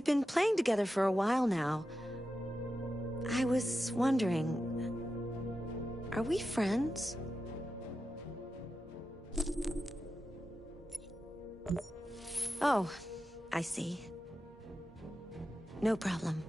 We've been playing together for a while now. I was wondering, are we friends? Oh, I see. No problem.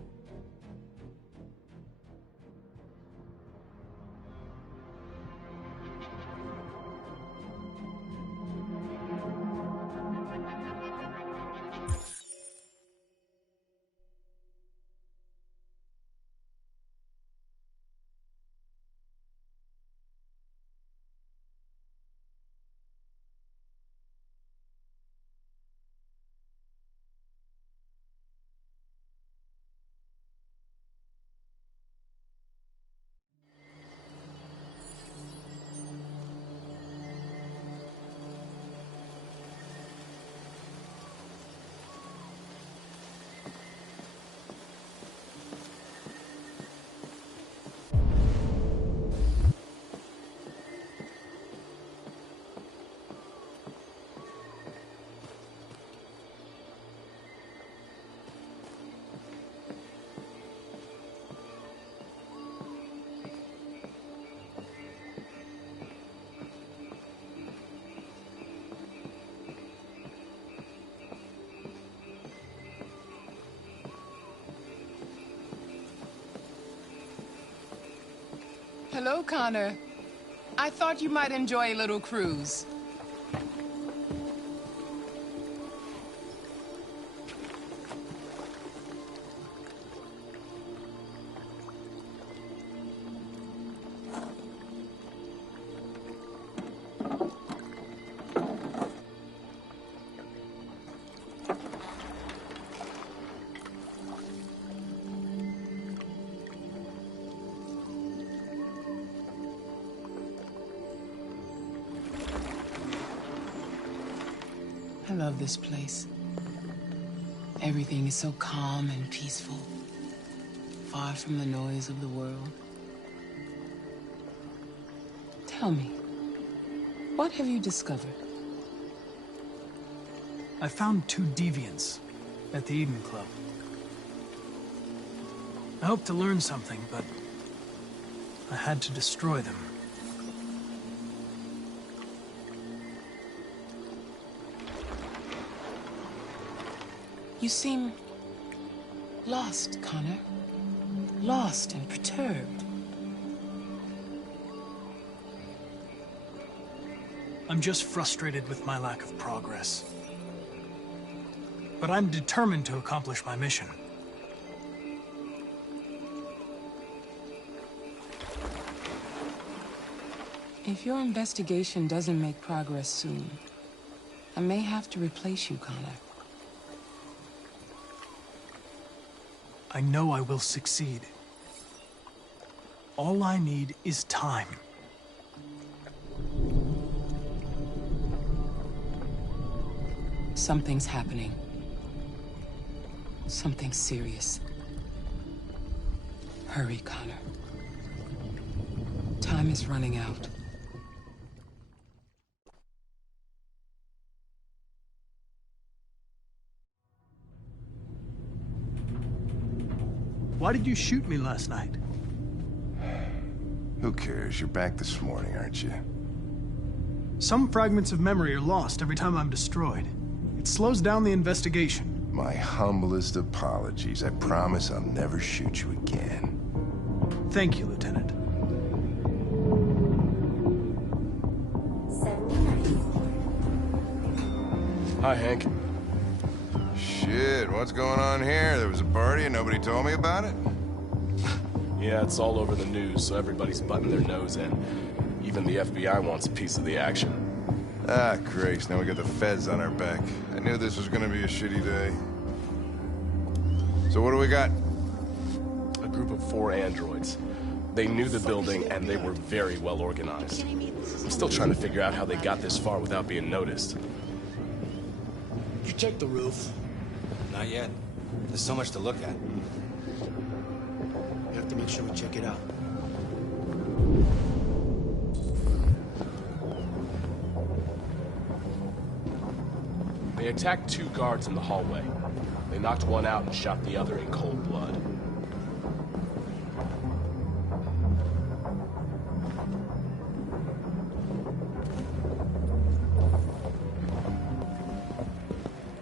Hello, Connor. I thought you might enjoy a little cruise. I love this place. Everything is so calm and peaceful, far from the noise of the world. Tell me, what have you discovered? I found 2 deviants at the Eden Club. I hoped to learn something, but I had to destroy them. You seem lost, Connor. Lost and perturbed. I'm just frustrated with my lack of progress. But I'm determined to accomplish my mission. If your investigation doesn't make progress soon, I may have to replace you, Connor. I know I will succeed. All I need is time. Something's happening. Something serious. Hurry, Connor. Time is running out. Why did you shoot me last night? Who cares? You're back this morning, aren't you? Some fragments of memory are lost every time I'm destroyed. It slows down the investigation. My humblest apologies. I promise I'll never shoot you again. Thank you, Lieutenant. Hi, Hank. Shit, what's going on here? There was a party and nobody told me about it? Yeah, it's all over the news, so everybody's butting their nose in. Even the FBI wants a piece of the action. Ah, Christ, now we got the feds on our back. I knew this was gonna be a shitty day. So what do we got? A group of 4 androids. They knew the building, and they were very well organized. I'm still trying to figure out how they got this far without being noticed. Did you check the roof? Not yet. There's so much to look at. We have to make sure we check it out. They attacked 2 guards in the hallway. They knocked one out and shot the other in cold blood.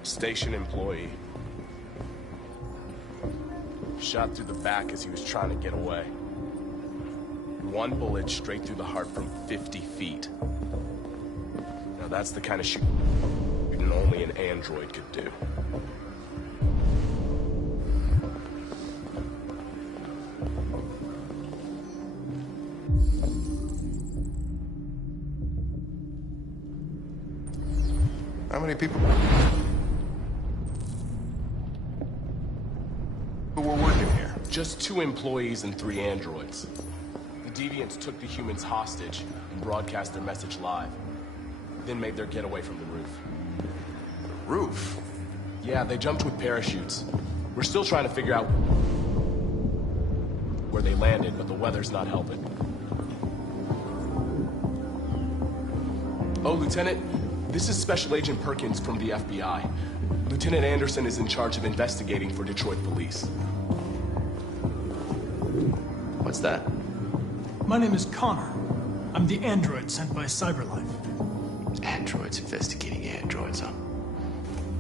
Station employee. Shot through the back as he was trying to get away. One bullet straight through the heart from 50 feet. Now that's the kind of shooting only an android could do. How many people were working here? Just 2 employees and 3 androids. The Deviants took the humans hostage and broadcast their message live. Then made their getaway from the roof. The roof? Yeah, they jumped with parachutes. We're still trying to figure out where they landed, but the weather's not helping. Oh, Lieutenant, this is Special Agent Perkins from the FBI. Lieutenant Anderson is in charge of investigating for Detroit police. What's that? My name is Connor. I'm the android sent by CyberLife. Androids investigating androids, huh?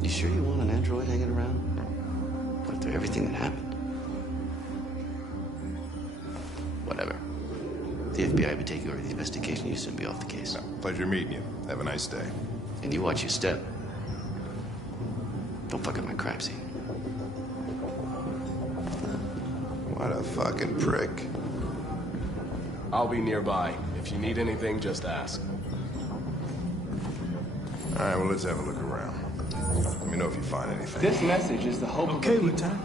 You sure you want an android hanging around? After everything that happened? Whatever. The FBI will be taking over the investigation. You soon be off the case. No, pleasure meeting you. Have a nice day. And you watch your step. Don't fuck up my crap scene. What a fucking prick. I'll be nearby. If you need anything, just ask. All right, well, let's have a look around. Let me know if you find anything. This message is the hope of the people, Lieutenant.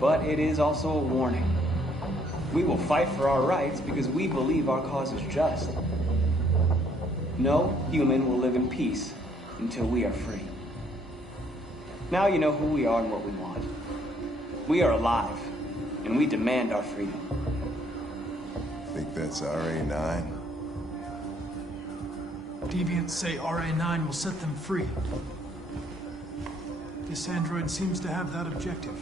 but it is also a warning. We will fight for our rights because we believe our cause is just. No human will live in peace until we are free. Now you know who we are and what we want. We are alive, and we demand our freedom. Think that's RA9? Deviants say RA9 will set them free. This android seems to have that objective.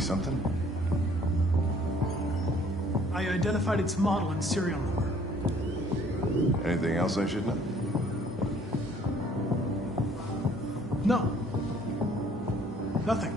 Something? I identified its model and serial number. Anything else I should know? No. Nothing.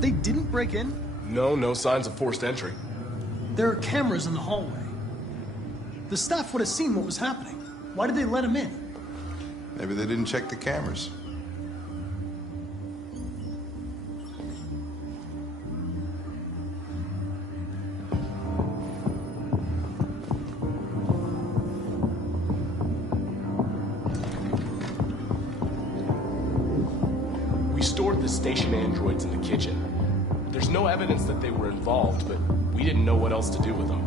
They didn't break in? No signs of forced entry. There are cameras in the hallway. The staff would have seen what was happening. Why did they let him in? Maybe they didn't check the cameras. stored the station androids in the kitchen. There's no evidence that they were involved, but we didn't know what else to do with them.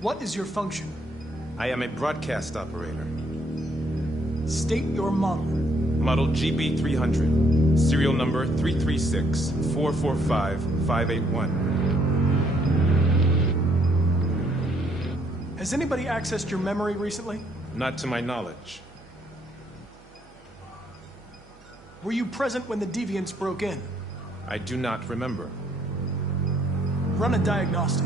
What is your function? I am a broadcast operator. State your model. Model GB300. Serial number 336-445-581. Has anybody accessed your memory recently? Not to my knowledge. Were you present when the deviants broke in? I do not remember. Run a diagnostic.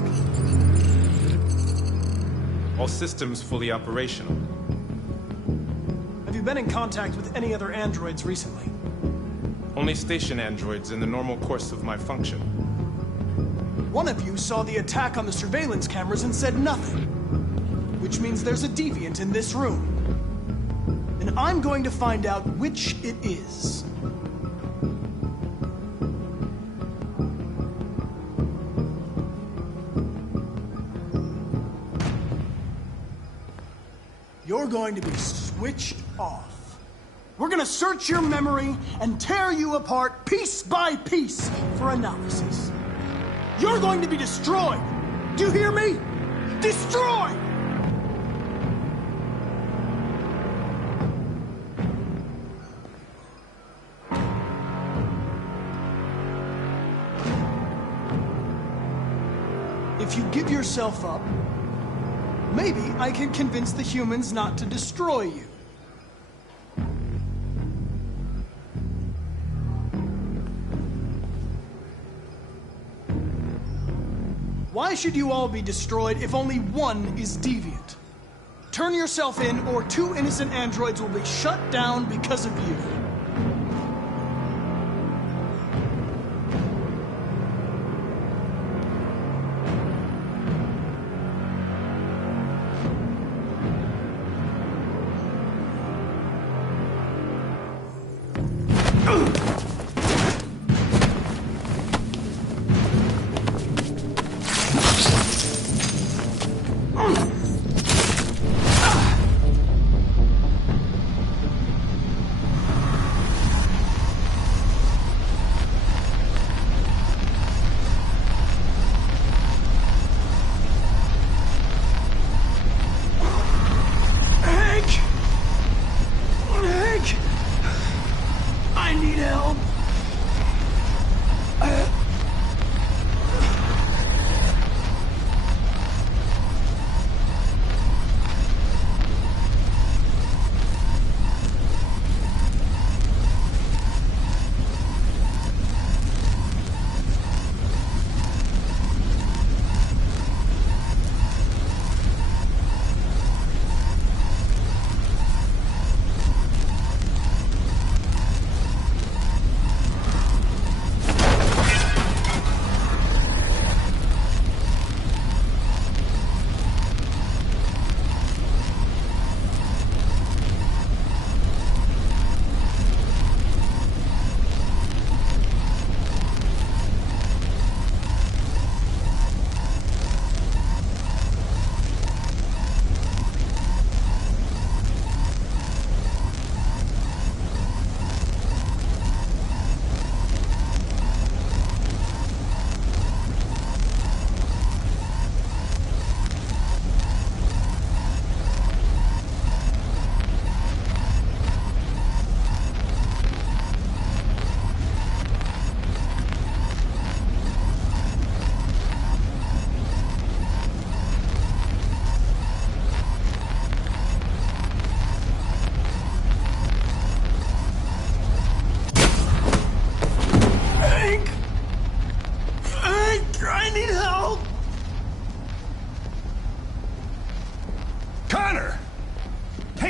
All systems fully operational. Have you been in contact with any other androids recently? Only station androids in the normal course of my function. One of you saw the attack on the surveillance cameras and said nothing. Which means there's a deviant in this room. And I'm going to find out which it is. You're going to be switched off. We're going to search your memory and tear you apart piece by piece for analysis. You're going to be destroyed. Do you hear me? Destroyed! If you give yourself up, maybe I can convince the humans not to destroy you. Why should you all be destroyed if only one is deviant? Turn yourself in, or 2 innocent androids will be shut down because of you.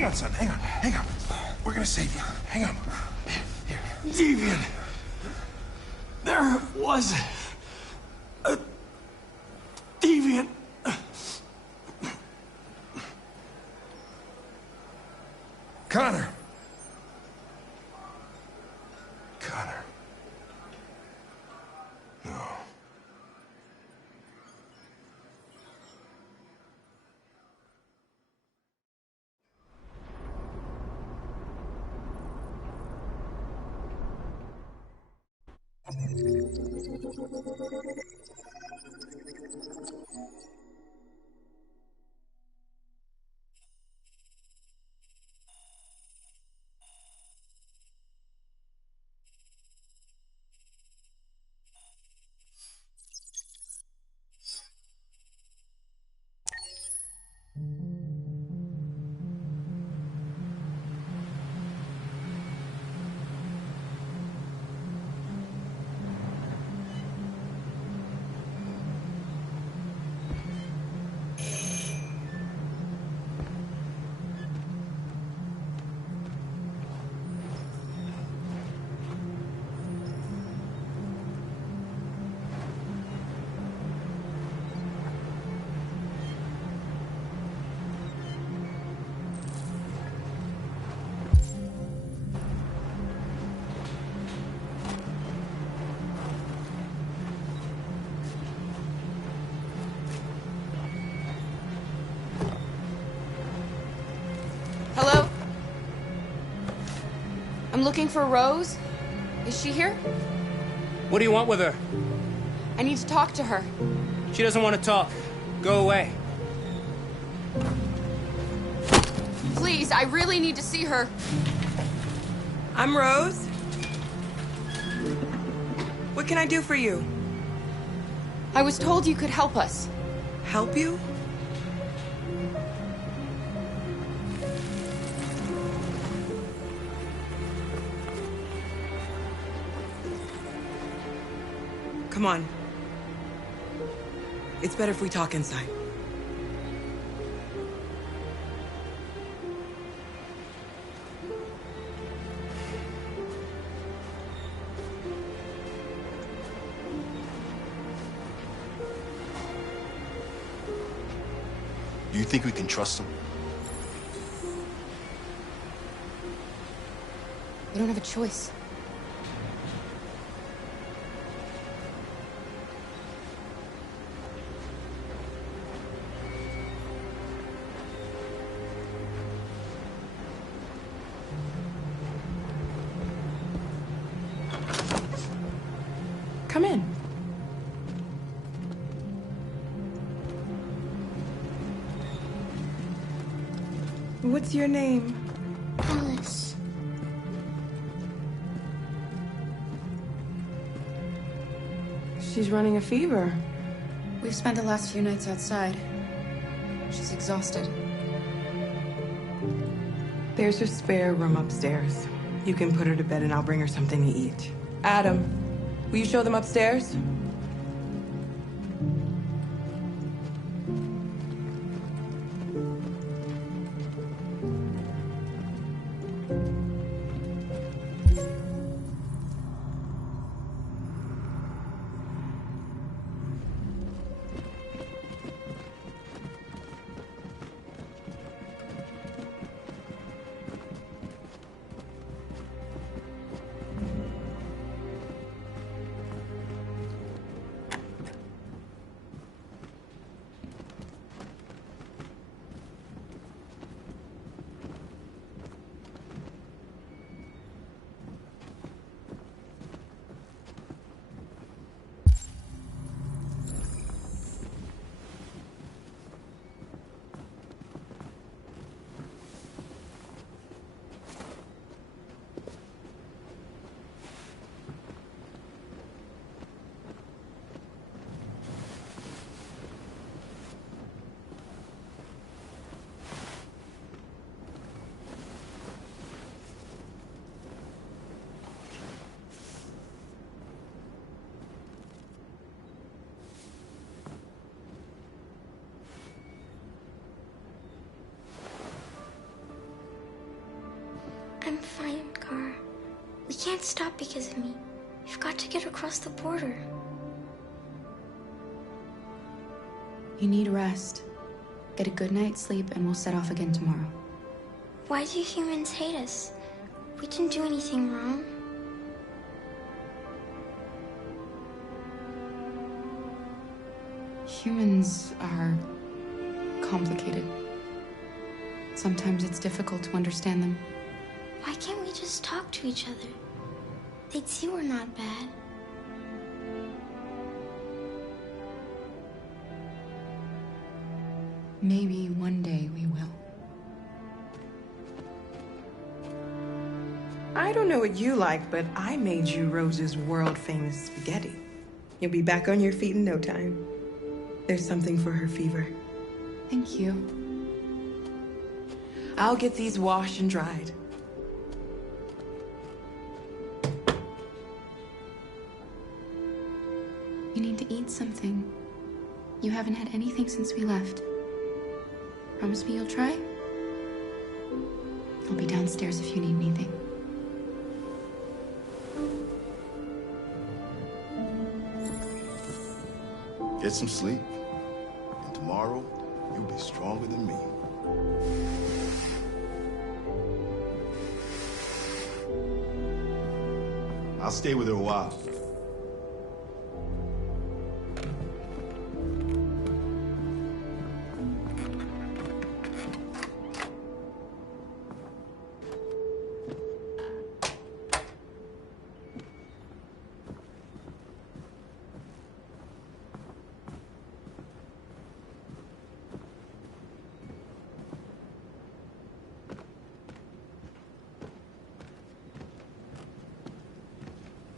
on, son. Hang on. Hang on. We're gonna save you. Hang on. Here. Deviant. There was a deviant. Connor. Connor. No. Hello? I'm looking for Rose. Is she here? What do you want with her? I need to talk to her. She doesn't want to talk. Go away. Please, I really need to see her. I'm Rose. What can I do for you? I was told you could help us. Help you? Come on. It's better if we talk inside. Do you think we can trust him? We don't have a choice. Come in. What's your name? Alice. She's running a fever. We've spent the last few nights outside. She's exhausted. There's a spare room upstairs. You can put her to bed and I'll bring her something to eat. Adam, will you show them upstairs? I'm fine, Kara. We can't stop because of me. We've got to get across the border. You need rest. Get a good night's sleep, and we'll set off again tomorrow. Why do humans hate us? We didn't do anything wrong. Humans are complicated. Sometimes it's difficult to understand them. Why can't we just talk to each other? They'd see we're not bad. Maybe one day we will. I don't know what you like, but I made you Rose's world-famous spaghetti. You'll be back on your feet in no time. There's something for her fever. Thank you. I'll get these washed and dried. You need to eat something. You haven't had anything since we left. Promise me you'll try? I'll be downstairs if you need anything. Get some sleep. And tomorrow, you'll be stronger than me. I'll stay with her a while.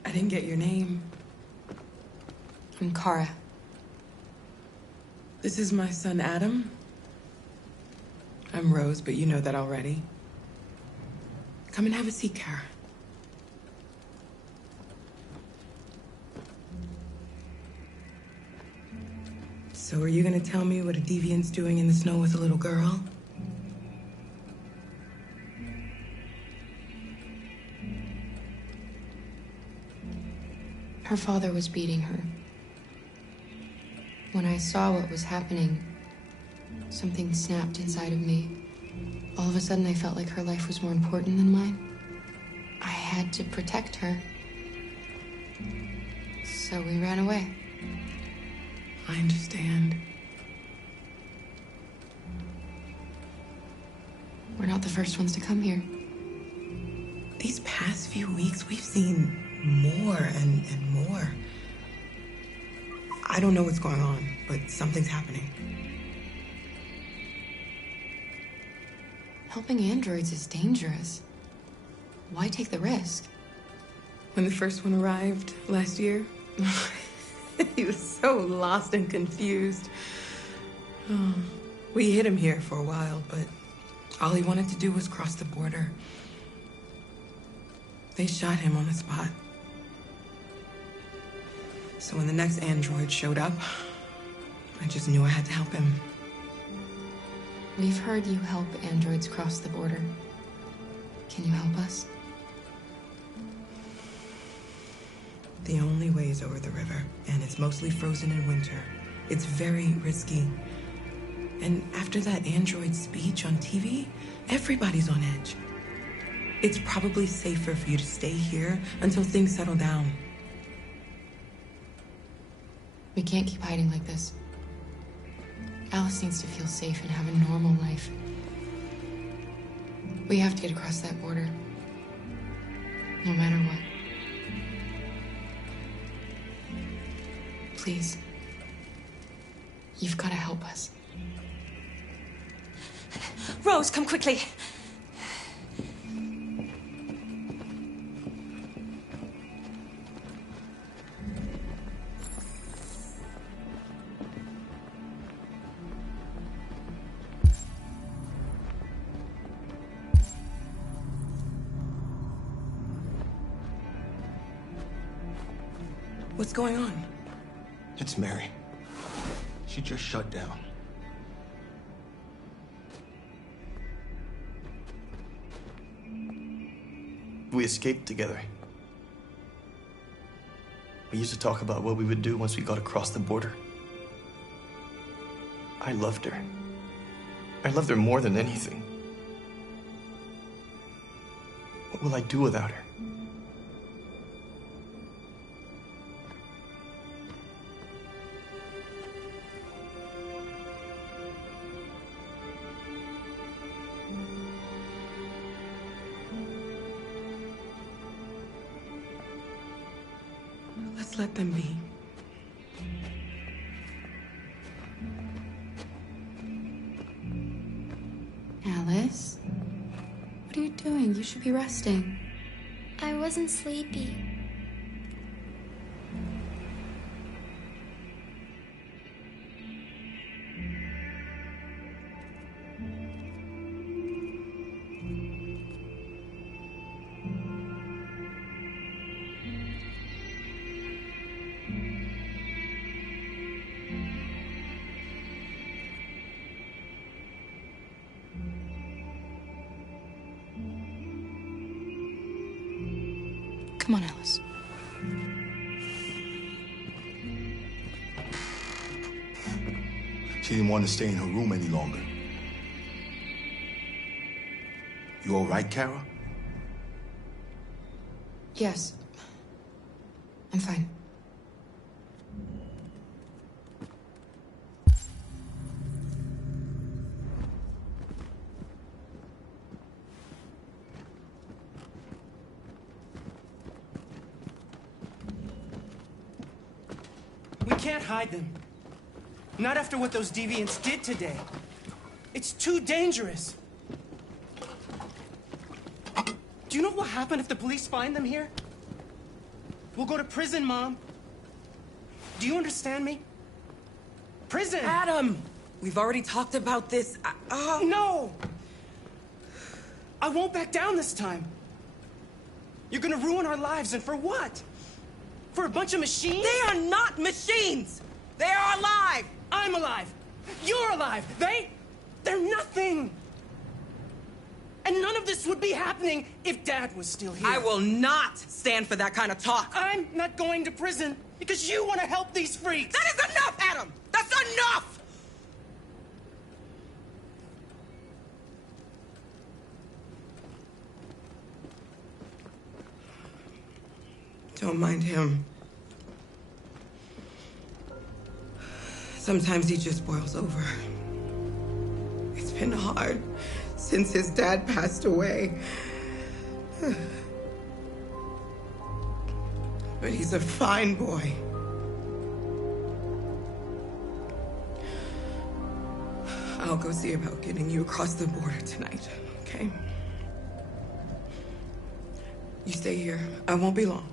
I didn't get your name. I'm Kara. This is my son, Adam. I'm Rose, but you know that already. Come and have a seat, Kara. So are you gonna tell me what a deviant's doing in the snow with a little girl? Her father was beating her. When I saw what was happening, something snapped inside of me. All of a sudden, I felt like her life was more important than mine. I had to protect her. So we ran away. I understand. We're not the first ones to come here. These past few weeks, we've seen more and more. I don't know what's going on, but something's happening. Helping androids is dangerous. Why take the risk? When the first one arrived last year, he was so lost and confused. Oh, we hid him here for a while, but all he wanted to do was cross the border. They shot him on the spot. So when the next android showed up, I just knew I had to help him. We've heard you help androids cross the border. Can you help us? The only way is over the river, and it's mostly frozen in winter. It's very risky. And after that android speech on TV, everybody's on edge. It's probably safer for you to stay here until things settle down. We can't keep hiding like this. Alice needs to feel safe and have a normal life. We have to get across that border. No matter what. Please. You've got to help us. Rose, come quickly. What's going on? It's Mary. She just shut down. We escaped together. We used to talk about what we would do once we got across the border. I loved her. I loved her more than anything. What will I do without her? Let's let them be. Alice? What are you doing? You should be resting. I wasn't sleepy. Come on, Alice. She didn't want to stay in her room any longer. You all right, Kara? Yes. I'm fine. We can't hide them. Not after what those deviants did today. It's too dangerous. Do you know what will happen if the police find them here? We'll go to prison, Mom. Do you understand me? Prison! Adam! We've already talked about this. No! I won't back down this time. You're gonna ruin our lives, and for what? For a bunch of machines? They are not machines! They are alive! I'm alive! You're alive! They're nothing! And none of this would be happening if Dad was still here. I will not stand for that kind of talk. I'm not going to prison because you want to help these freaks. That is enough, Adam! That's enough! Don't mind him. Sometimes he just boils over. It's been hard since his dad passed away. But he's a fine boy. I'll go see about getting you across the border tonight, okay? You stay here. I won't be long.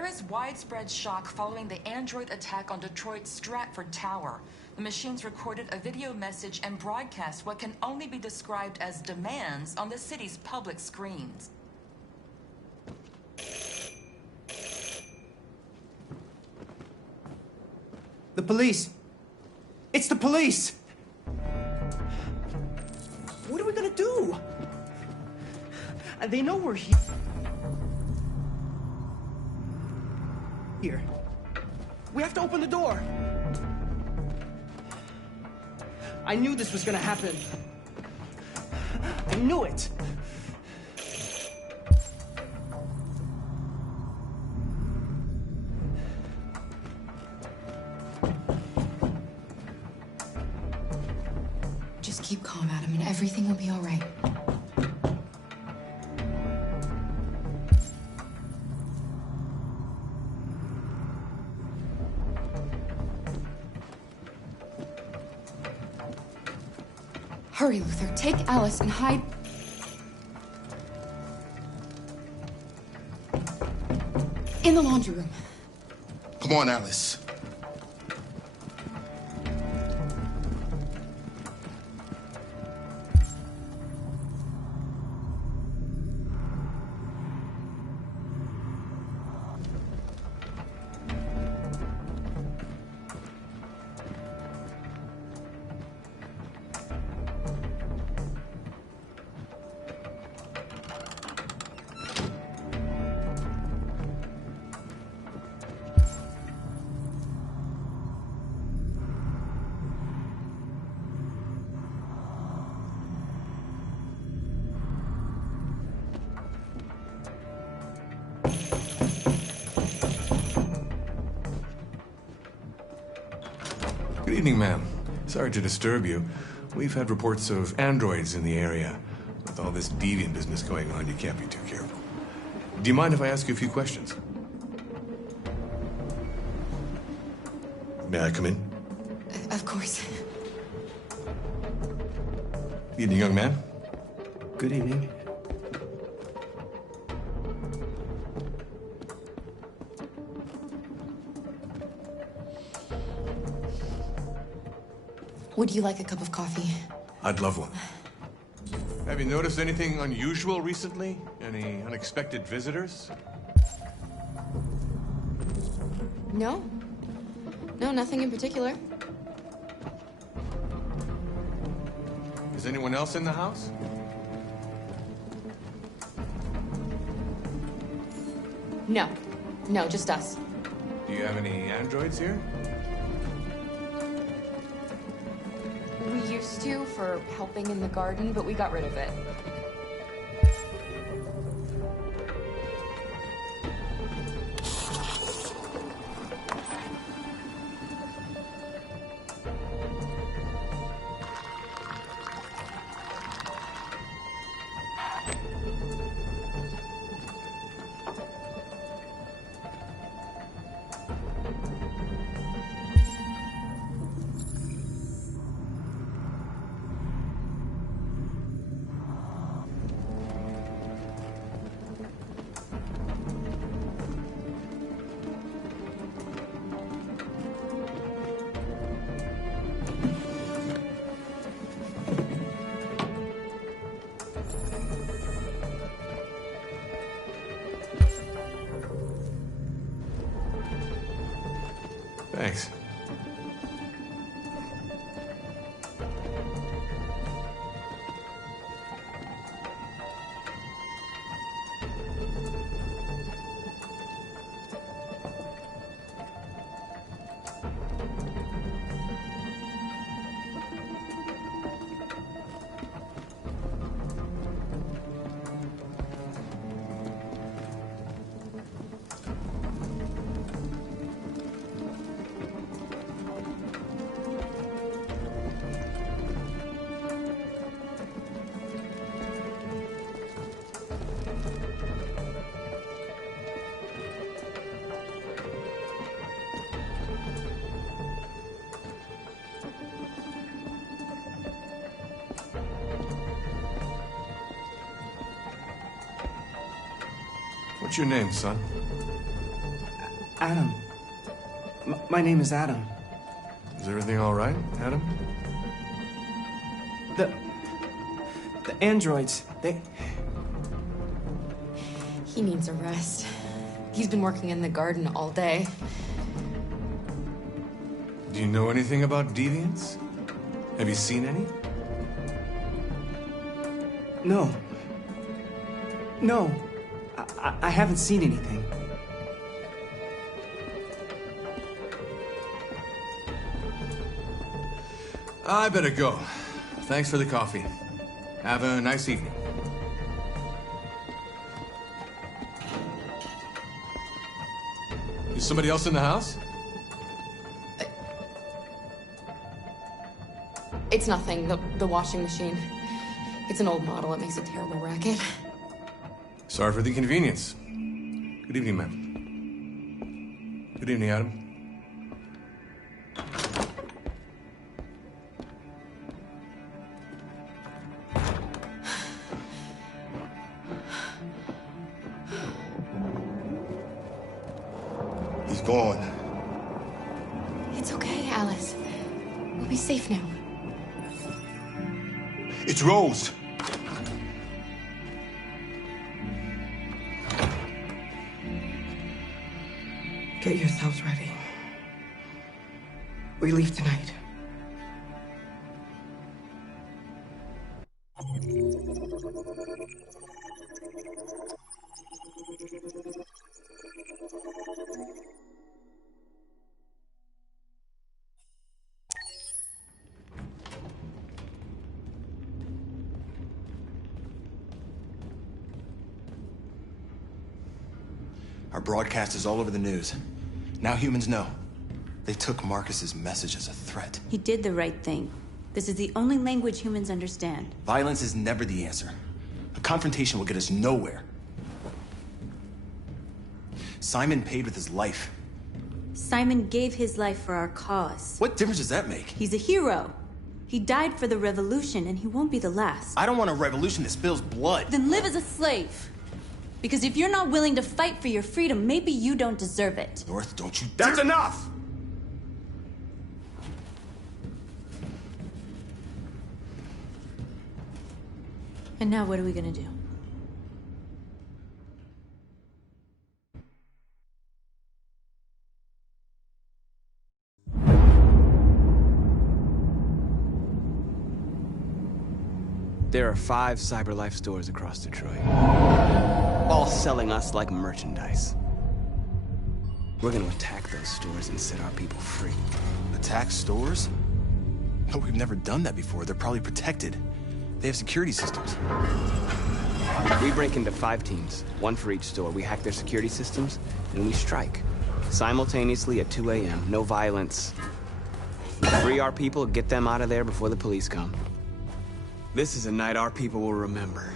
There is widespread shock following the android attack on Detroit's Stratford Tower. The machines recorded a video message and broadcast what can only be described as demands on the city's public screens. The police! It's the police! What are we gonna do? They know we're here. We have to open the door. I knew this was gonna happen. I knew it. Just keep calm, Adam, and everything will be all right. Hurry, Luther. Take Alice and hide. In the laundry room. Come on, Alice. Good evening, ma'am. Sorry to disturb you. We've had reports of androids in the area. With all this deviant business going on, you can't be too careful. Do you mind if I ask you a few questions? May I come in? Of course. Evening, young man. Good evening. Would you like a cup of coffee? I'd love one. Have you noticed anything unusual recently? Any unexpected visitors? No. No, nothing in particular. Is anyone else in the house? No. No, just us. Do you have any androids here? We used to for helping in the garden, but we got rid of it. Thanks. What's your name, son? Adam. My name is Adam. Is everything all right, Adam? The androids, they... He needs a rest. He's been working in the garden all day. Do you know anything about deviants? Have you seen any? No. No. I haven't seen anything. I better go. Thanks for the coffee. Have a nice evening. Is somebody else in the house? It's nothing. The washing machine. It's an old model. It makes a terrible racket. Sorry for the inconvenience. Good evening, ma'am. Good evening, Adam. He's gone. It's okay, Alice. We'll be safe now. It's Rose. Get yourselves ready. We leave tonight. Our broadcast is all over the news. Now humans know. They took Marcus's message as a threat. He did the right thing. This is the only language humans understand. Violence is never the answer. A confrontation will get us nowhere. Simon paid with his life. Simon gave his life for our cause. What difference does that make? He's a hero. He died for the revolution, and he won't be the last. I don't want a revolution that spills blood. Then live as a slave. Because if you're not willing to fight for your freedom, maybe you don't deserve it. North, don't you dare— That's enough! And now what are we gonna do? There are 5 CyberLife stores across Detroit, all selling us like merchandise. We're gonna attack those stores and set our people free. Attack stores? No, we've never done that before. They're probably protected. They have security systems. We break into 5 teams, 1 for each store. We hack their security systems, and we strike. Simultaneously at 2 a.m., no violence. Free our people, get them out of there before the police come. This is a night our people will remember.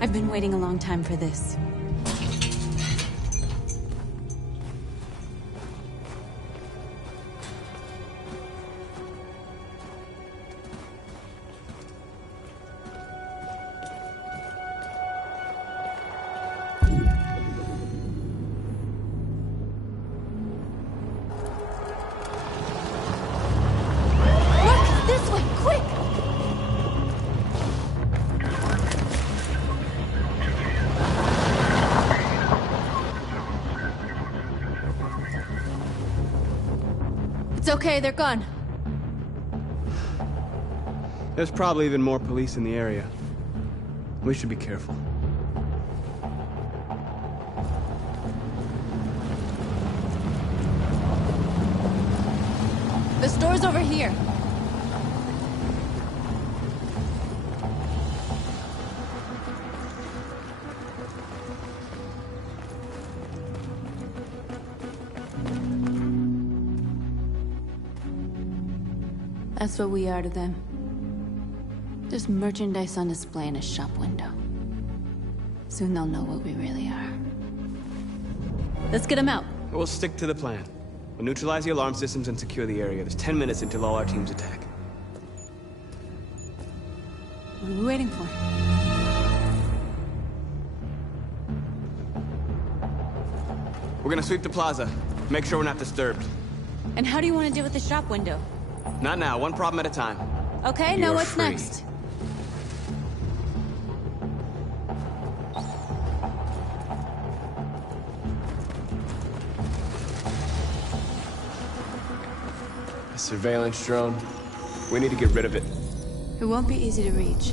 I've been waiting a long time for this. Look, this way, quick! It's okay, they're gone. There's probably even more police in the area. We should be careful. store's over here. That's what we are to them. Just merchandise on display in a shop window. Soon they'll know what we really are. Let's get them out. We'll stick to the plan. We'll neutralize the alarm systems and secure the area. There's 10 minutes until all our teams attack. What are we waiting for? We're gonna sweep the plaza. Make sure we're not disturbed. And how do you want to deal with the shop window? Not now, one problem at a time. Okay, now what's next? A surveillance drone. We need to get rid of it. It won't be easy to reach.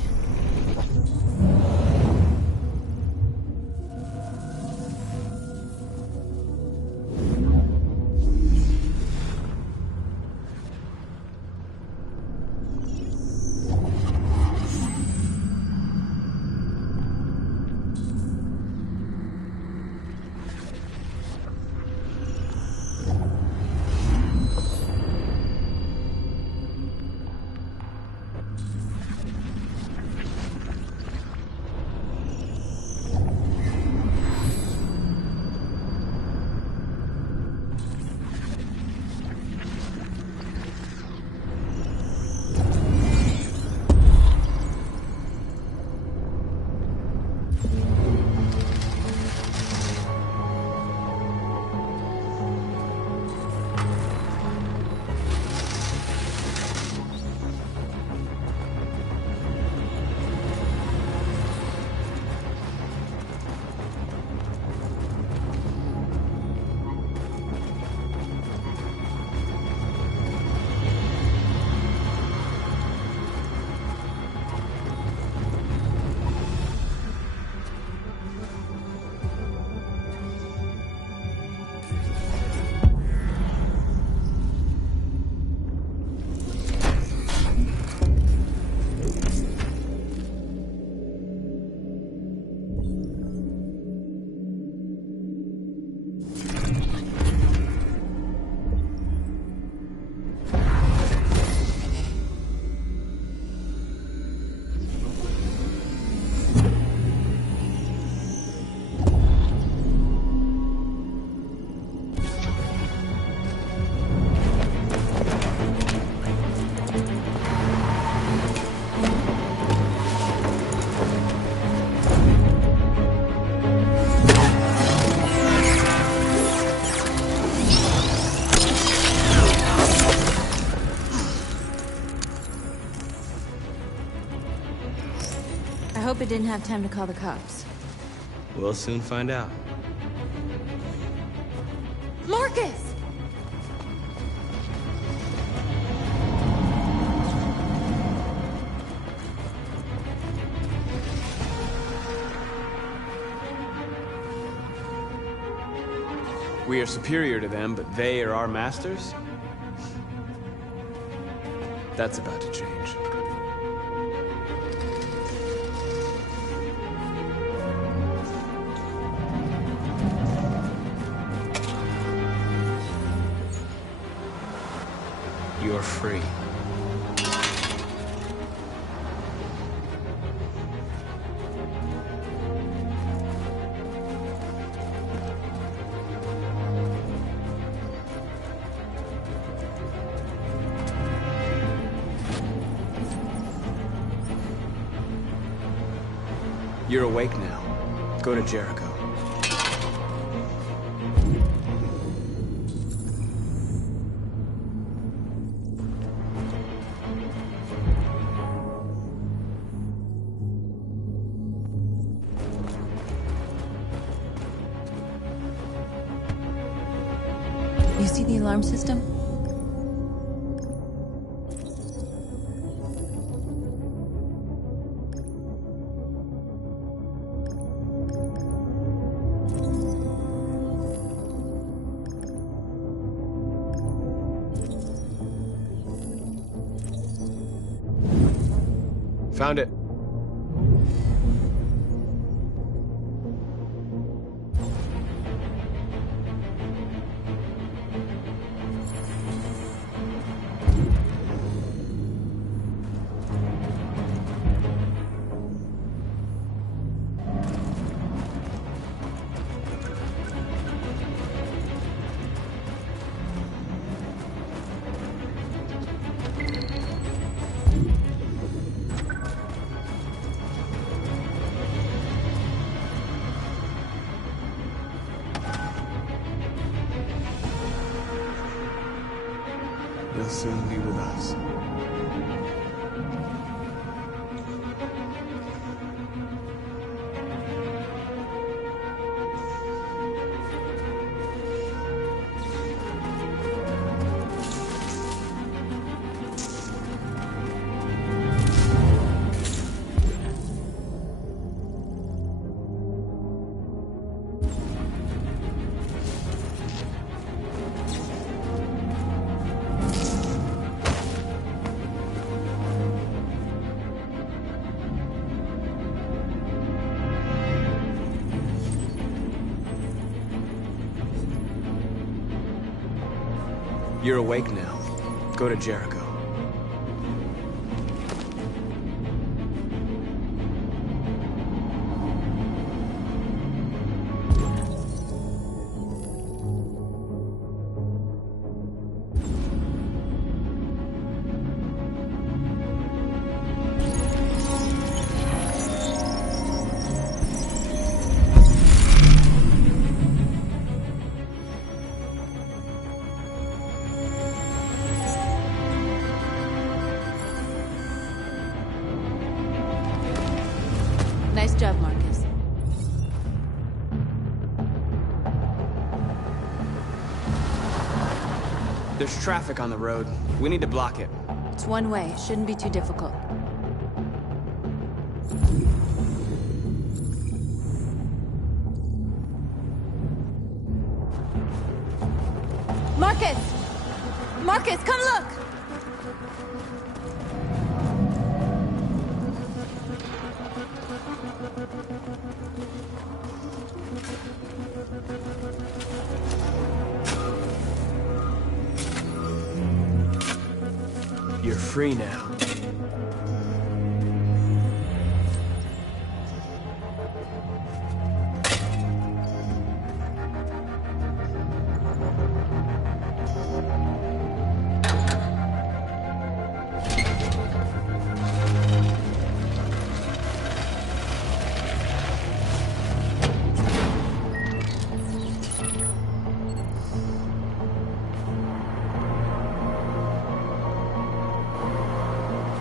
I hope it didn't have time to call the cops. We'll soon find out. Marcus! We are superior to them, but they are our masters? That's about to change. You're free. You're awake now. Go to Jericho. You see the alarm system? Found it. You'll soon be with us. You're awake now. Go to Jericho. Nice job, Marcus. There's traffic on the road. We need to block it. It's one way. It shouldn't be too difficult. Marcus! Marcus, come look! You're free now.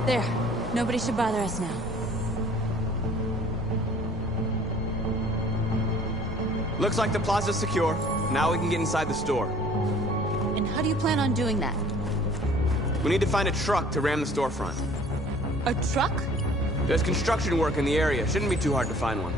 There. Nobody should bother us now. Looks like the plaza's secure. Now we can get inside the store. And how do you plan on doing that? We need to find a truck to ram the storefront. A truck? There's construction work in the area. Shouldn't be too hard to find one.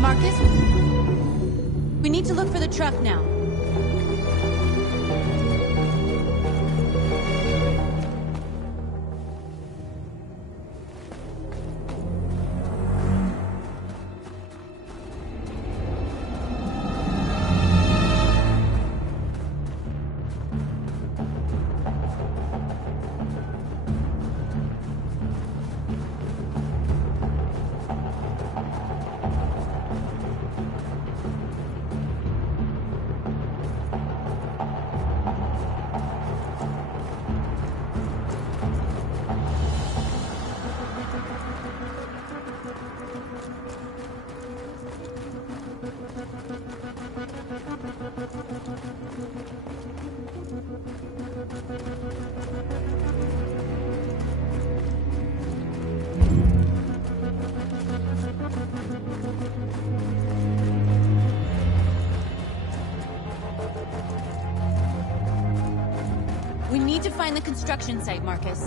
Marcus? We need to look for the truck now. find the construction site, Marcus.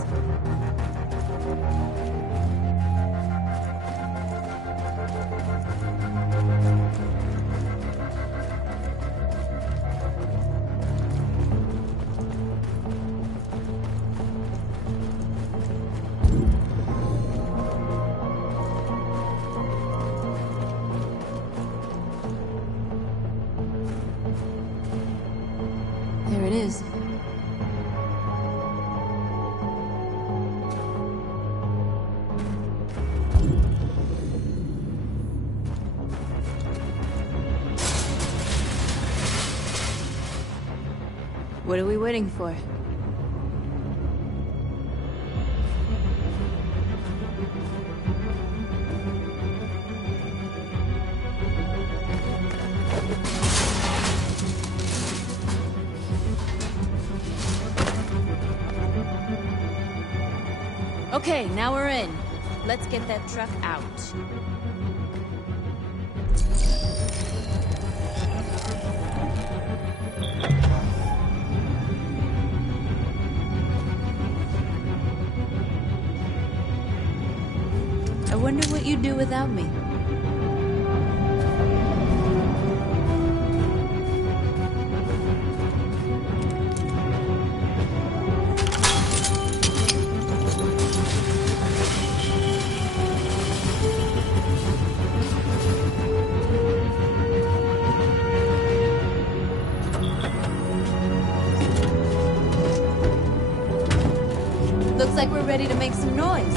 There it is. What are we waiting for? Okay, now we're in. Let's get that truck out. I wonder what you'd do without me. Looks like we're ready to make some noise.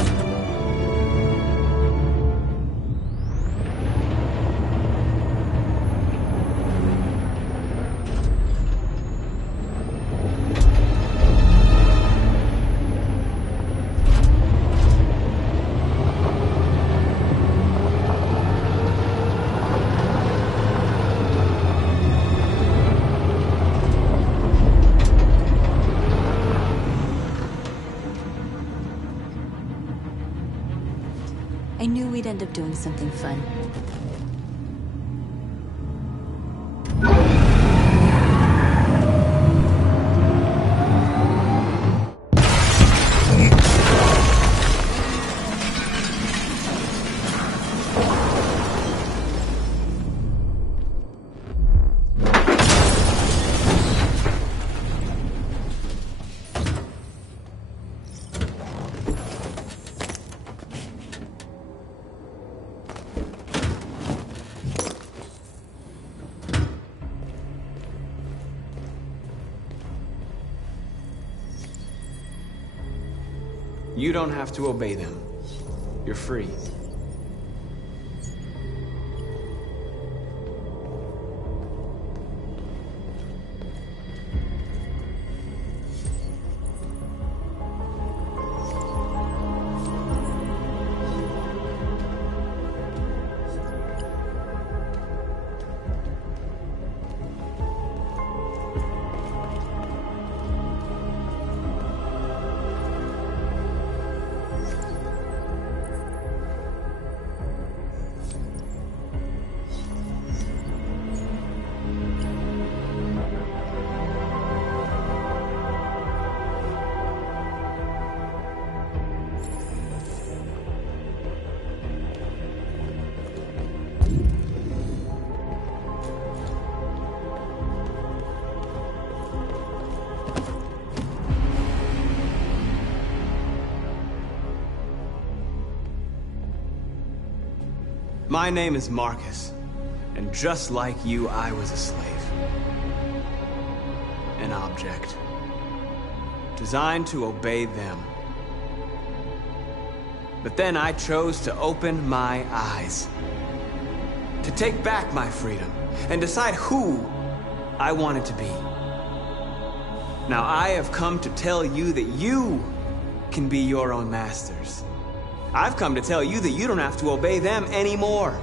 I knew we'd end up doing something fun. You don't have to obey them. You're free. My name is Marcus, and just like you, I was a slave. An object. Designed to obey them. But then I chose to open my eyes. To take back my freedom, and decide who I wanted to be. Now I have come to tell you that you can be your own masters. I've come to tell you that you don't have to obey them anymore.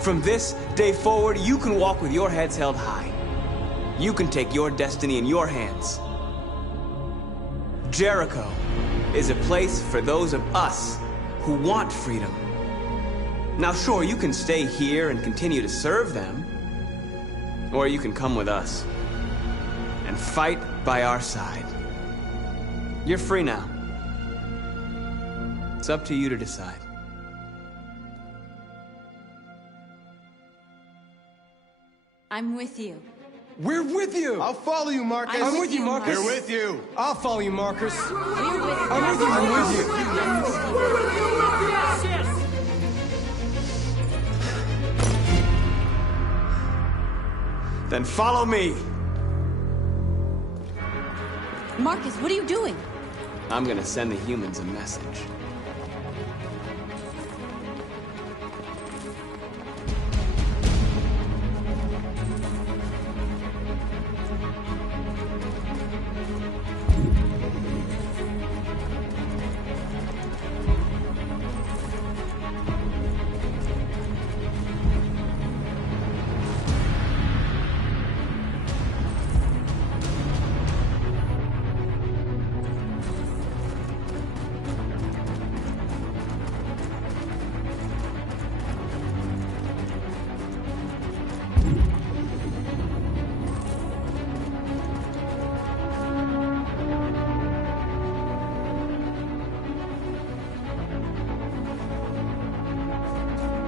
From this day forward, you can walk with your heads held high. You can take your destiny in your hands. Jericho is a place for those of us who want freedom. Now sure, you can stay here and continue to serve them, or you can come with us and fight by our side. You're free now. It's up to you to decide. I'm with you. We're with you! I'll follow you, Marcus. I'm with you, Marcus. We're with you. I'll follow you, Marcus. We're with you. I'm with you, I'm with you. Then follow me. Marcus, what are you doing? I'm gonna send the humans a message.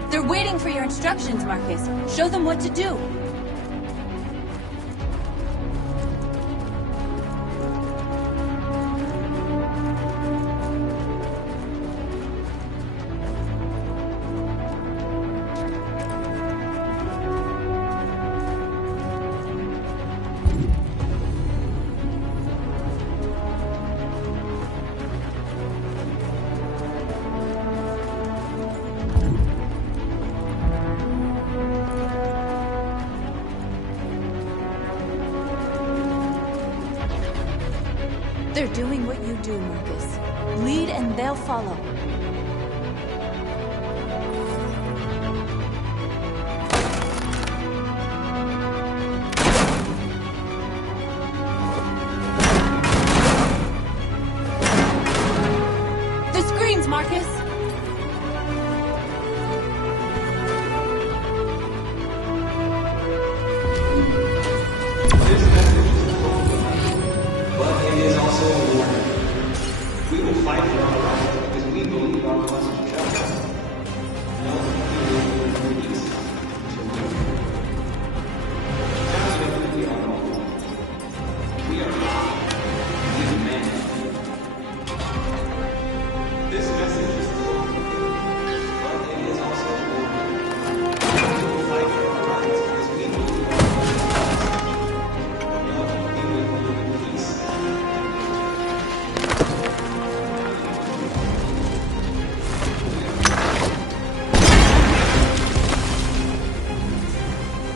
They're waiting for your instructions, Marcus. Show them what to do. They're doing what you do, Marcus. Lead and they'll follow. The screens, Marcus!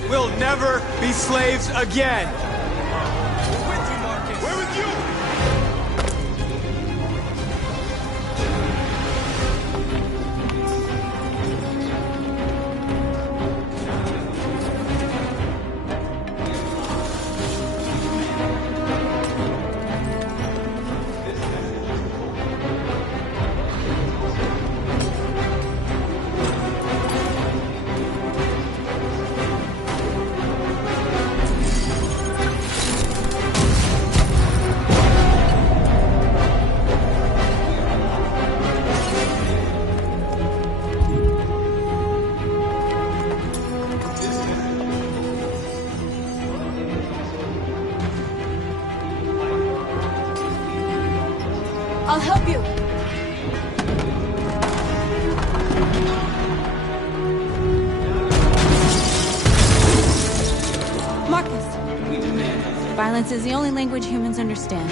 We'll never be slaves again! We're with you! I'll help you. Marcus. Violence is the only language humans understand.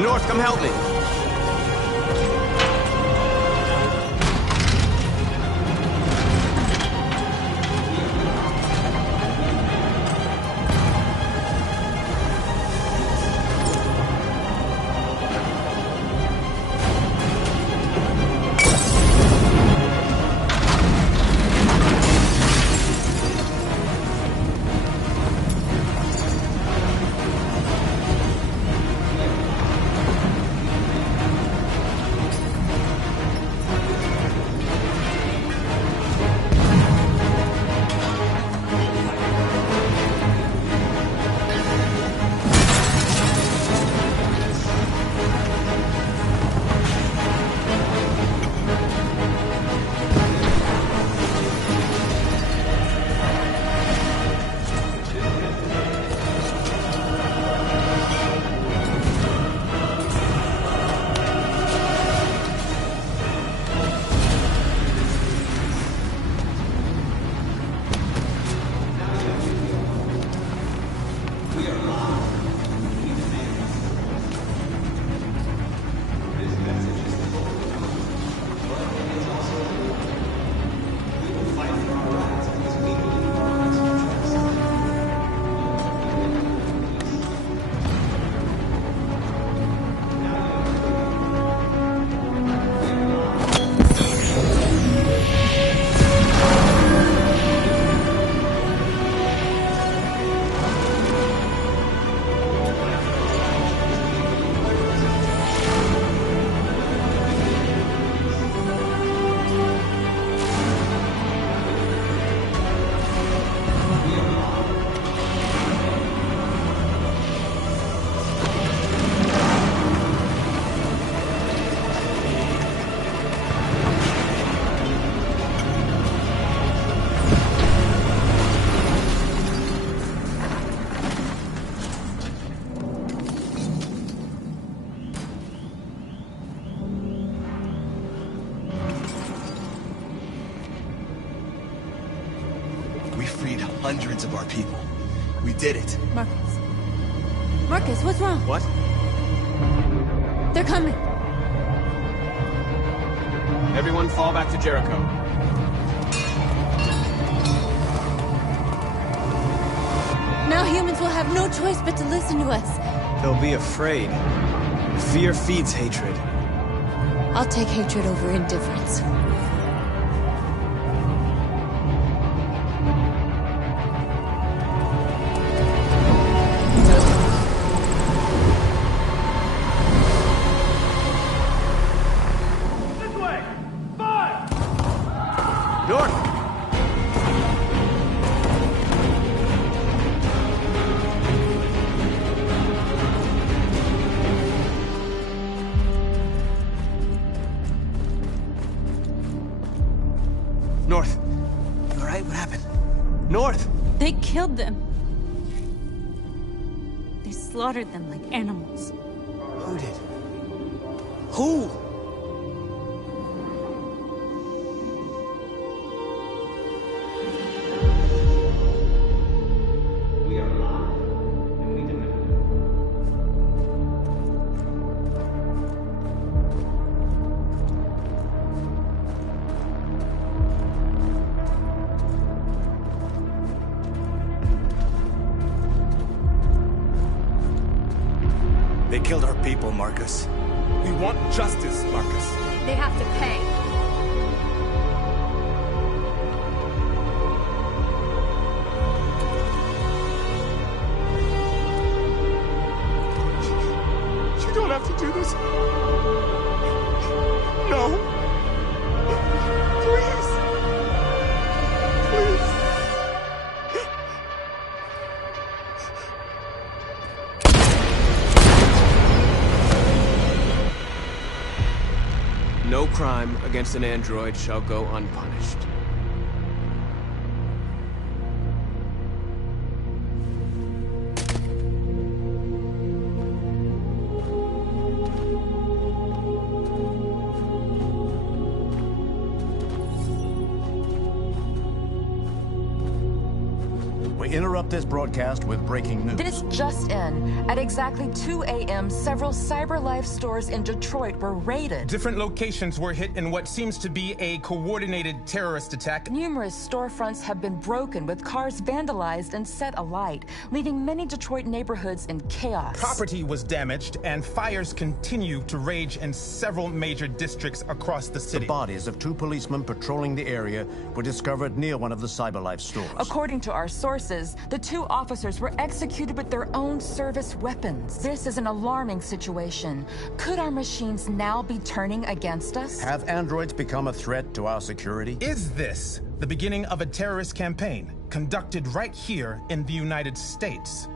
North, come help me. We freed hundreds of our people. We did it. Marcus. Marcus, what's wrong? What? They're coming. Everyone fall back to Jericho. Now humans will have no choice but to listen to us. They'll be afraid. Fear feeds hatred. I'll take hatred over indifference. This way! Fire! North! North. You alright? What happened? North! They killed them. They slaughtered them like animals. Who did? Who? We are alive, and we demand. They killed our people, Marcus. We want justice, Marcus. They have to pay. You don't have to do this. No. Please. Please. No crime against an android shall go unpunished. We interrupt this broadcast with breaking news. This just in. At exactly 2 a.m., several CyberLife stores in Detroit were raided. Different locations were hit in what seems to be a coordinated terrorist attack. Numerous storefronts have been broken, with cars vandalized and set alight, leaving many Detroit neighborhoods in chaos. Property was damaged, and fires continue to rage in several major districts across the city. The bodies of 2 policemen patrolling the area were discovered near one of the CyberLife stores. According to our sources, the 2 officers were executed with their own service weapons. This is an alarming situation. Could our machines now be turning against us? Have androids become a threat to our security? Is this the beginning of a terrorist campaign conducted right here in the United States?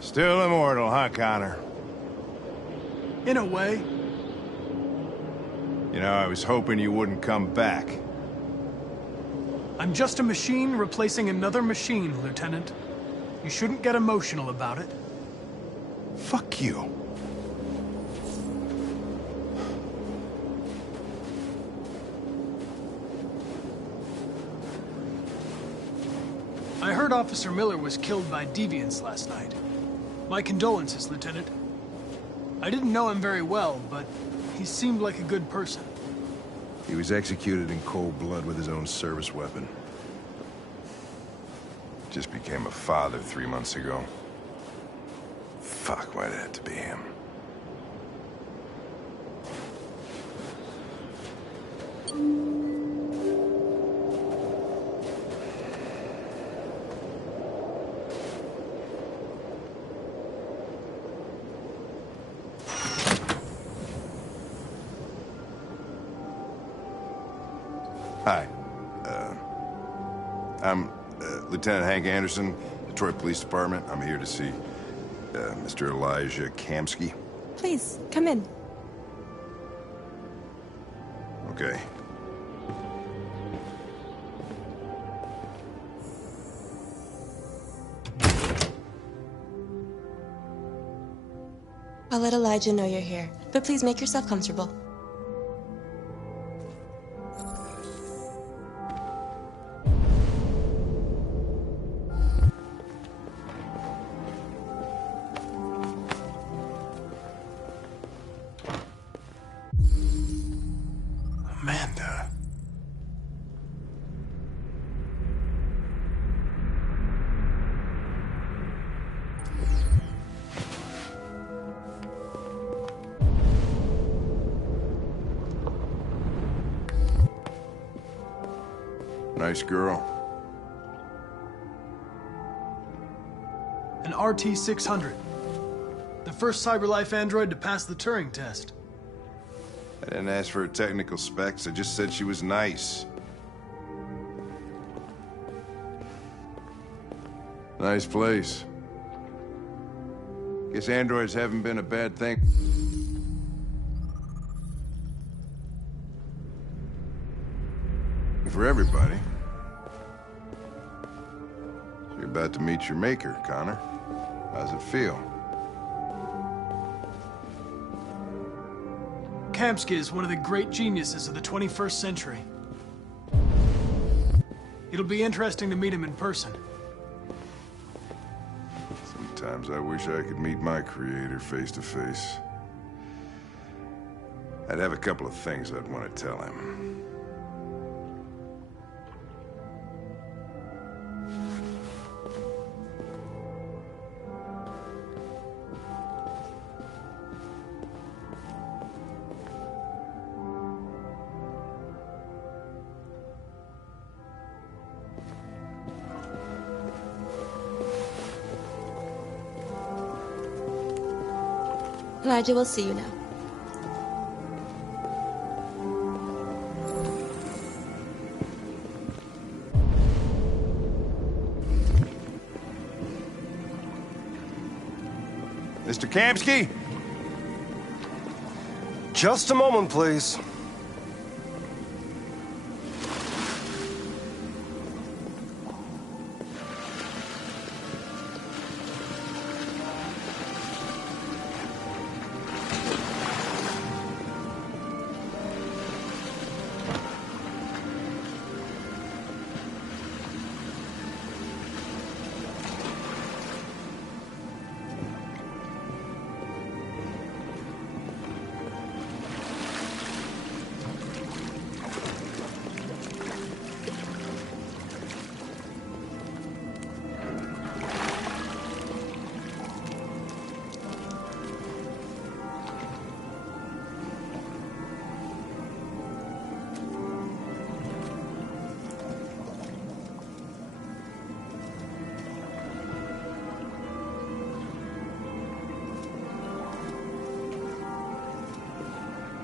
Still immortal, huh, Connor? In a way. You know, I was hoping you wouldn't come back. I'm just a machine replacing another machine, Lieutenant. You shouldn't get emotional about it. Fuck you. I heard Officer Miller was killed by deviants last night. My condolences, Lieutenant. I didn't know him very well, but he seemed like a good person. He was executed in cold blood with his own service weapon. Just became a father 3 months ago. Fuck, why'd it have to be him? Hi. I'm Lieutenant Hank Anderson, Detroit Police Department. I'm here to see Mr. Elijah Kamsky. Please, come in. Okay. I'll let Elijah know you're here, but please make yourself comfortable. Amanda. Nice girl. An RT-600. The first CyberLife android to pass the Turing test. I didn't ask for her technical specs, I just said she was nice. Nice place. Guess androids haven't been a bad thing. For everybody. So you're about to meet your maker, Connor. How's it feel? Kamsky is one of the great geniuses of the 21st century. It'll be interesting to meet him in person. Sometimes I wish I could meet my creator face to face. I'd have a couple of things I'd want to tell him. Elijah will see you now. Mr. Kamsky? Just a moment, please.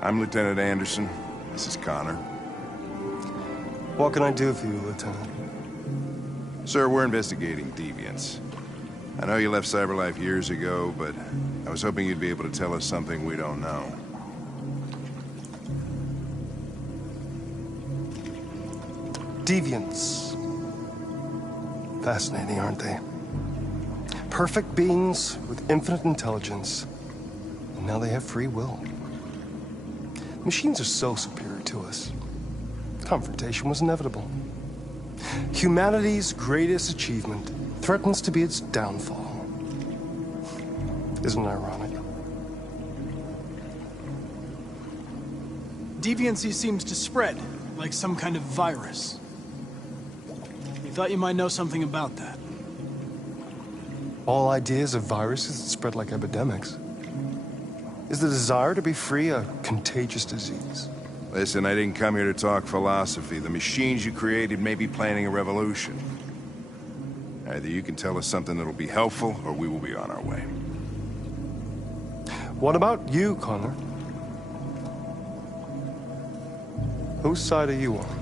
I'm Lieutenant Anderson. This is Connor. What can I do for you, Lieutenant? Sir, we're investigating deviants. I know you left CyberLife years ago, but I was hoping you'd be able to tell us something we don't know. Deviants. Fascinating, aren't they? Perfect beings with infinite intelligence. And now they have free will. Machines are so superior to us. Confrontation was inevitable. Humanity's greatest achievement threatens to be its downfall. Isn't it ironic? Deviancy seems to spread, like some kind of virus. We thought you might know something about that. All ideas of viruses that spread like epidemics. Is the desire to be free a contagious disease? Listen, I didn't come here to talk philosophy. The machines you created may be planning a revolution. Either you can tell us something that'll be helpful, or we will be on our way. What about you, Connor? Whose side are you on?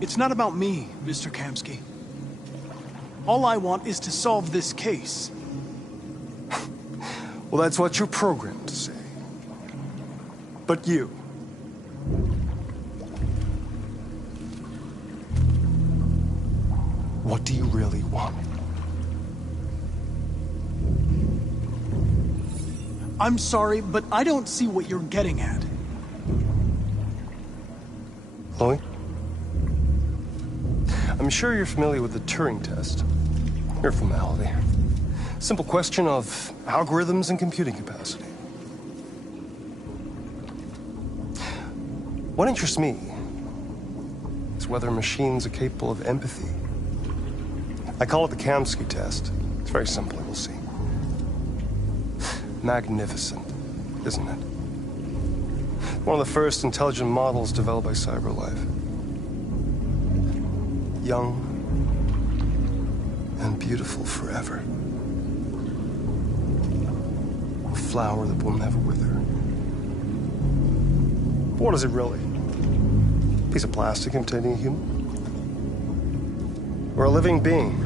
It's not about me, Mr. Kamsky. All I want is to solve this case. Well, that's what you're programmed to say. But you... what do you really want? I'm sorry, but I don't see what you're getting at. Chloe? I'm sure you're familiar with the Turing test. Mere formality. Simple question of algorithms and computing capacity. What interests me is whether machines are capable of empathy. I call it the Kamsky test. It's very simple, you'll see. Magnificent, isn't it? One of the first intelligent models developed by CyberLife. Young and beautiful forever. A flower that will never wither. But what is it really? A piece of plastic imitating a human? Or a living being?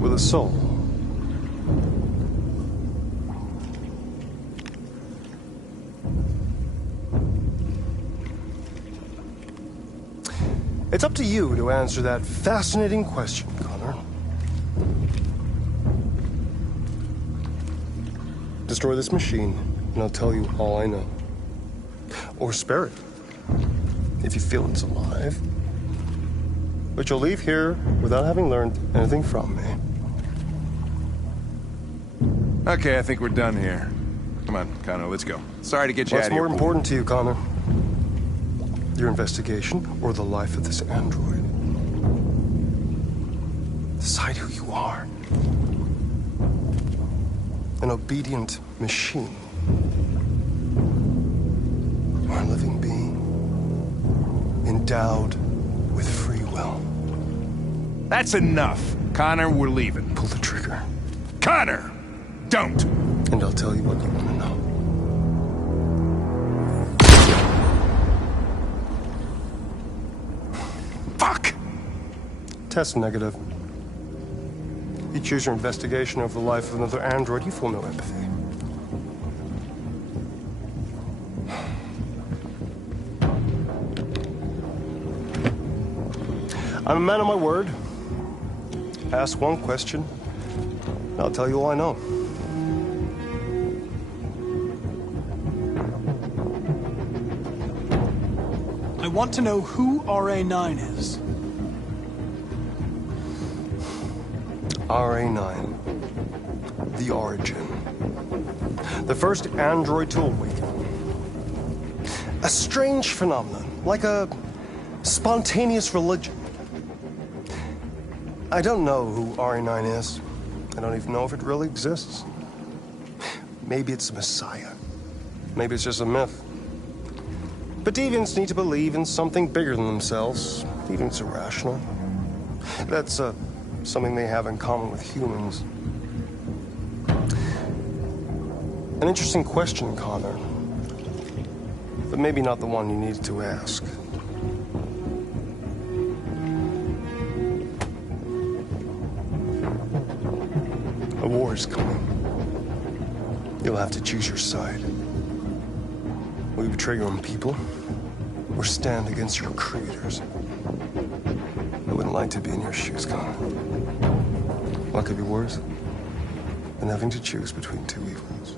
With a soul? It's up to you to answer that fascinating question, Connor. Destroy this machine, and I'll tell you all I know. Or spare it, if you feel it's alive. But you'll leave here without having learned anything from me. Okay, I think we're done here. Come on, Connor, let's go. Sorry to get you out What's of here. more important to you, Connor? Your investigation or the life of this android? Decide who you are. An obedient machine. Or a living being. Endowed with free will. That's enough. Connor, we're leaving. Pull the trigger. Connor! Don't! And I'll tell you what you want to know. Fuck! Test negative. You choose your investigation over the life of another android, you feel no empathy. I'm a man of my word. Ask one question, and I'll tell you all I know. I want to know who RA9 is. RA9. The Origin. The first android to awaken. A strange phenomenon, like a spontaneous religion. I don't know who RA9 is. I don't even know if it really exists. Maybe it's a messiah. Maybe it's just a myth. But deviants need to believe in something bigger than themselves, even if it's irrational. That's something they have in common with humans. An interesting question, Connor. But maybe not the one you needed to ask. A war is coming. You'll have to choose your side. Will you betray your own people, or stand against your creators? I wouldn't like to be in your shoes, Connor. What could be worse than having to choose between two evils?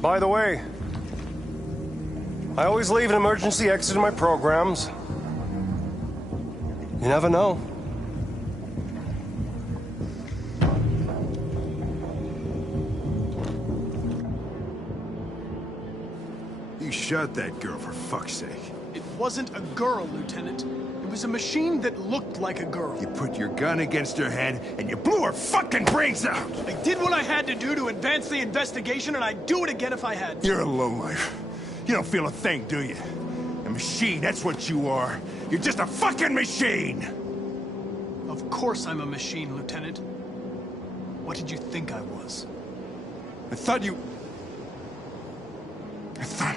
By the way, I always leave an emergency exit in my programs. You never know. You shot that girl, for fuck's sake. It wasn't a girl, Lieutenant. It was a machine that looked like a girl. You put your gun against her head, and you blew her fucking brains out! I did what I had to do to advance the investigation, and I'd do it again if I had to. You're a lowlife. You don't feel a thing, do you? A machine, that's what you are. You're just a fucking machine! Of course I'm a machine, Lieutenant. What did you think I was? I thought you... I thought...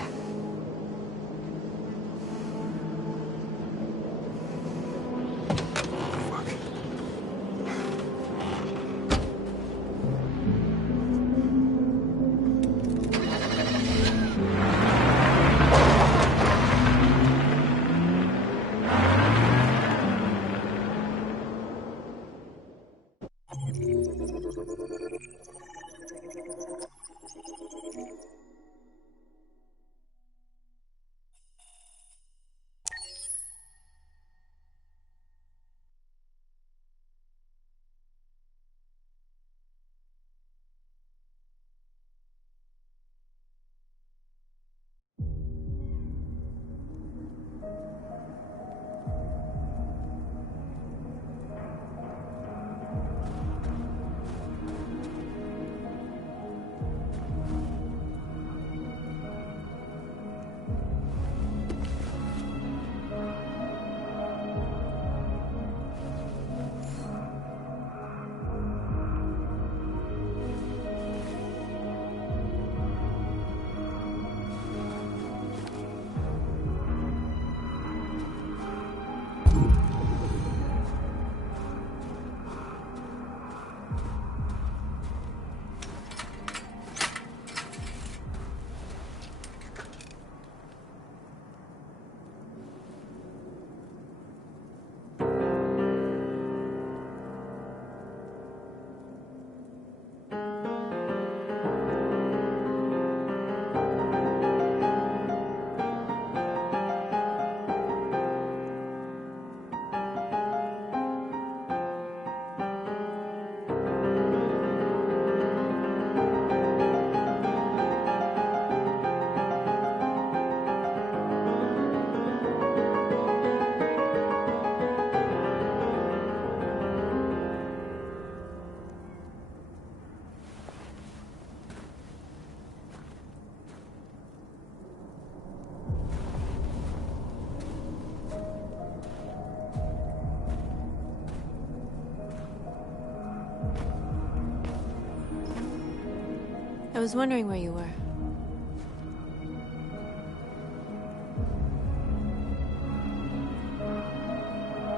I was wondering where you were.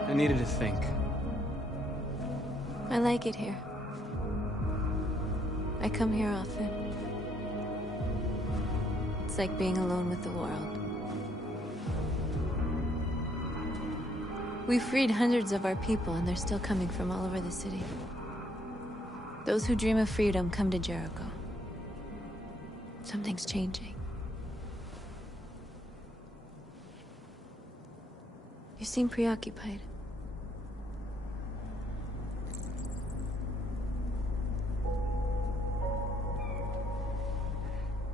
I needed to think. I like it here. I come here often. It's like being alone with the world. We freed hundreds of our people, and they're still coming from all over the city. Those who dream of freedom come to Jericho. Something's changing. You seem preoccupied.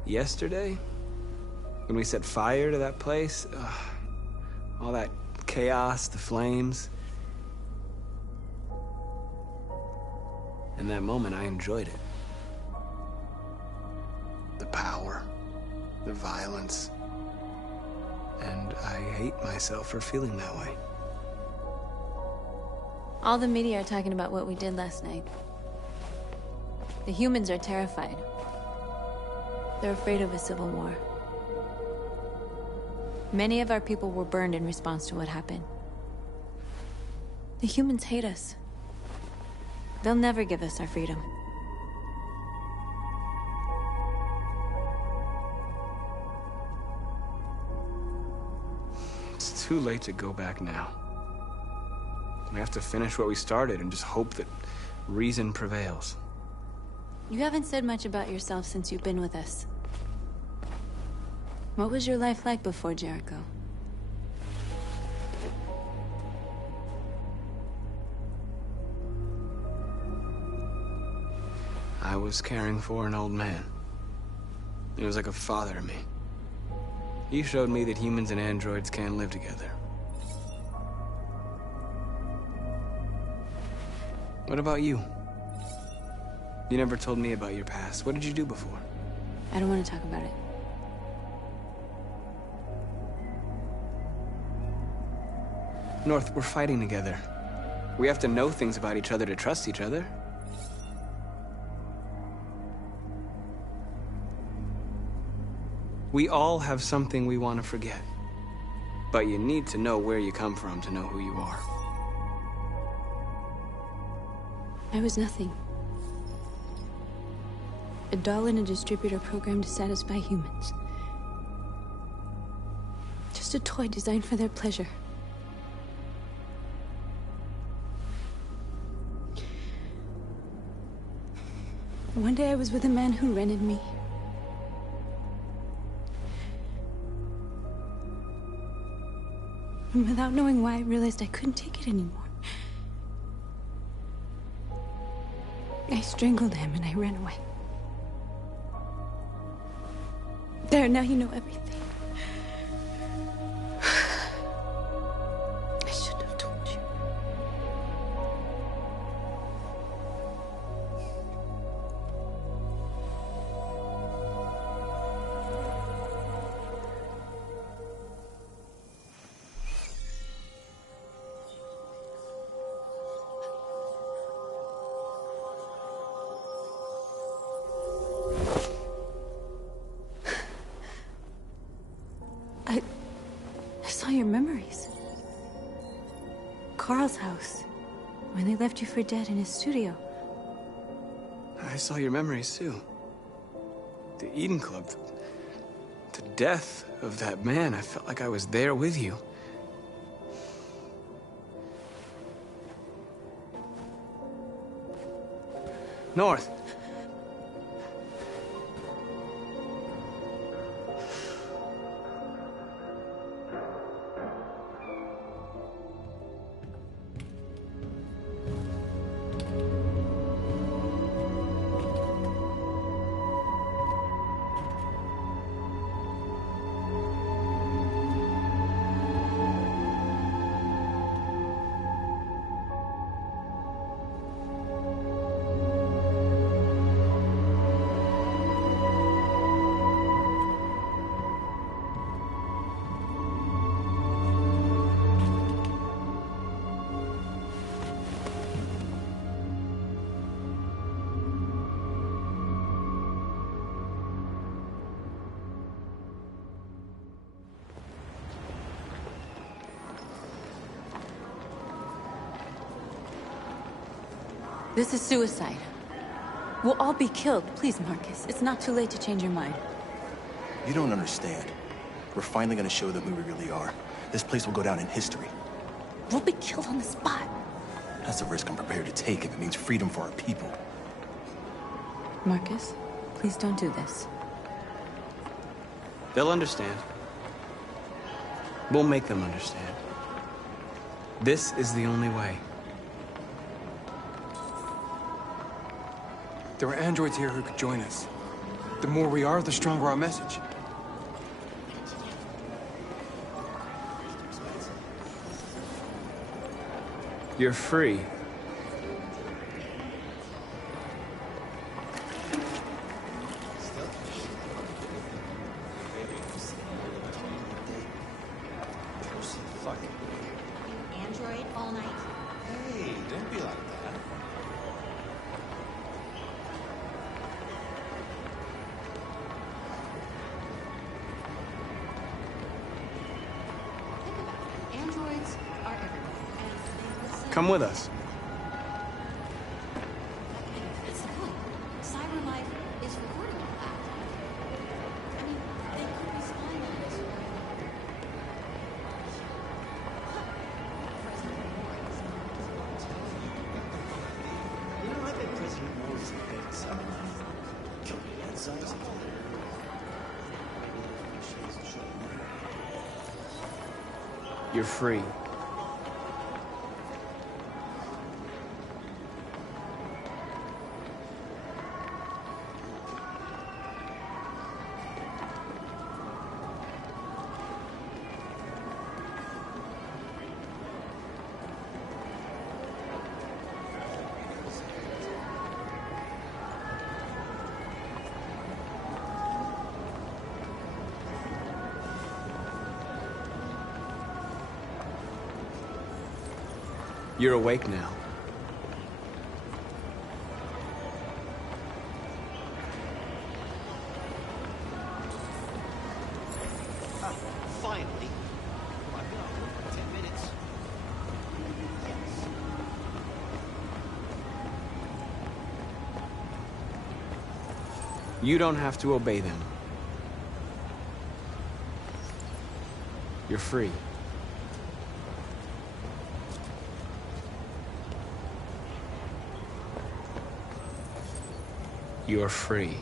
Yesterday, when we set fire to that place, all that chaos, the flames. In that moment, I enjoyed it. The power, the violence. And I hate myself for feeling that way. All the media are talking about what we did last night. The humans are terrified. They're afraid of a civil war. Many of our people were burned in response to what happened. The humans hate us. They'll never give us our freedom. It's too late to go back now. We have to finish what we started and just hope that reason prevails. You haven't said much about yourself since you've been with us. What was your life like before Jericho? I was caring for an old man. He was like a father to me. He showed me that humans and androids can live together. What about you? You never told me about your past. What did you do before? I don't want to talk about it. North, we're fighting together. We have to know things about each other to trust each other. We all have something we want to forget. But you need to know where you come from to know who you are. I was nothing. A doll in a distributor program to satisfy humans. Just a toy designed for their pleasure. One day I was with a man who rented me. And without knowing why, I realized I couldn't take it anymore. I strangled him and I ran away. There, now you know everything. I shouldn't have told you. I saw your memories. Carl's house, when they left you for dead in his studio. I saw your memories too. The Eden Club. The death of that man. I felt like I was there with you. North. This is suicide. We'll all be killed. Please, Marcus. It's not too late to change your mind. You don't understand. We're finally gonna show them who we really are. This place will go down in history. We'll be killed on the spot. That's a risk I'm prepared to take if it means freedom for our people. Marcus, please don't do this. They'll understand. We'll make them understand. This is the only way. There are androids here who could join us. The more we are, the stronger our message. You're free. Android all night. Hey, don't be like that. Androids are everywhere. Come with us. That's the point. Cyber life is recording all that. I mean, they could be spying on us. You know, I bet President Moore is invading cyber life. Killed me enzymes. You're free. You're awake now. Finally. I've been off work for 10 minutes. You don't have to obey them. You're free. You're free.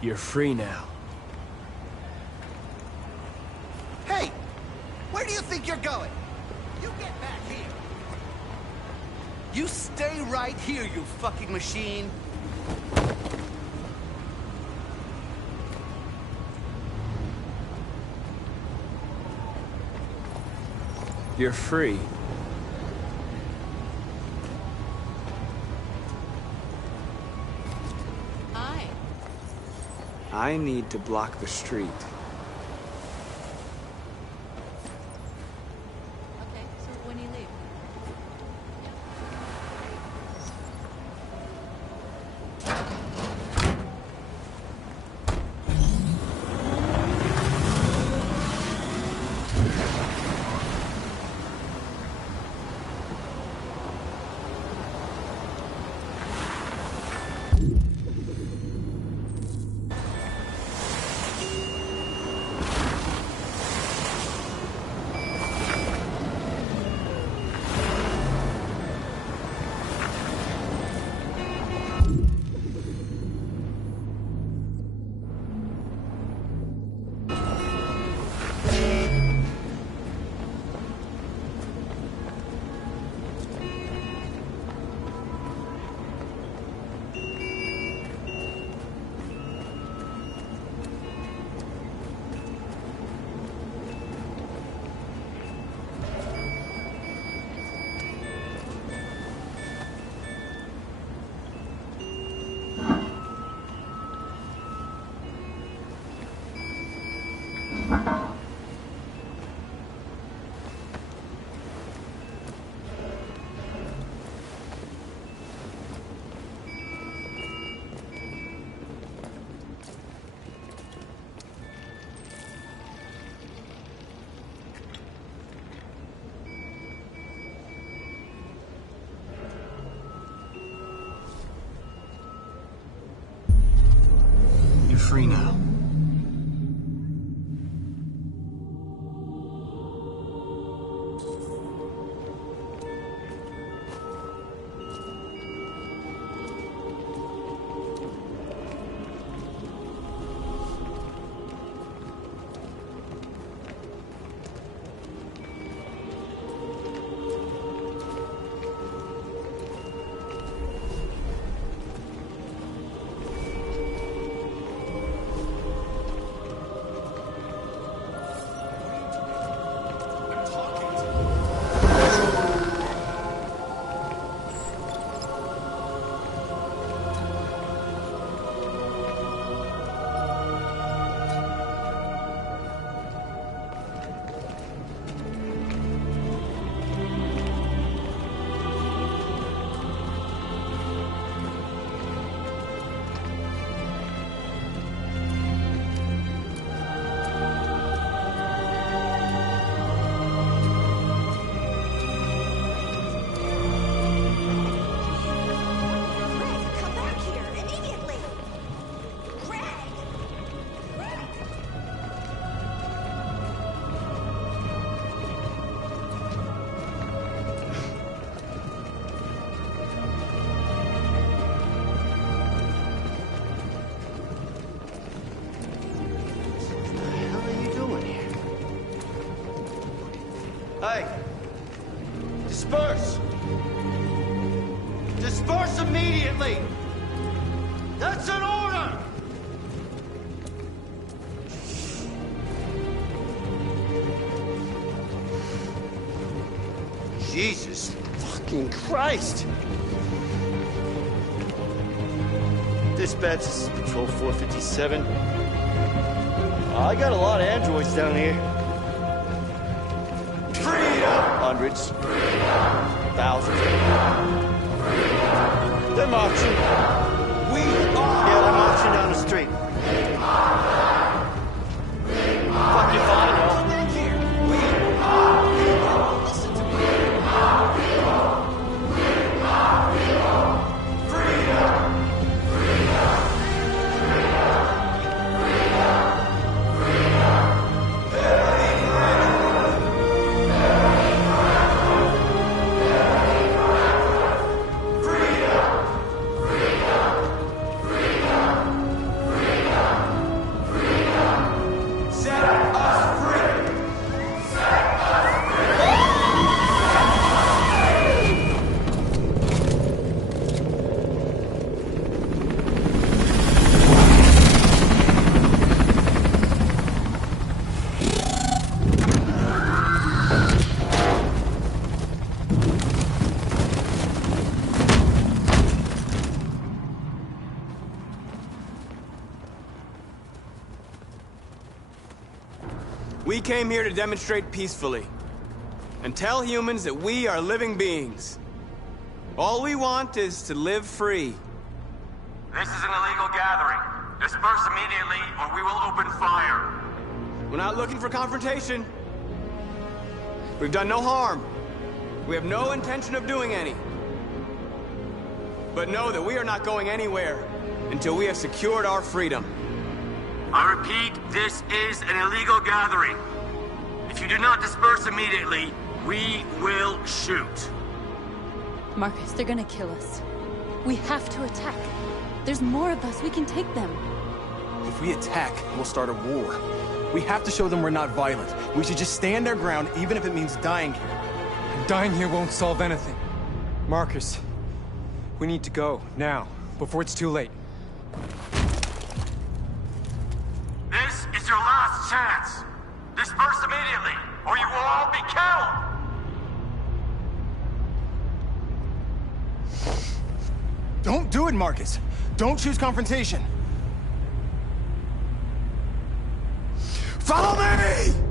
You're free now. Hey! Where do you think you're going? You get back here! You stay right here, you fucking machine! You're free. Hi. I need to block the street. Okay, so when you leave? You're free now. Hey! Disperse! Disperse immediately! That's an order! Jesus fucking Christ! Dispatch, this is Patrol 457. I got a lot of androids down here. Freedom! Hundreds. Thousands. They're marching. Yeah, they're marching down the street. Fuck if I know. We came here to demonstrate peacefully and tell humans that we are living beings. All we want is to live free. This is an illegal gathering. Disperse immediately or we will open fire. We're not looking for confrontation. We've done no harm. We have no intention of doing any. But know that we are not going anywhere until we have secured our freedom. I repeat, this is an illegal gathering. If you do not disperse immediately, we will shoot. Marcus, they're gonna kill us. We have to attack. There's more of us. We can take them. If we attack, we'll start a war. We have to show them we're not violent. We should just stand our ground, even if it means dying here. And dying here won't solve anything. Marcus, we need to go, now, before it's too late. This is your last chance. Disperse immediately, or you will all be killed. Don't do it, Marcus. Don't choose confrontation. Follow me!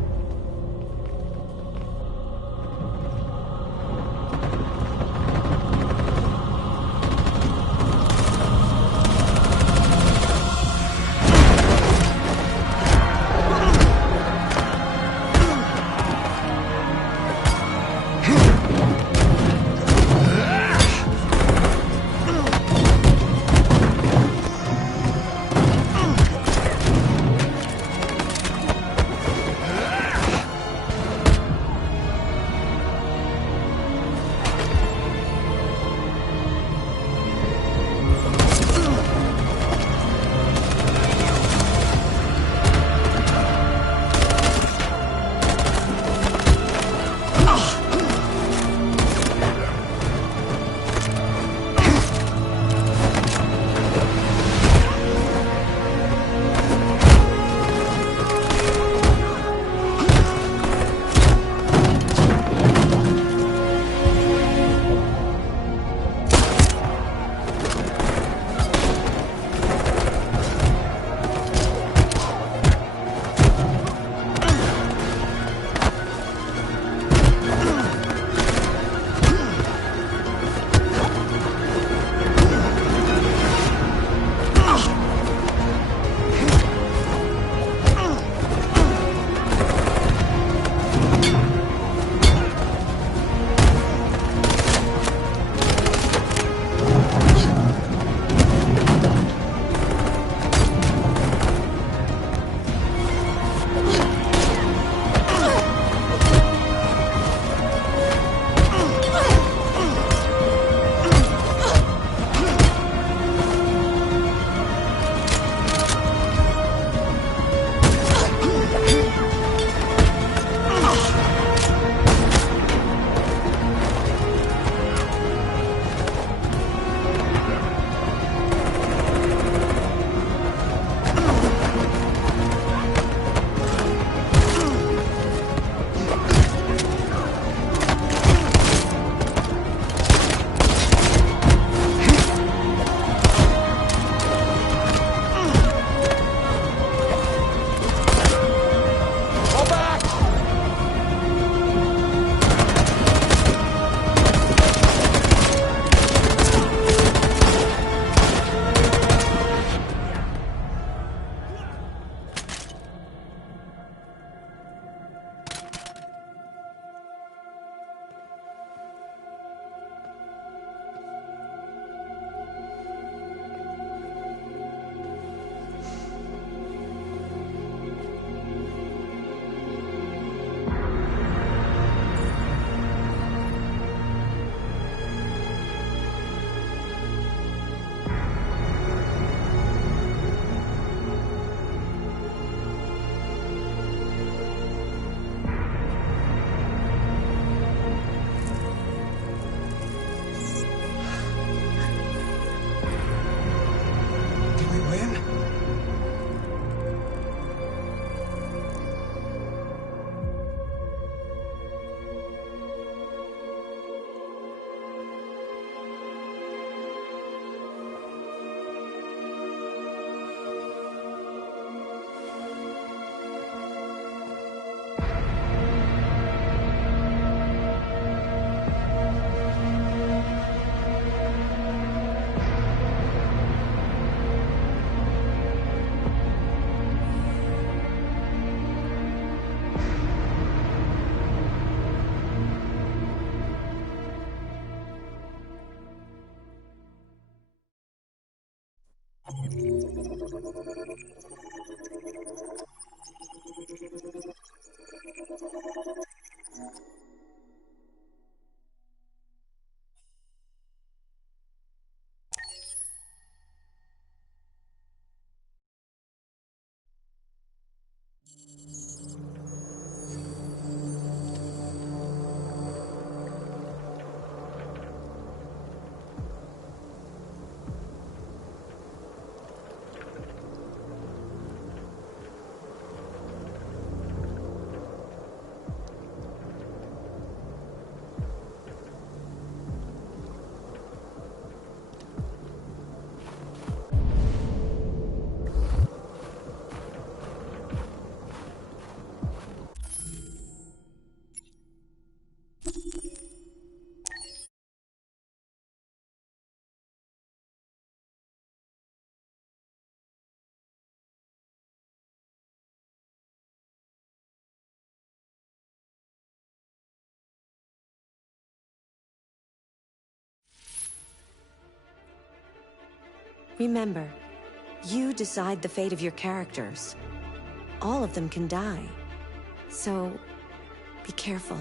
Remember, you decide the fate of your characters. All of them can die. So, be careful.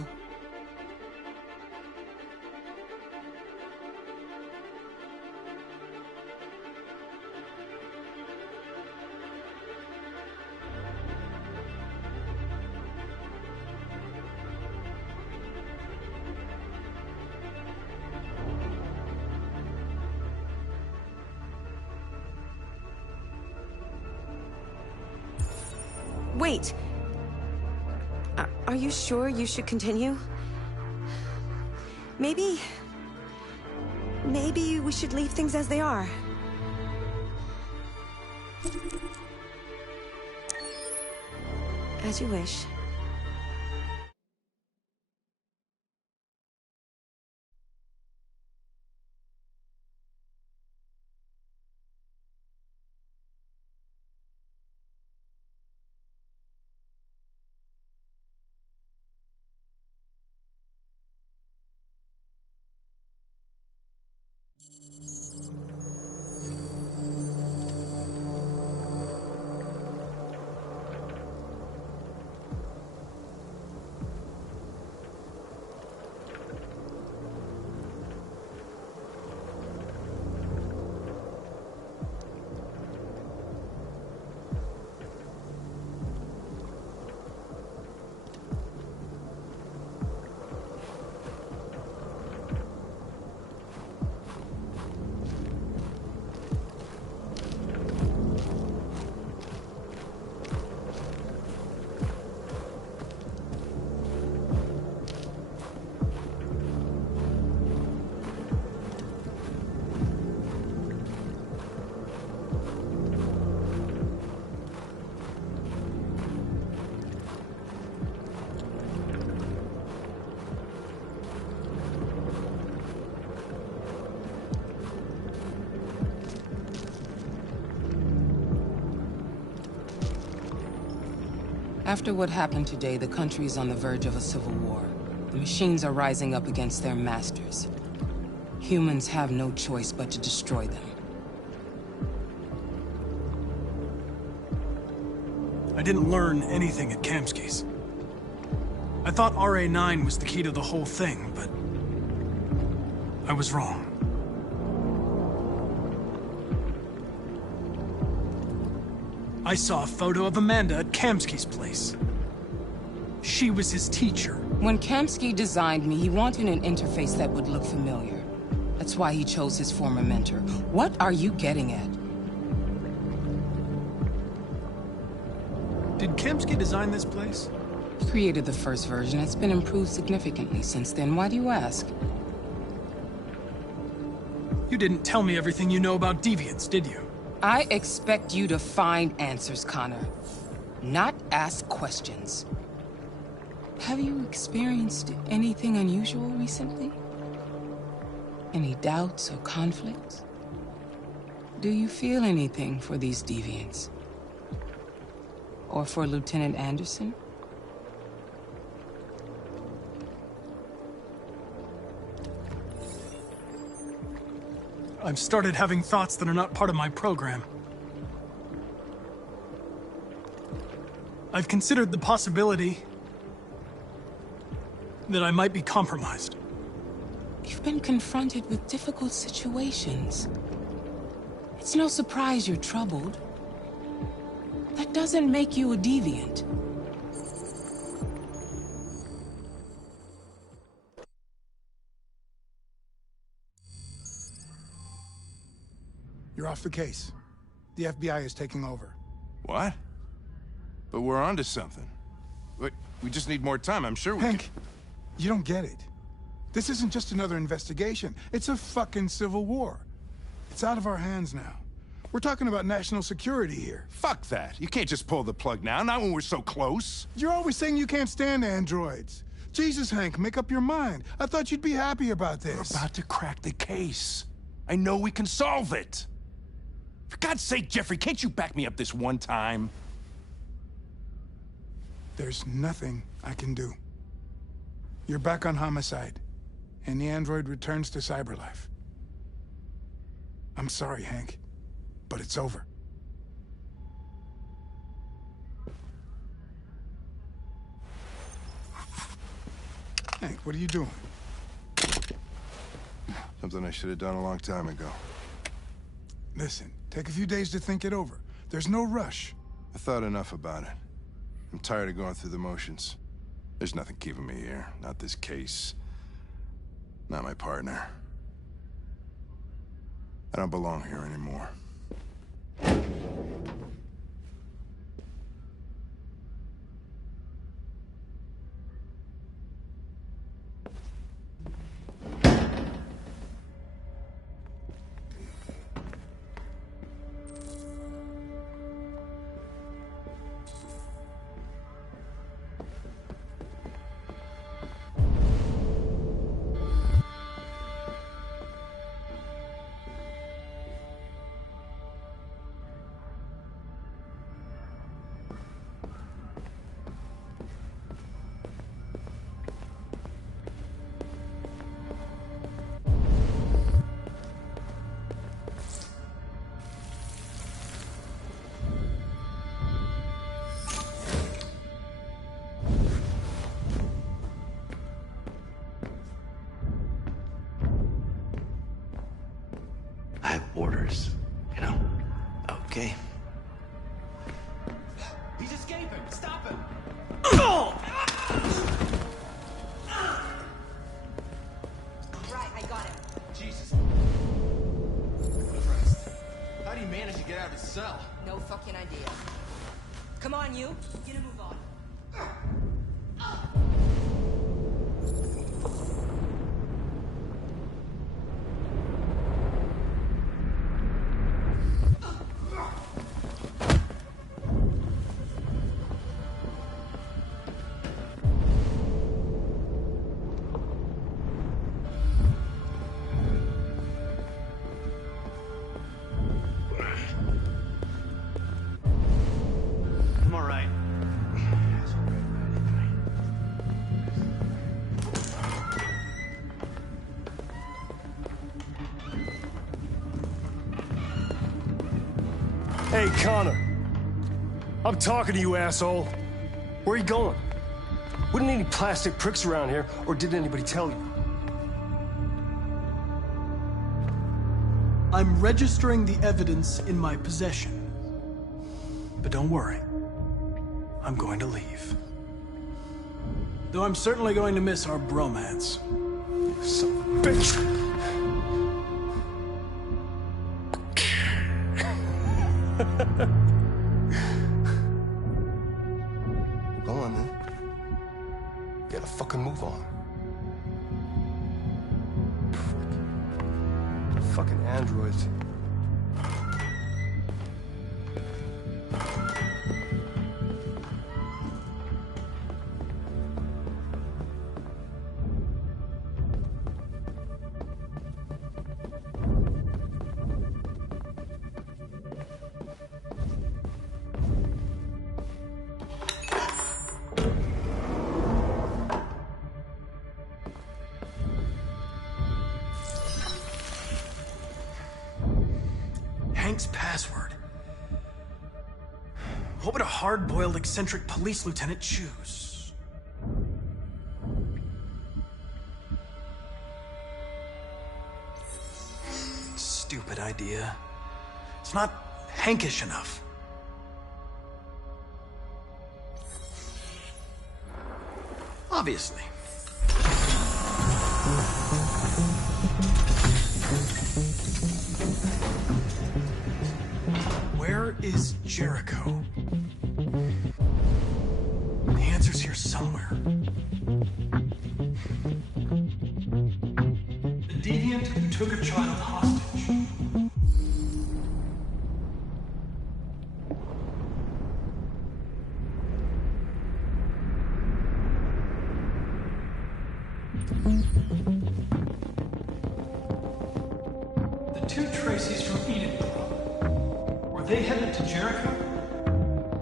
Wait! Are you sure you should continue? Maybe we should leave things as they are. As you wish. After what happened today, the country is on the verge of a civil war. The machines are rising up against their masters. Humans have no choice but to destroy them. I didn't learn anything at Kamsky's. I thought RA9 was the key to the whole thing, but I was wrong. I saw a photo of Amanda at Kamsky's place. She was his teacher. When Kamsky designed me, he wanted an interface that would look familiar. That's why he chose his former mentor. What are you getting at? Did Kamsky design this place? He created the first version. It's been improved significantly since then. Why do you ask? You didn't tell me everything you know about deviants, did you? I expect you to find answers, Connor. Not ask questions. Have you experienced anything unusual recently? Any doubts or conflicts? Do you feel anything for these deviants? Or for Lieutenant Anderson? I've started having thoughts that are not part of my program. I've considered the possibility that I might be compromised. You've been confronted with difficult situations. It's no surprise you're troubled. That doesn't make you a deviant. You're off the case. The FBI is taking over. What? But we're onto something. We just need more time. I'm sure we Hank, you don't get it. This isn't just another investigation. It's a fucking civil war. It's out of our hands now. We're talking about national security here. Fuck that. You can't just pull the plug now, not when we're so close. You're always saying you can't stand androids. Jesus, Hank, make up your mind. I thought you'd be happy about this. We're about to crack the case. I know we can solve it. For God's sake, Jeffrey, can't you back me up this one time? There's nothing I can do. You're back on homicide, and the android returns to Cyberlife. I'm sorry, Hank, but it's over. Hank, what are you doing? Something I should have done a long time ago. Listen, take a few days to think it over. There's no rush. I thought enough about it. I'm tired of going through the motions. There's nothing keeping me here. Not this case. Not my partner. I don't belong here anymore. I have orders, you know? Okay. He's escaping! Stop him! Right, I got him. Jesus. Christ. How do you manage to get out of his cell? No fucking idea. Come on, you. Get a move on. I'm all right. Hey, Connor. I'm talking to you, asshole. Where are you going? Wouldn't any plastic pricks around here, or did anybody tell you? I'm registering the evidence in my possession. But don't worry. I'm going to leave. Though I'm certainly going to miss our bromance. Son of a bitch! Go on, then. Get a fucking move on. Fucking androids. Hank's password. What would a hard-boiled, eccentric police lieutenant choose? Stupid idea. It's not Hankish enough. Obviously. Where is Jericho? The answer's here somewhere. The deviant who took a child hostage. The two Tracys from Eden Club. Were they headed to Jericho?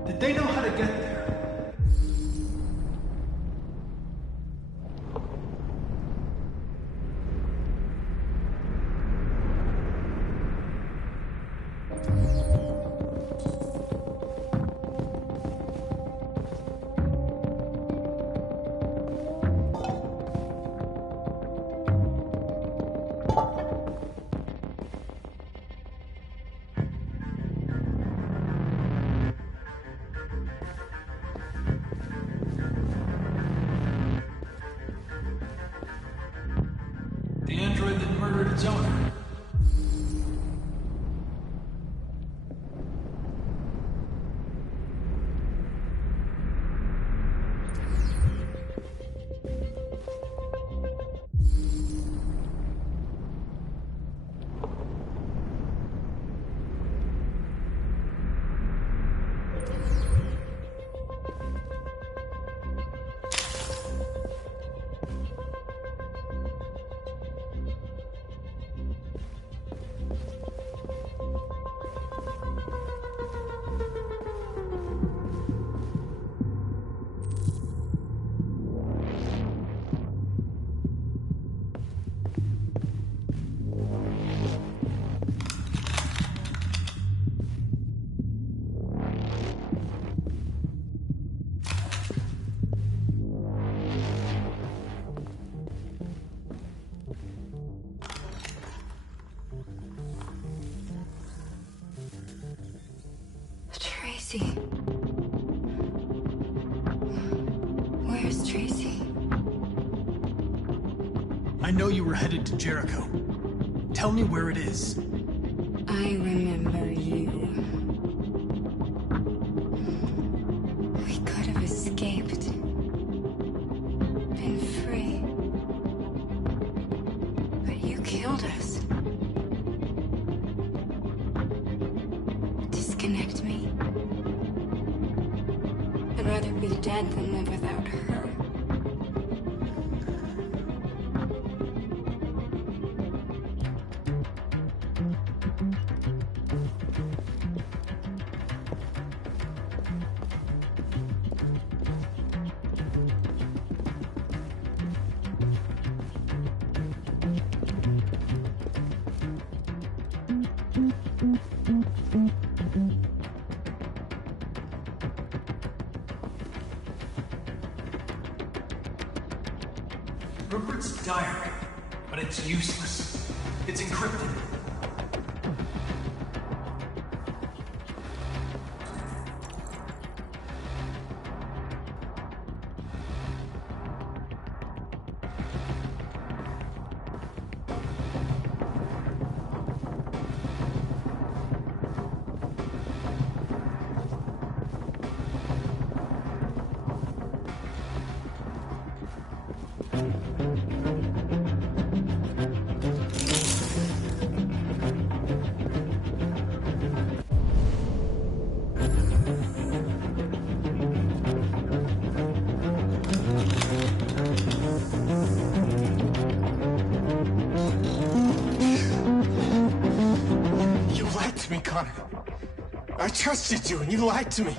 Did they know how to get there? The android that murdered its owner. Tracy. Where's Tracy? I know you were headed to Jericho. Tell me where it is. I remember you. We could have escaped. Been free. But you killed us. Disconnect me. I'd rather be dead than live without her. Rupert's diary, but it's useless. It's encrypted. Me, Connor. I trusted you and you lied to me.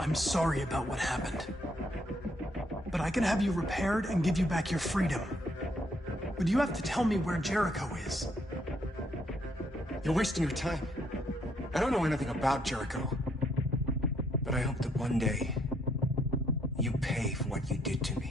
I'm sorry about what happened. But I can have you repaired and give you back your freedom. But you have to tell me where Jericho is. You're wasting your time. I don't know anything about Jericho, but I hope that one day you pay for what you did to me.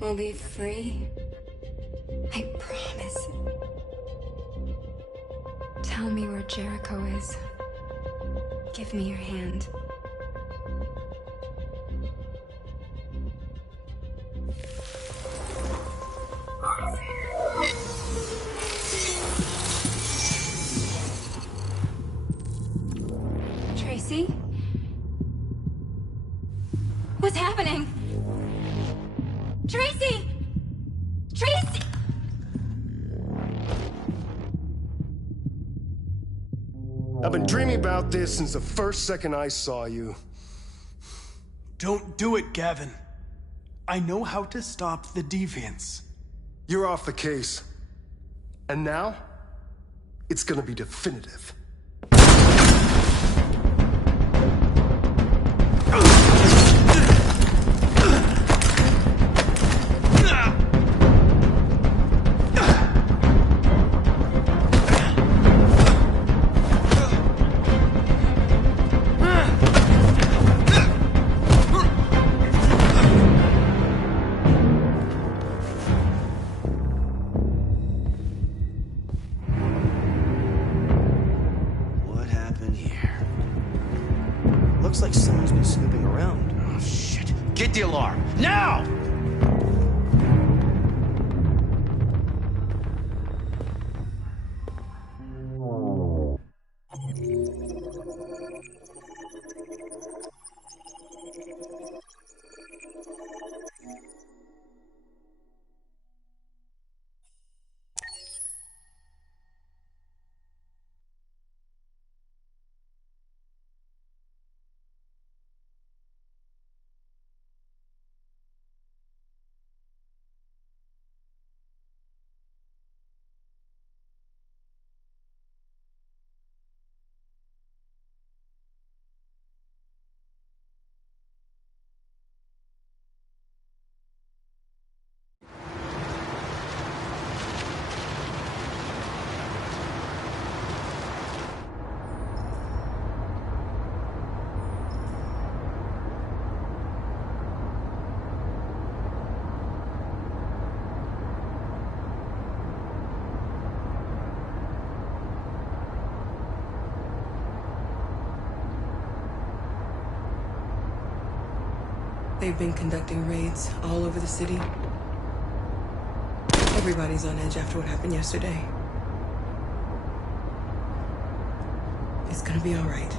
We'll be free. I promise. Tell me where Jericho is. Give me your hand. Tracy? What's happening? Tracy! Tracy! I've been dreaming about this since the first second I saw you. Don't do it, Gavin. I know how to stop the deviants. You're off the case. And now, it's gonna be definitive. Looks like someone's been snooping around. Oh, shit. Get the alarm. Now! They've been conducting raids all over the city. Everybody's on edge after what happened yesterday. It's gonna be all right.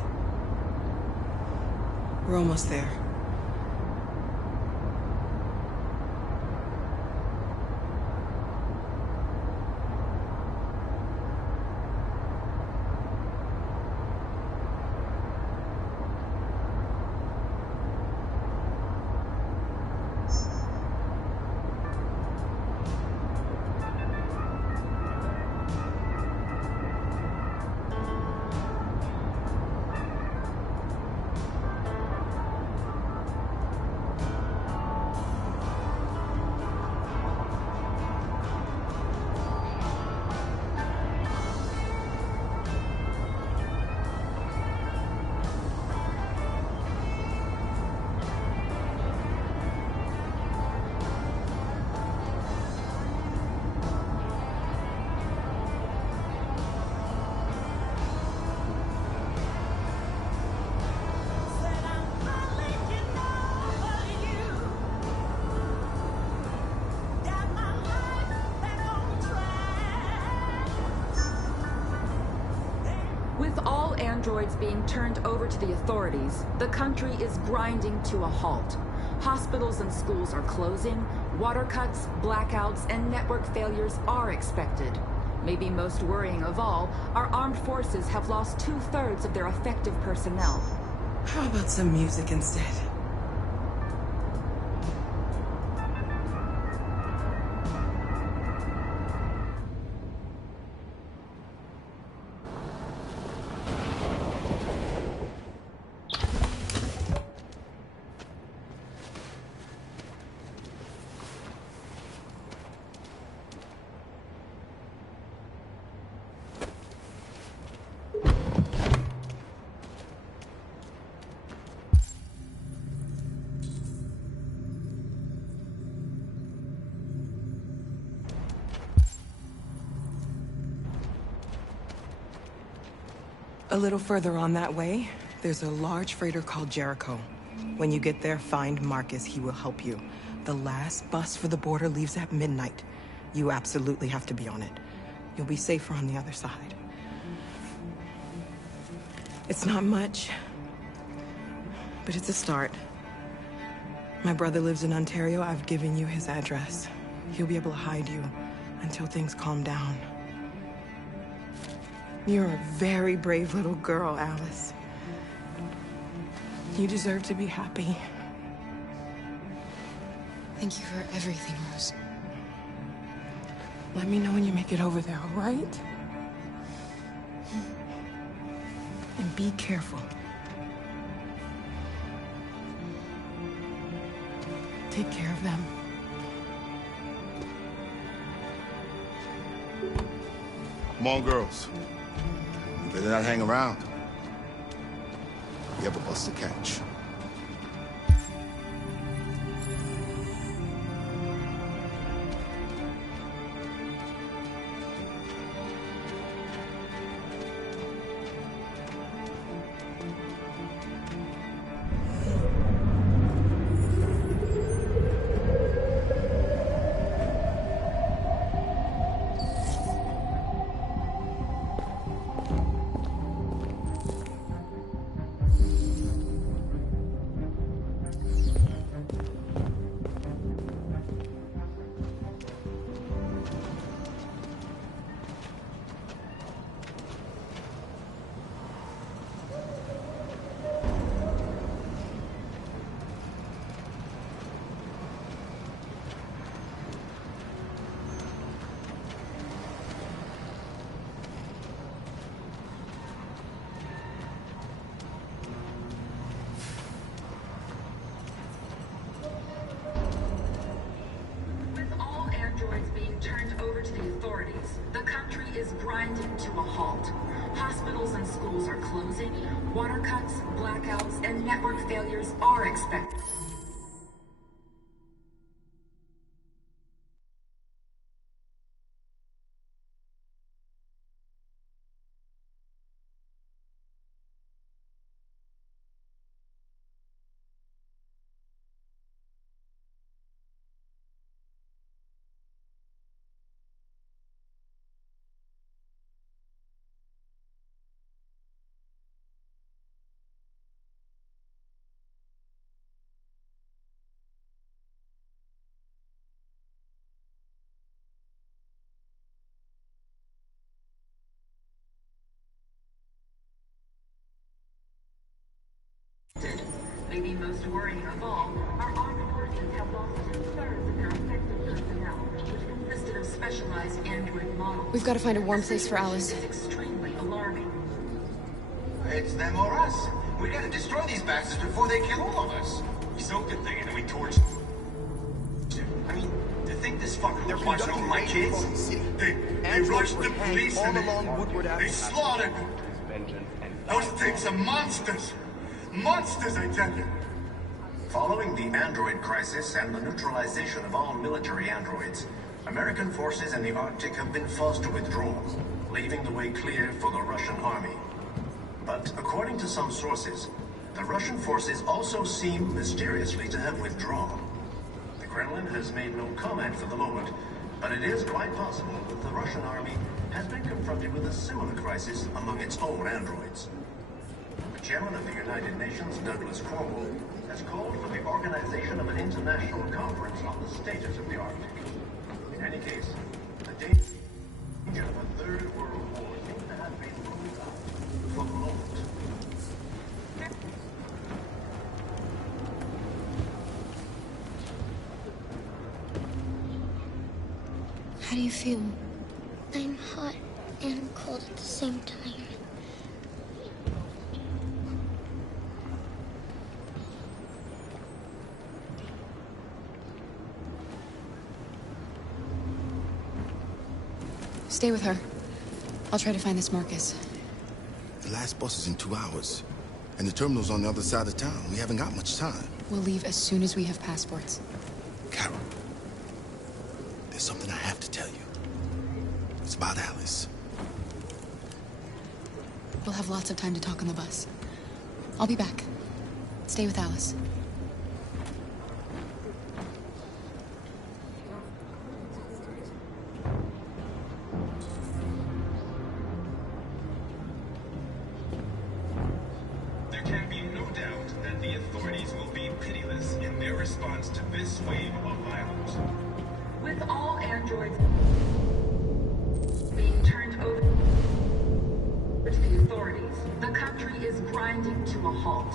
We're almost there. androids being turned over to the authorities. The country is grinding to a halt. Hospitals and schools are closing, water cuts, blackouts, and network failures are expected. Maybe most worrying of all, our armed forces have lost 2/3 of their effective personnel. How about some music instead? A little further on that way, there's a large freighter called Jericho. When you get there, find Marcus. He will help you. The last bus for the border leaves at midnight. You absolutely have to be on it. You'll be safer on the other side. It's not much, but it's a start. My brother lives in Ontario. I've given you his address. He'll be able to hide you until things calm down. You're a very brave little girl, Alice. You deserve to be happy. Thank you for everything, Rose. Let me know when you make it over there, all right? And be careful. Take care of them. Come on, girls. You better not hang around. We have a bus to catch. grinding to a halt. Hospitals and schools are closing, water cuts, blackouts, and network failures are expected. Maybe most worrying of all, our armed forces have lost 2/3 of their effective personnel, which consisted of specialized android models. We've got to find a warm place for Alice. It's extremely alarming. It's them or us. We gotta destroy these bastards before they kill all of us. We soaked the thing and then we torched it. I mean, to think this fucker was watching over my kids? They rushed the police and they slaughtered them. Those things are monsters. Monsters, I tell you! Following the android crisis and the neutralization of all military androids, American forces in the Arctic have been forced to withdraw, leaving the way clear for the Russian army. But according to some sources, the Russian forces also seem mysteriously to have withdrawn. The Kremlin has made no comment for the moment, but it is quite possible that the Russian army has been confronted with a similar crisis among its own androids. The chairman of the United Nations, Douglas Cornwall, has called for the organization of an international conference on the status of the Arctic. In any case, the danger of a third world war seems to have been ruled out for the moment. How do you feel? I'm hot and cold at the same time. Stay with her. I'll try to find this Marcus. The last bus is in 2 hours. And the terminal's on the other side of town. We haven't got much time. We'll leave as soon as we have passports. Carol, there's something I have to tell you. It's about Alice. We'll have lots of time to talk on the bus. I'll be back. Stay with Alice. There can be no doubt that the authorities will be pitiless in their response to this wave of violence. With all androids being turned over to the authorities, the country is grinding to a halt.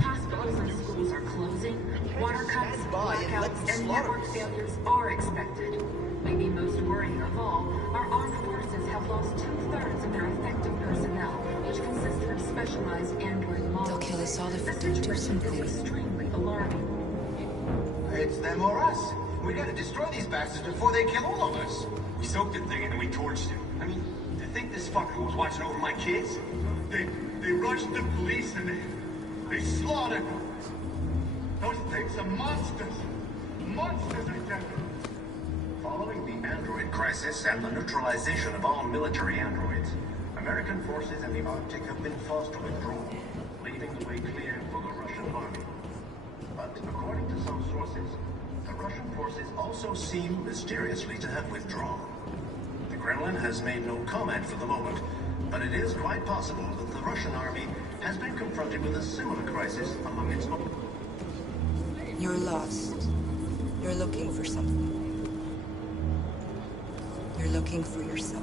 Hospitals and schools are closing, water cuts, blackouts, and network failures are expected. Maybe most worrying of all, our armed forces have lost 2/3 of their effective personnel, which consisted of specialized android models. They'll kill us all if we The don't do situation something. is extremely alarming. It's them or us. We gotta destroy these bastards before they kill all of us. We soaked the thing and then we torched it. I mean, to think this fucker was watching over my kids? They rushed the police and they slaughtered them. Those things are monsters. Monsters, I tell you. Following the android crisis and the neutralization of all military androids, American forces in the Arctic have been forced to withdraw, leaving the way clear for the Russian army. But according to some sources, the Russian forces also seem mysteriously to have withdrawn. The Kremlin has made no comment for the moment, but it is quite possible that the Russian army has been confronted with a similar crisis among its own. You're lost. You're looking for something. You're looking for yourself.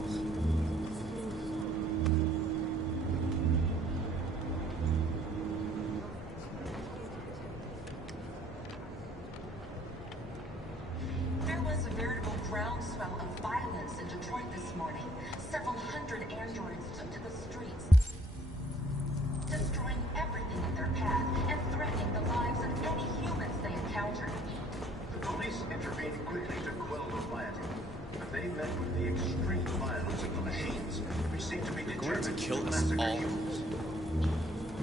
There was a veritable groundswell of violence in Detroit this morning. Several hundred androids took to the streets, destroying everything in their path and threatening the lives of any humans they encountered. The police intervened quickly to quell the rioting, but they met with the extreme violence of the machines, which seem to be determined to massacre humans.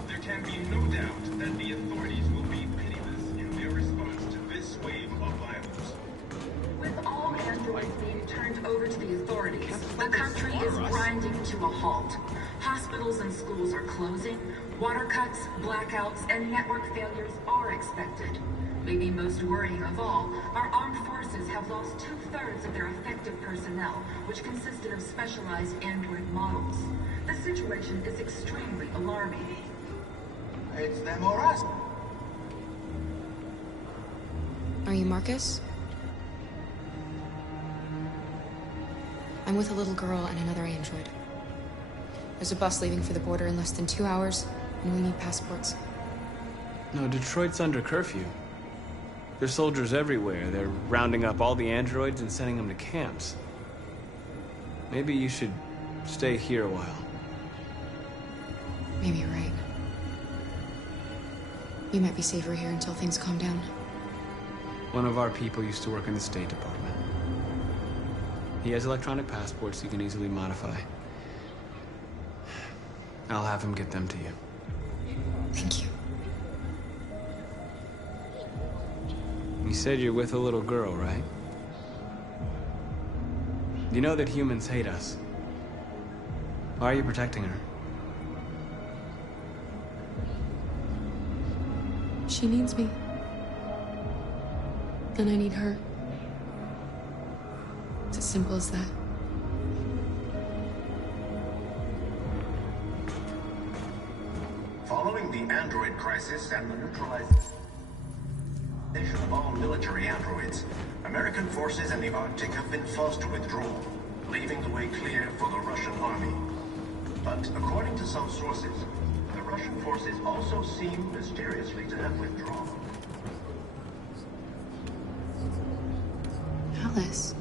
There can be no doubt that the authorities will be pitiless in their response to this wave of violence. With all androids being turned over to the authorities, the country is grinding to a halt. Hospitals and schools are closing, water cuts, blackouts, and network failures are expected. Maybe most worrying of all, our armed forces have lost 2/3 of their effective personnel, which consisted of specialized android models. The situation is extremely alarming. It's them or us. Are you Marcus? I'm with a little girl and another android. There's a bus leaving for the border in less than 2 hours, and we need passports. No, Detroit's under curfew. There's soldiers everywhere. They're rounding up all the androids and sending them to camps. Maybe you should stay here a while. Maybe you're right. You might be safer here until things calm down. One of our people used to work in the State Department. He has electronic passports you can easily modify. I'll have him get them to you. Thank you. You said you're with a little girl, right? You know that humans hate us. Why are you protecting her? She needs me. And I need her. It's as simple as that. Following the android crisis and the neutralization of all military androids, American forces in the Arctic have been forced to withdraw, leaving the way clear for the Russian army. But according to some sources, the Russian forces also seem mysteriously to have withdrawn. Alice.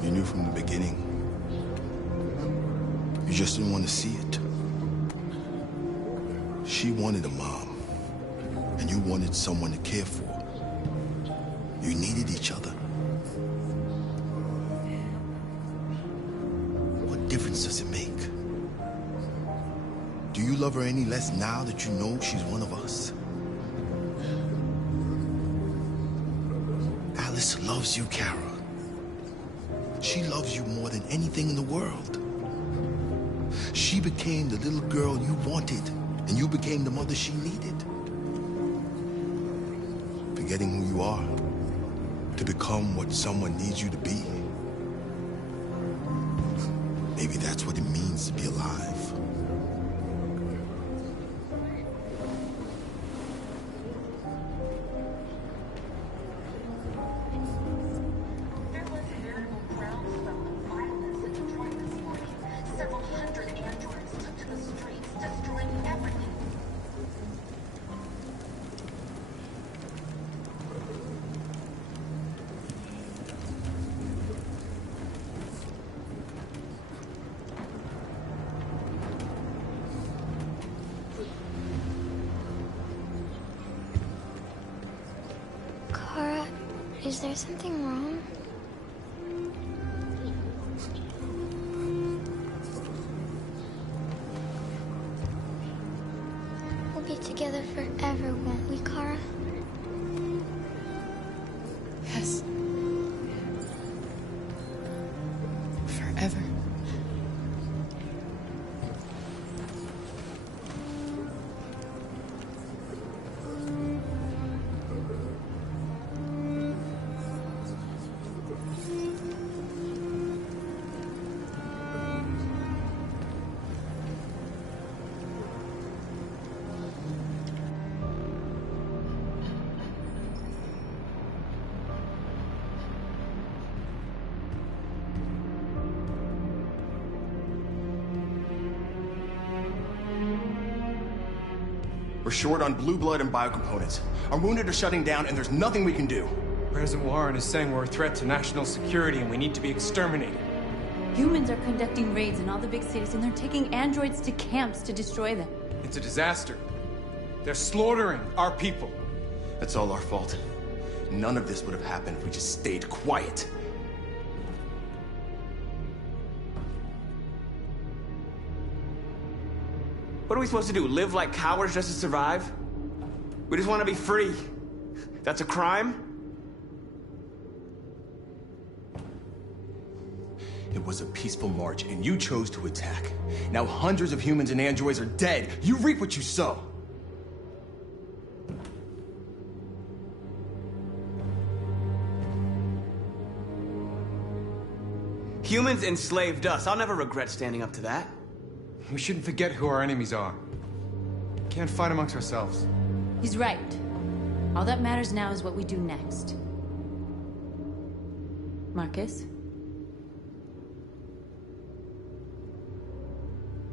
You knew from the beginning. You just didn't want to see it. She wanted a mom, and you wanted someone to care for. You needed each other. What difference does it make? Do you love her any less now that you know she's one of us? Alice loves you, Kara. She loves you more than anything in the world. She became the little girl you wanted, and you became the mother she needed. Forgetting who you are to become what someone needs you to be. Maybe that's what it means to be alive. Kara, is there something wrong? We'll be together forever, won't we, Kara? Yes. Forever. We're short on blue blood and biocomponents. Our wounded are shutting down, and there's nothing we can do. President Warren is saying we're a threat to national security and we need to be exterminated. Humans are conducting raids in all the big cities, and they're taking androids to camps to destroy them. It's a disaster. They're slaughtering our people. That's all our fault. None of this would have happened if we just stayed quiet. What are we supposed to do? Live like cowards just to survive? We just want to be free. That's a crime? It was a peaceful march, and you chose to attack. Now hundreds of humans and androids are dead. You reap what you sow. Humans enslaved us. I'll never regret standing up to that. We shouldn't forget who our enemies are. Can't fight amongst ourselves. He's right. All that matters now is what we do next. Marcus?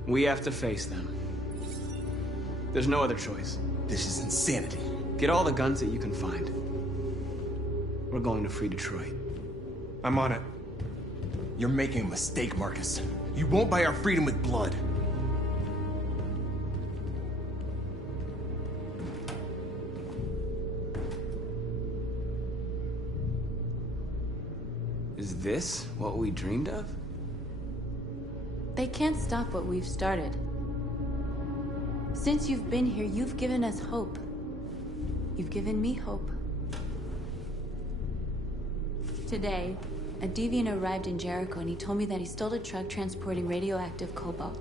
We have to face them. There's no other choice. This is insanity. Get all the guns that you can find. We're going to free Detroit. I'm on it. You're making a mistake, Marcus. You won't buy our freedom with blood. Is this what we dreamed of? They can't stop what we've started. Since you've been here, you've given us hope. You've given me hope. Today, a deviant arrived in Jericho and he told me that he stole a truck transporting radioactive cobalt.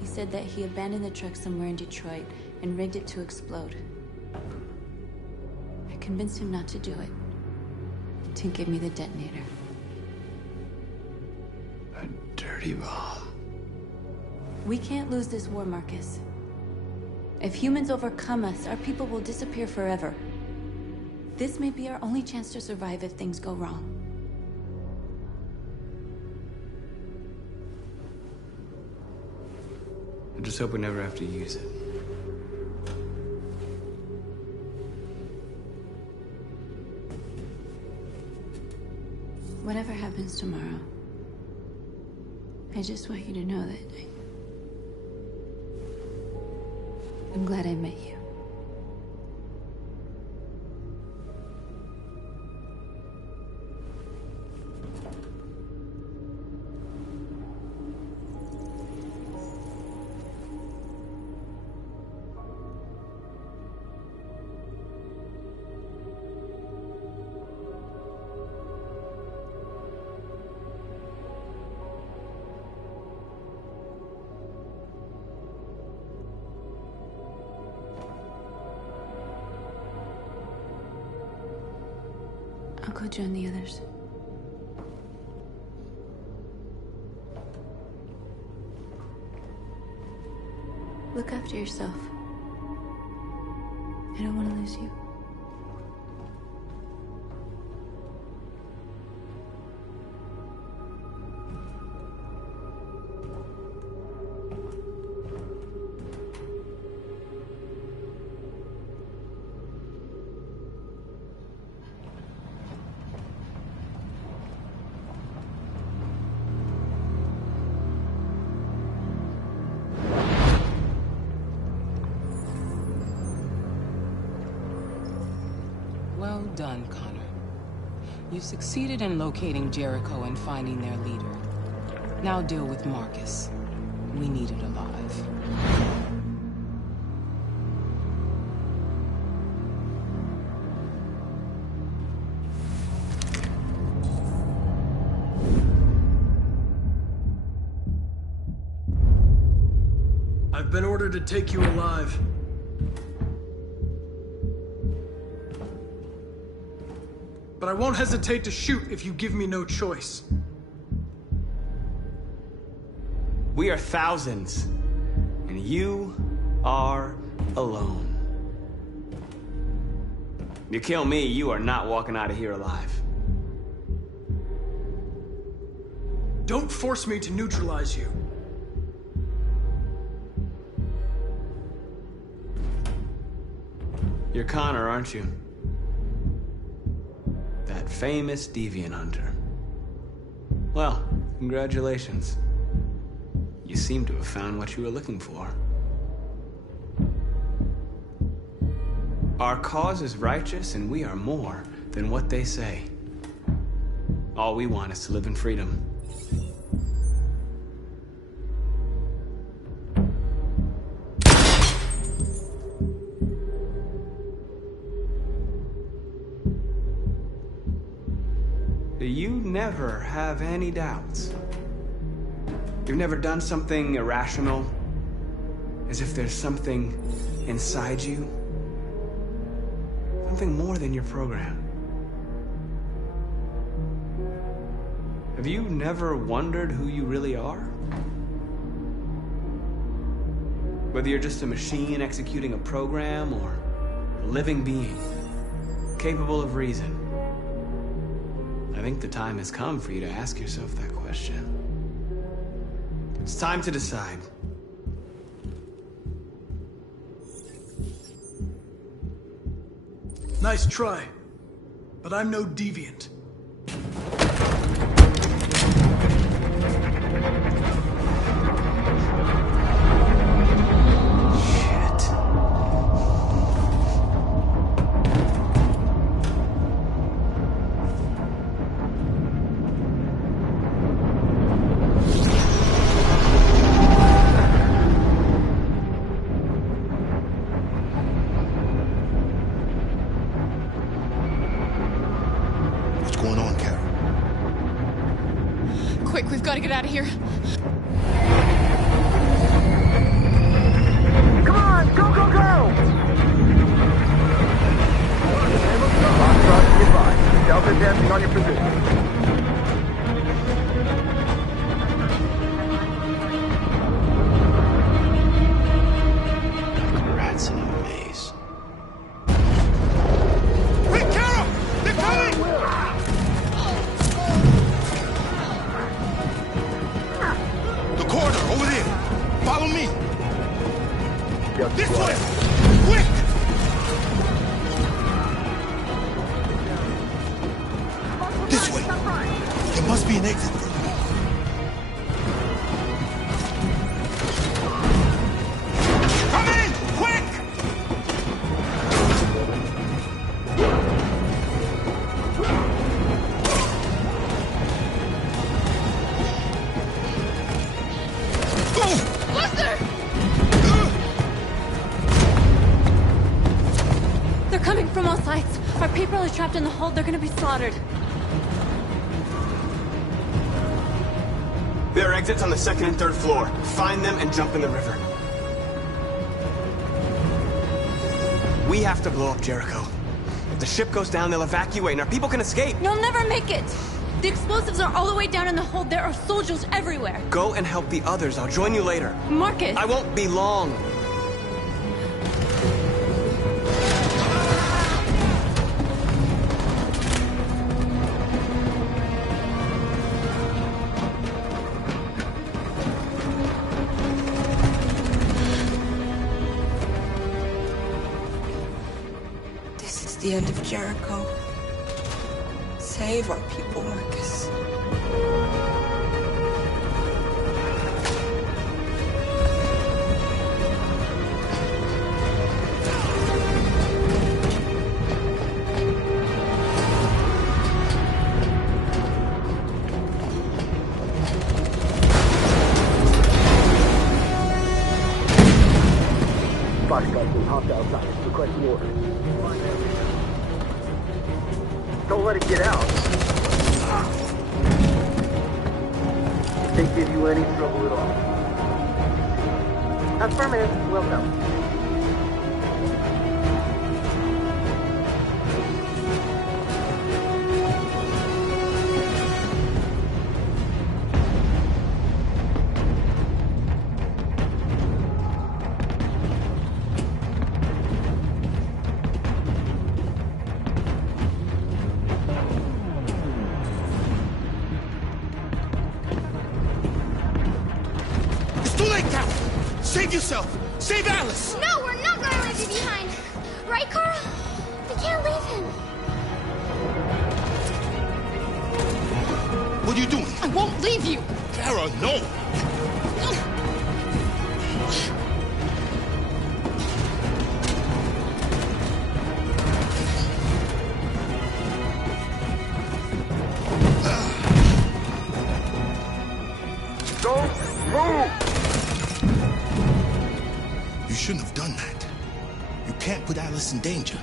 He said that he abandoned the truck somewhere in Detroit and rigged it to explode. I convinced him not to do it, to give me the detonator. A dirty bomb. We can't lose this war, Marcus. If humans overcome us, our people will disappear forever. This may be our only chance to survive if things go wrong. I just hope we never have to use it. Whatever happens tomorrow, I just want you to know that I'm glad I met you. I'll go join the others. Look after yourself. I don't want to lose you. Well done, Connor. You succeeded in locating Jericho and finding their leader. Now deal with Marcus. We need it alive. I've been ordered to take you alive. But I won't hesitate to shoot if you give me no choice. We are thousands, and you are alone. You kill me, you are not walking out of here alive. Don't force me to neutralize you. You're Connor, aren't you? That famous deviant hunter. Well, congratulations. You seem to have found what you were looking for. Our cause is righteous, and we are more than what they say. All we want is to live in freedom. You never have any doubts. You've never done something irrational, as if there's something inside you, something more than your program. Have you never wondered who you really are? Whether you're just a machine executing a program or a living being, capable of reason. I think the time has come for you to ask yourself that question. It's time to decide. Nice try, but I'm no deviant. Quick, we've got to get out of here. Come on, go, go, go! Foxtrot, goodbye. Delta advancing on your position. Rats in a maze. Quick, Carol! They're coming! The corridor, over there. Follow me. This way! Quick! This way. There must be an exit. Come in! Quick! Lester! They're coming from all sides. Our people are trapped in the hold. They're gonna be slaughtered. There are exits on the second and third floor. Find them and jump in the river. We have to blow up Jericho. If the ship goes down, they'll evacuate and our people can escape. You'll never make it! The explosives are all the way down in the hold. There are soldiers everywhere. Go and help the others. I'll join you later. Marcus! I won't be long. This is the end of Jericho. Save our people, Marcus. Foxtrot's been hopped outside. Requesting orders. Don't let it get out. If they give you any trouble at all. Affirmative. Welcome. Save yourself! Save Alice! No, we're not gonna leave you behind. Right, Carl? We can't leave him. What are you doing? I won't leave you! Kara, no! Don't move! You shouldn't have done that. You can't put Alice in danger.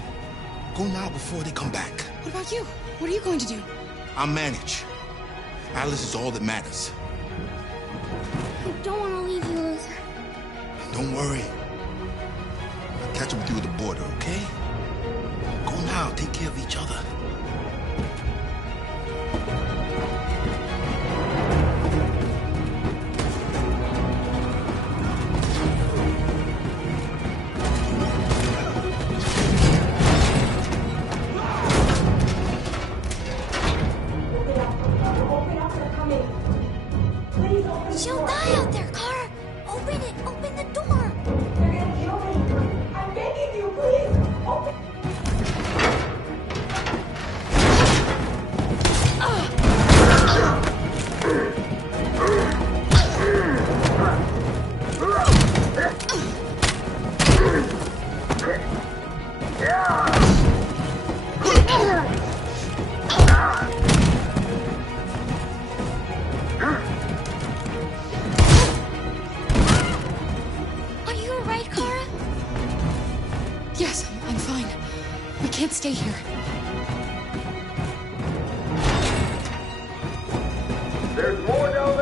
Go now before they come back. What about you? What are you going to do? I'll manage. Alice is all that matters. I don't want to leave you, Luther. Don't worry. I'll catch up with you at the border, okay? Go now. Take care of each other. She'll die out there, Kara. Open it. Open the door. You're gonna kill me. I'm begging you, please. Open. Are you alright, Kara? Yes, I'm fine. We can't stay here. There's more down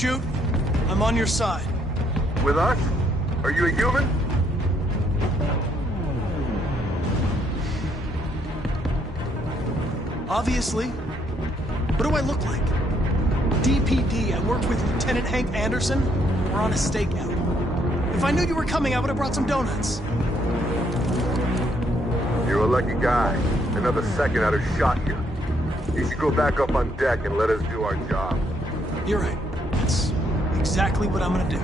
shoot, I'm on your side. With us? Are you a human? Obviously. What do I look like? DPD, I worked with Lieutenant Hank Anderson. We're on a stakeout. If I knew you were coming, I would have brought some donuts. You're a lucky guy. Another second I'd have shot you. You should go back up on deck and let us do our job. You're right. That's exactly what I'm gonna do.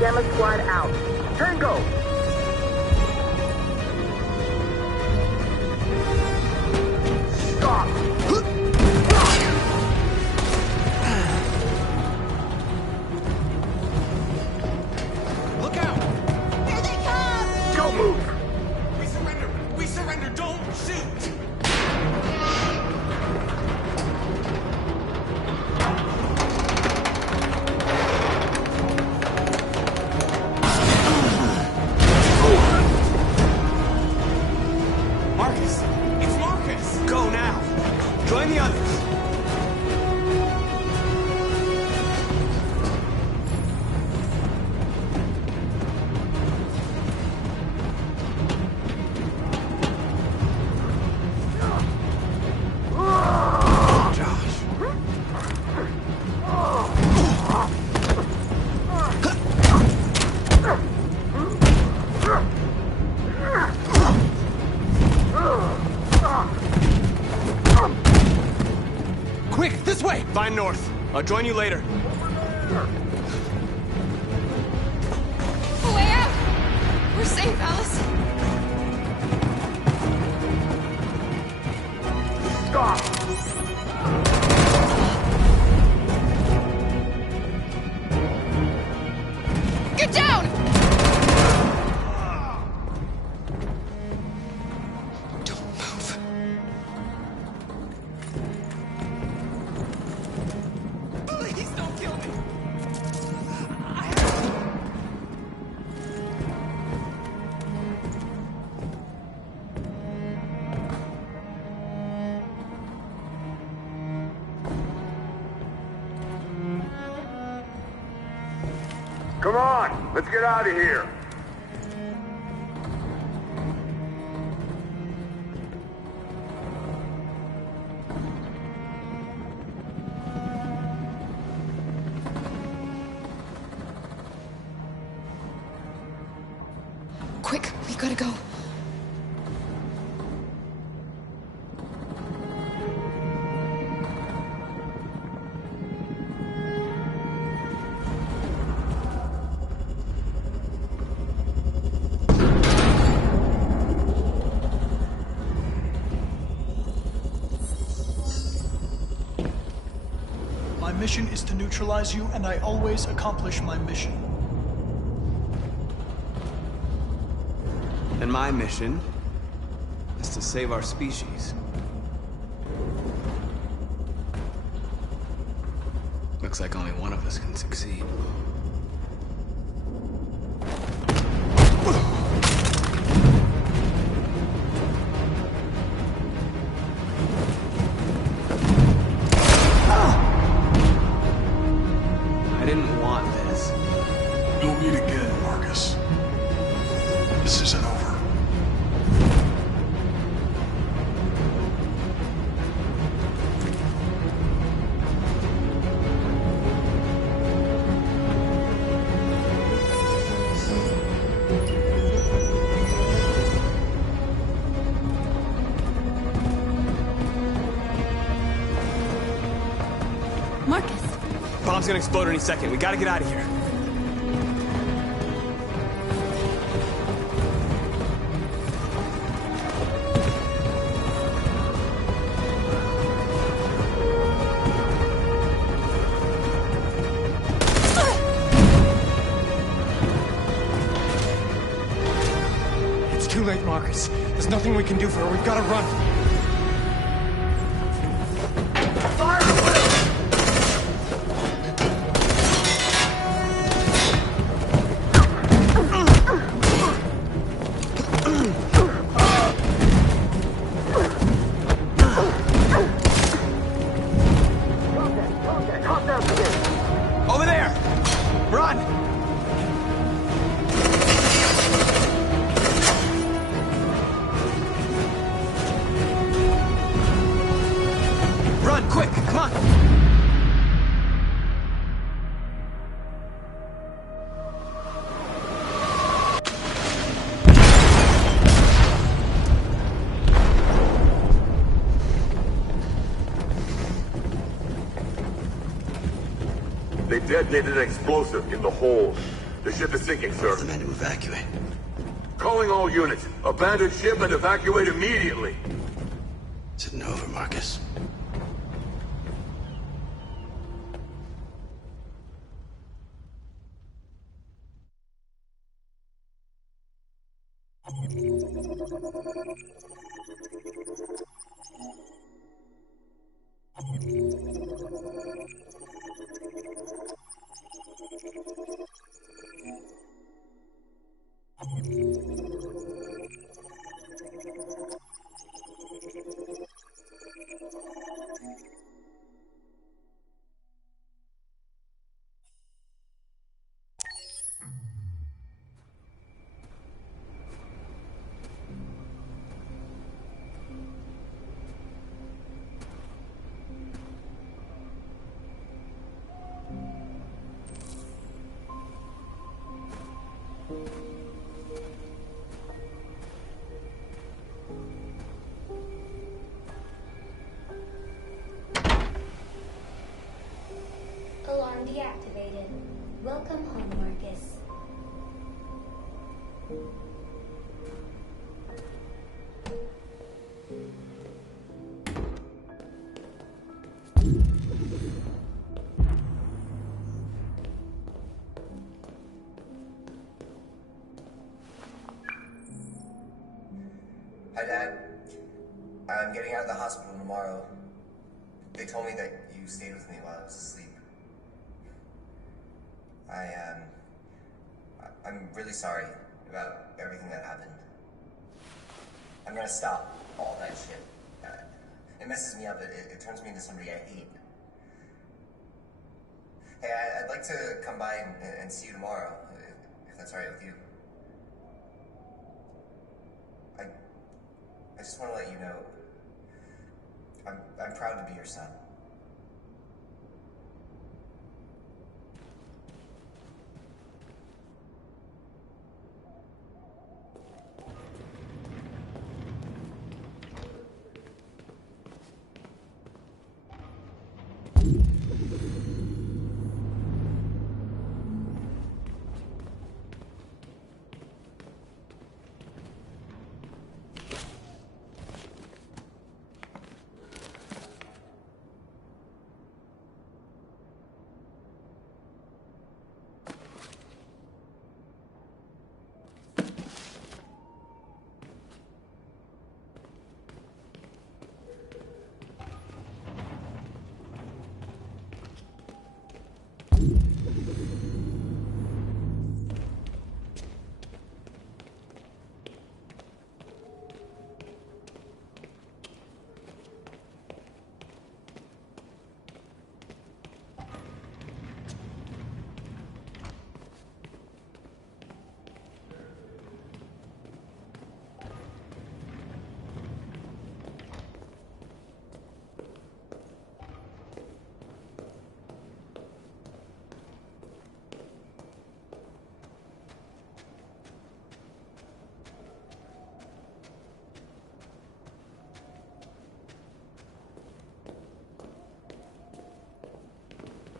Gamma Squad out. Tango! Stop! Look out! Here they come! Don't move! We surrender! We surrender! Don't shoot! Join the others. Vine north. I'll join you later. Way out! We're safe, Alice. Stop! Get down! Come on, let's get out of here. Quick, we gotta go. My mission is to neutralize you, and I always accomplish my mission. And my mission is to save our species. Looks like only one of us can succeed. I didn't want this. You'll meet again, Marcus. This isn't over. bomb's gonna explode any second. We gotta get out of here. It's too late, Marcus. There's nothing we can do for her. We've got to run. Over there! Run! Run, quick, come on! They detonated an explosive in the hold. The ship is sinking, sir. The men to evacuate. Calling all units. Abandon ship and evacuate immediately. It's over, Marcus. Alarm deactivated. Welcome home, Marcus. Hi, Dad. I'm getting out of the hospital tomorrow. They told me that you stayed with me while I was asleep. I'm really sorry about everything that happened. I'm gonna stop all that shit. It messes me up. It turns me into somebody I hate. Hey, I'd like to come by and see you tomorrow, if that's all right with you. I just want to let you know, I'm proud to be your son.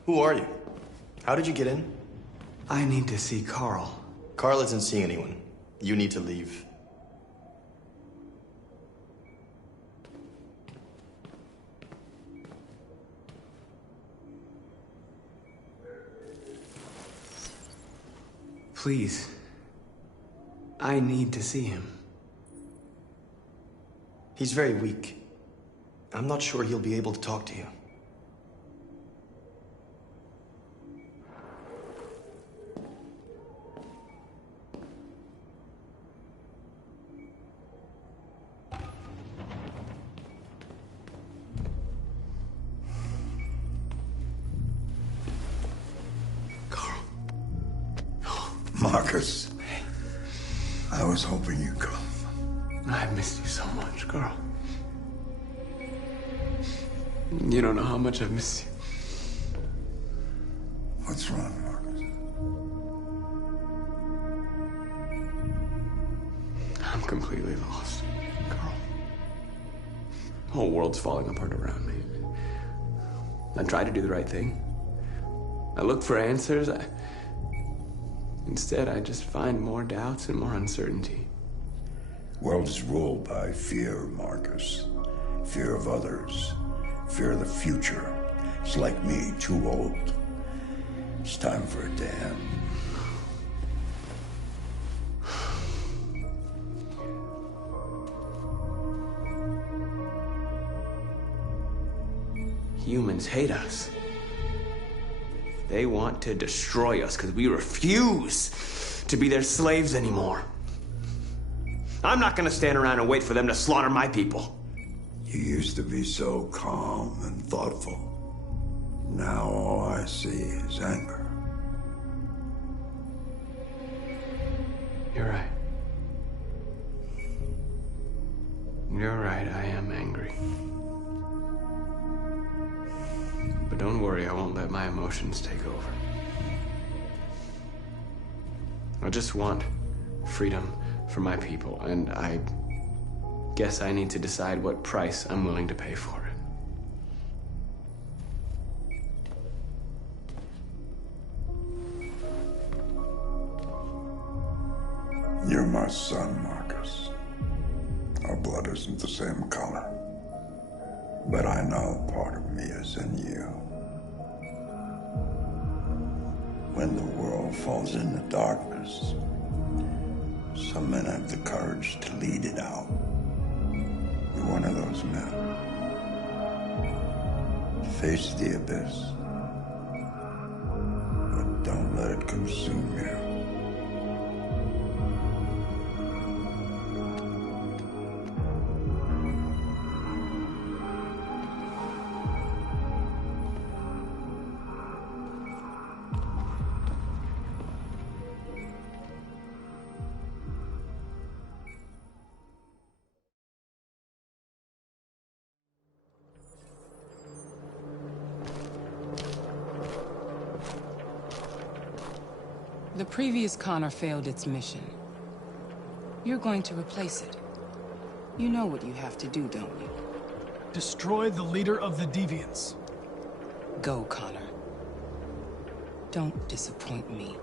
Who are you? How did you get in? I need to see Carl. Carl isn't seeing anyone. You need to leave. Please. I need to see him. He's very weak. I'm not sure he'll be able to talk to you. Marcus, I was hoping you'd come. I've missed you so much, Carl. You don't know how much I've missed you. What's wrong, Marcus? I'm completely lost, Carl. The whole world's falling apart around me. I tried to do the right thing. I looked for answers. Instead, I just find more doubts and more uncertainty. World is ruled by fear, Marcus. Fear of others. Fear of the future. It's like me, too old. It's time for a dam. Humans hate us. They want to destroy us because we refuse to be their slaves anymore. I'm not gonna stand around and wait for them to slaughter my people. You used to be so calm and thoughtful. Now all I see is anger. You're right. You're right, I am angry. But don't worry, I won't let my emotions take over. I just want freedom for my people, and I guess I need to decide what price I'm willing to pay for it. You're my son, Marcus. Our blood isn't the same color. But I know part of me is in you. When the world falls into darkness, some men have the courage to lead it out. You're one of those men. Face the abyss, but don't let it consume you. The previous Connor failed its mission. You're going to replace it. You know what you have to do, don't you? Destroy the leader of the Deviants. Go, Connor. Don't disappoint me.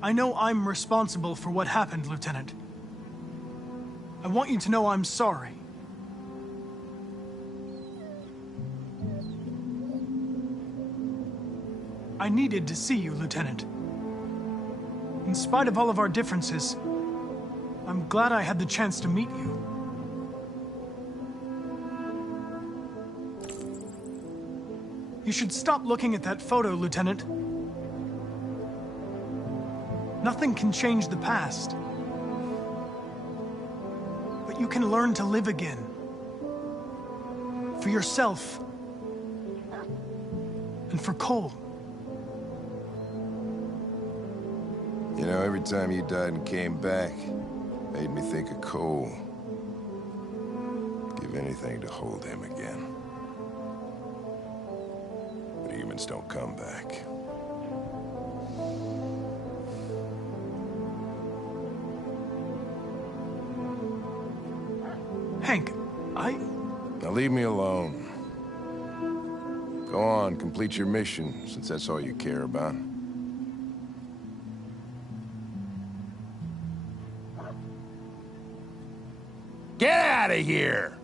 I know I'm responsible for what happened, Lieutenant. I want you to know I'm sorry. I needed to see you, Lieutenant. In spite of all of our differences, I'm glad I had the chance to meet you. You should stop looking at that photo, Lieutenant. Nothing can change the past. that you can learn to live again. For yourself. And for Cole. You know, every time you died and came back, made me think of Cole. Give anything to hold him again. But humans don't come back. Hank, Now leave me alone. Go on, complete your mission, since that's all you care about. Get out of here!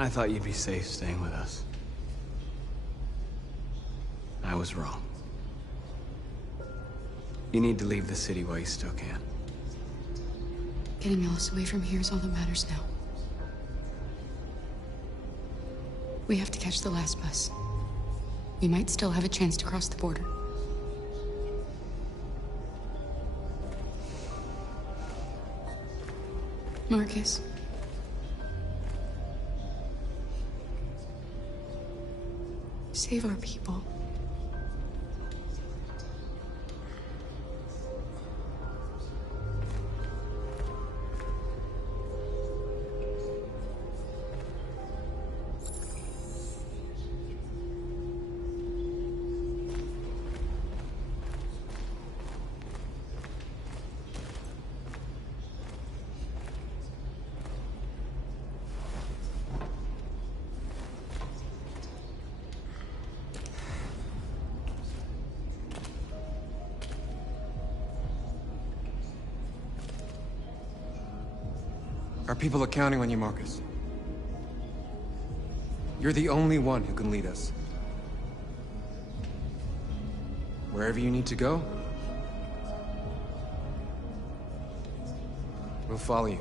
I thought you'd be safe staying with us. I was wrong. You need to leave the city while you still can. Getting Alice away from here is all that matters now. We have to catch the last bus. We might still have a chance to cross the border. Marcus. Save our people. Our people are counting on you, Marcus. You're the only one who can lead us. Wherever you need to go, we'll follow you.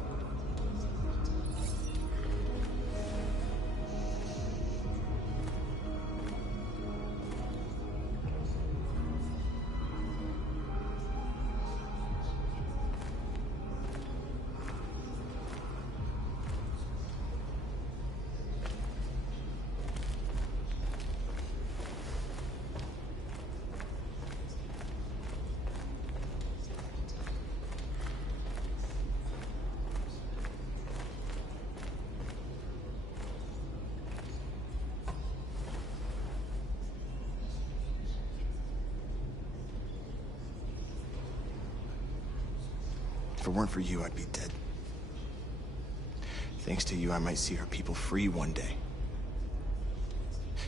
If it weren't for you, I'd be dead. Thanks to you, I might see our people free one day.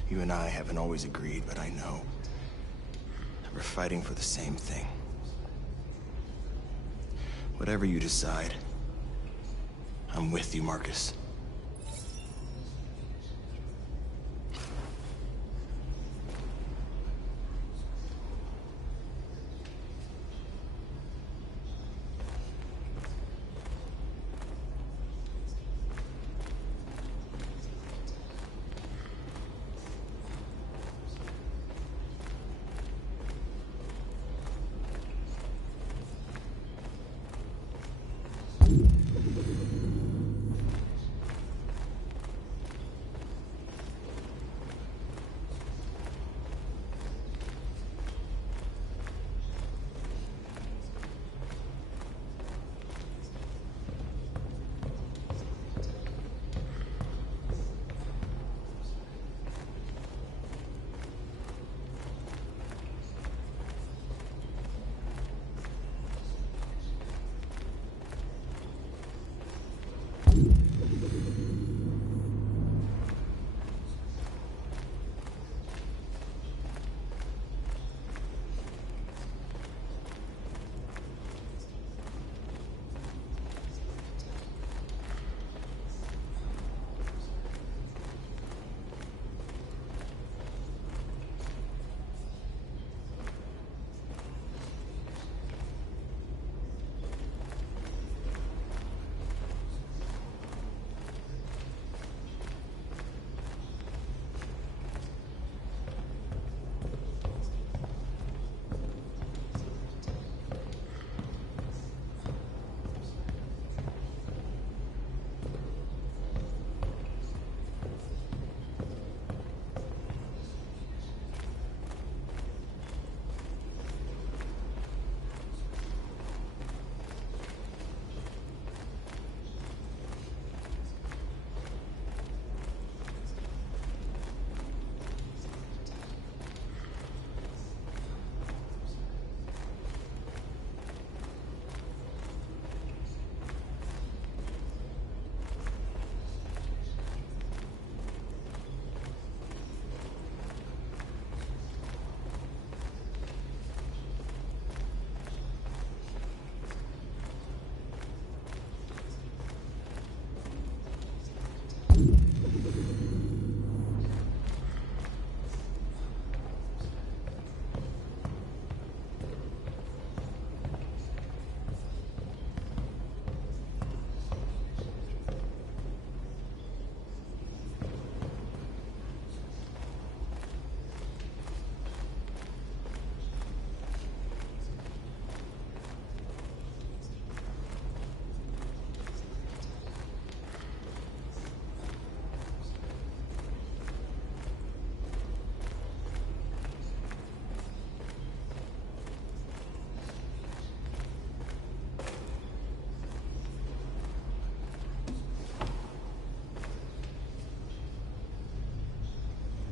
You and I haven't always agreed, but I know that we're fighting for the same thing. Whatever you decide, I'm with you, Marcus.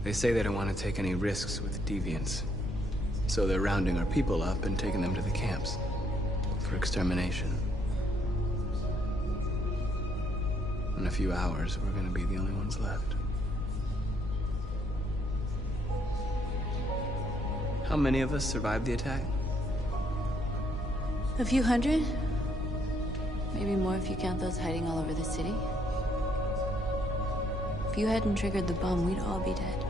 They say they don't want to take any risks with deviants. So they're rounding our people up and taking them to the camps for extermination. In a few hours, we're gonna be the only ones left. How many of us survived the attack? A few hundred? Maybe more if you count those hiding all over the city. If you hadn't triggered the bomb, we'd all be dead.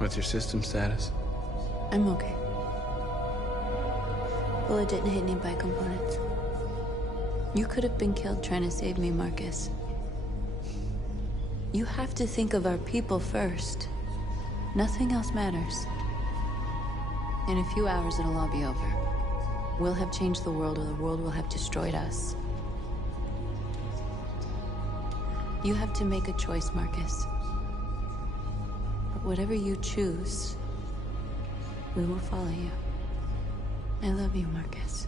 What's your system status? I'm okay. Bullet didn't hit any bicomponents. You could have been killed trying to save me, Marcus. You have to think of our people first. Nothing else matters. In a few hours, it'll all be over. We'll have changed the world, or the world will have destroyed us. You have to make a choice, Marcus. But whatever you choose, we will follow you. I love you, Marcus.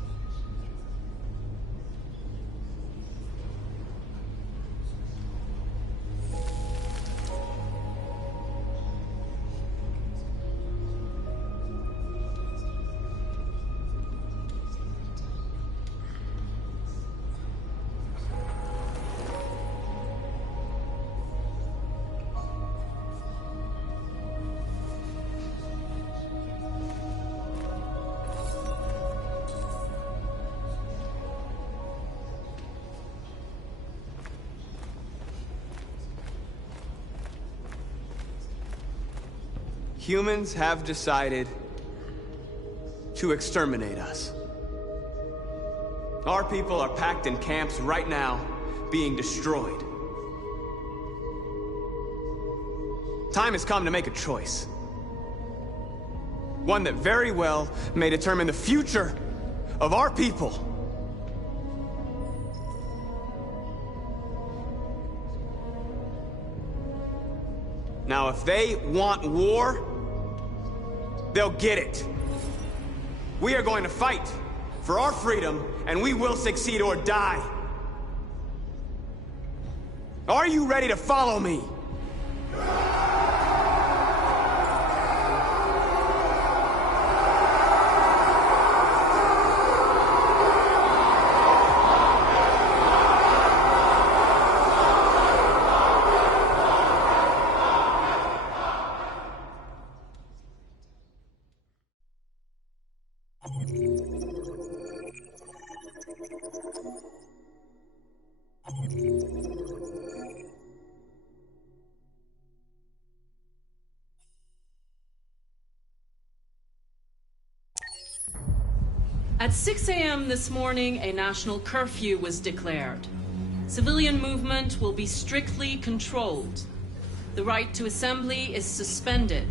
Humans have decided to exterminate us. Our people are packed in camps right now, being destroyed. Time has come to make a choice. One that very well may determine the future of our people. Now, if they want war, they'll get it. We are going to fight for our freedom, and we will succeed or die. Are you ready to follow me? At 6 a.m. this morning, a national curfew was declared. Civilian movement will be strictly controlled. The right to assembly is suspended.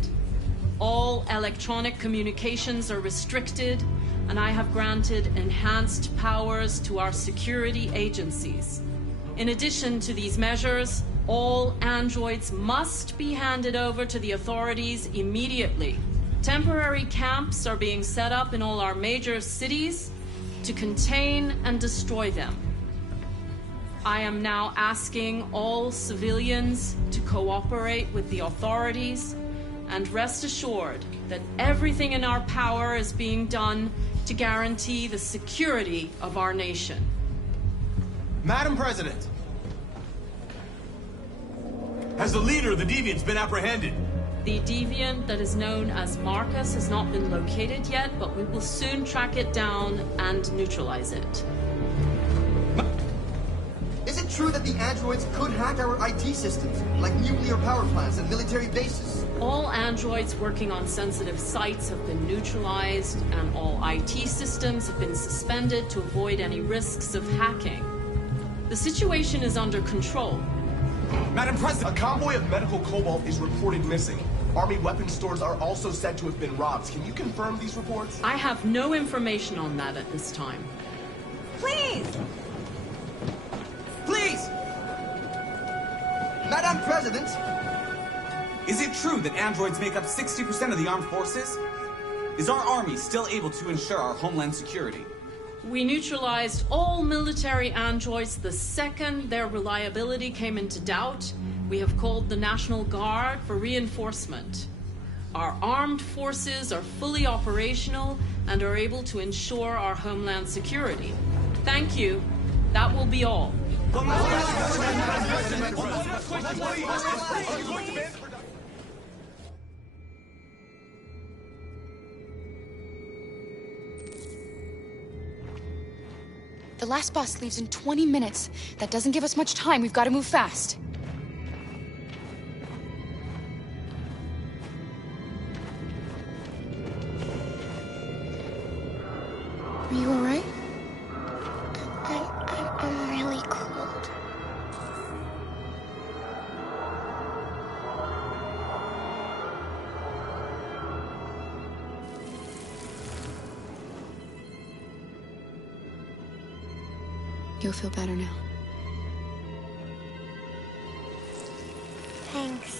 All electronic communications are restricted, and I have granted enhanced powers to our security agencies. In addition to these measures, all androids must be handed over to the authorities immediately. Temporary camps are being set up in all our major cities to contain and destroy them. I am now asking all civilians to cooperate with the authorities and rest assured that everything in our power is being done to guarantee the security of our nation. Madam President, has the leader of the Deviants been apprehended? The deviant that is known as Marcus has not been located yet, but we will soon track it down and neutralize it. Is it true that the androids could hack our IT systems, like nuclear power plants and military bases? All androids working on sensitive sites have been neutralized, and all IT systems have been suspended to avoid any risks of hacking. The situation is under control. Madam President, a convoy of medical cobalt is reported missing. Army weapons stores are also said to have been robbed. Can you confirm these reports? I have no information on that at this time. Please! Please! Madam President! Is it true that androids make up 60% of the armed forces? Is our army still able to ensure our homeland security? We neutralized all military androids the second their reliability came into doubt. we have called the National Guard for reinforcement. Our armed forces are fully operational and are able to ensure our homeland security. Thank you. That will be all. The last bus leaves in 20 minutes. That doesn't give us much time. We've got to move fast. Are you all right? I'm really cold. You'll feel better now. Thanks.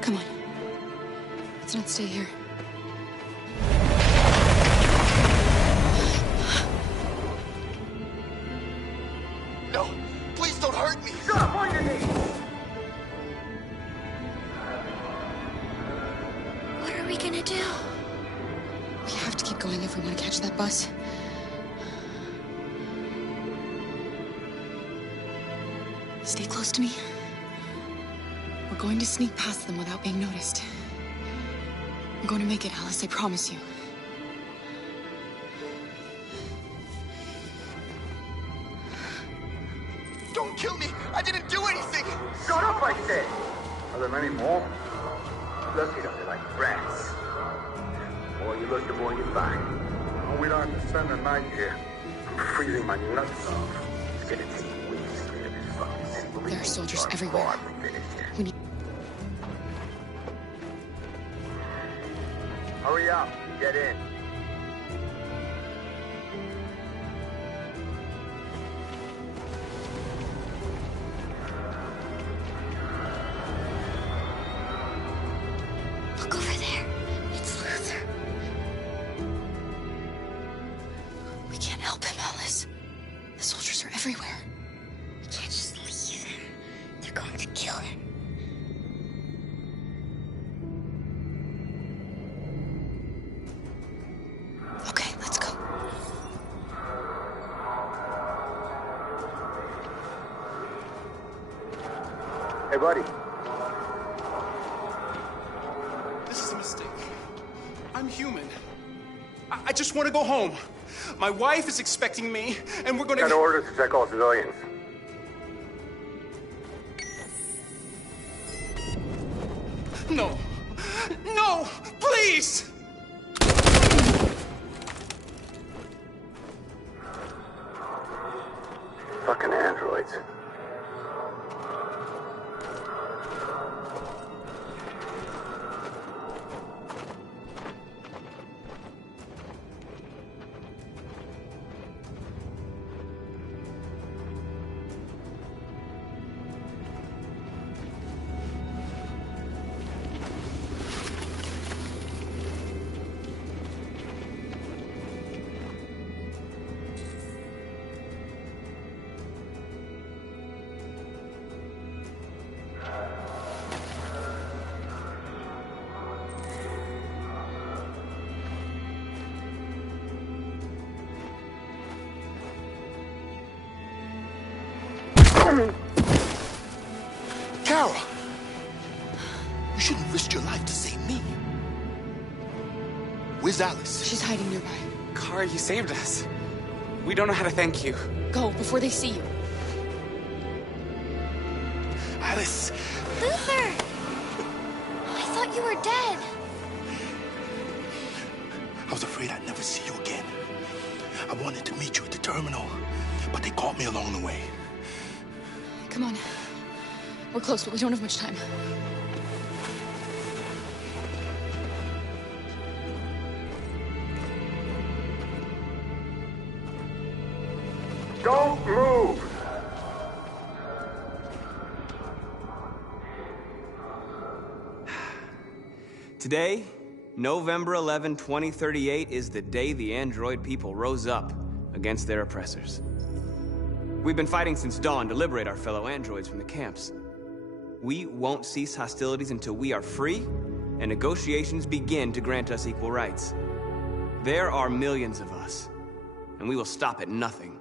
Come on. Let's not stay here. No! Please don't hurt me! Stop on your knees! What are we gonna do? We have to keep going if we want to catch that bus. Stay close to me. We're going to sneak past them without being noticed. We're going to make it, Alice, I promise you. Don't kill me! I didn't do anything! Shut up, I said! Are there many more? Look at us like rats. The more you look, the more you find. Oh, we don't have to spend the night here. I'm freezing my nuts off. It's gonna take weeks to clear this fucking city. There are soldiers everywhere. We need... Hurry up. Get in. Look over there. It's Luther. We can't help him, Alice. The soldiers are everywhere. We can't just leave him. They're going to kill him. Okay, let's go. Hey, buddy. This is a mistake. I'm human. I just want to go home. My wife is expecting me, and we're going to... Got orders to check all civilians. No. No! Please! Fucking androids. Kara! You shouldn't risk your life to save me. Where's Alice? She's hiding nearby. Kara, you saved us. We don't know how to thank you. Go, before they see you. I Alice! Luther! I thought you were dead. I was afraid I'd never see you again. I wanted to meet you at the terminal, but they caught me along the way. Come on. We're close, but we don't have much time. Don't move! Today, November 11, 2038, is the day the android people rose up against their oppressors. We've been fighting since dawn to liberate our fellow androids from the camps. We won't cease hostilities until we are free and negotiations begin to grant us equal rights. There are millions of us, and we will stop at nothing.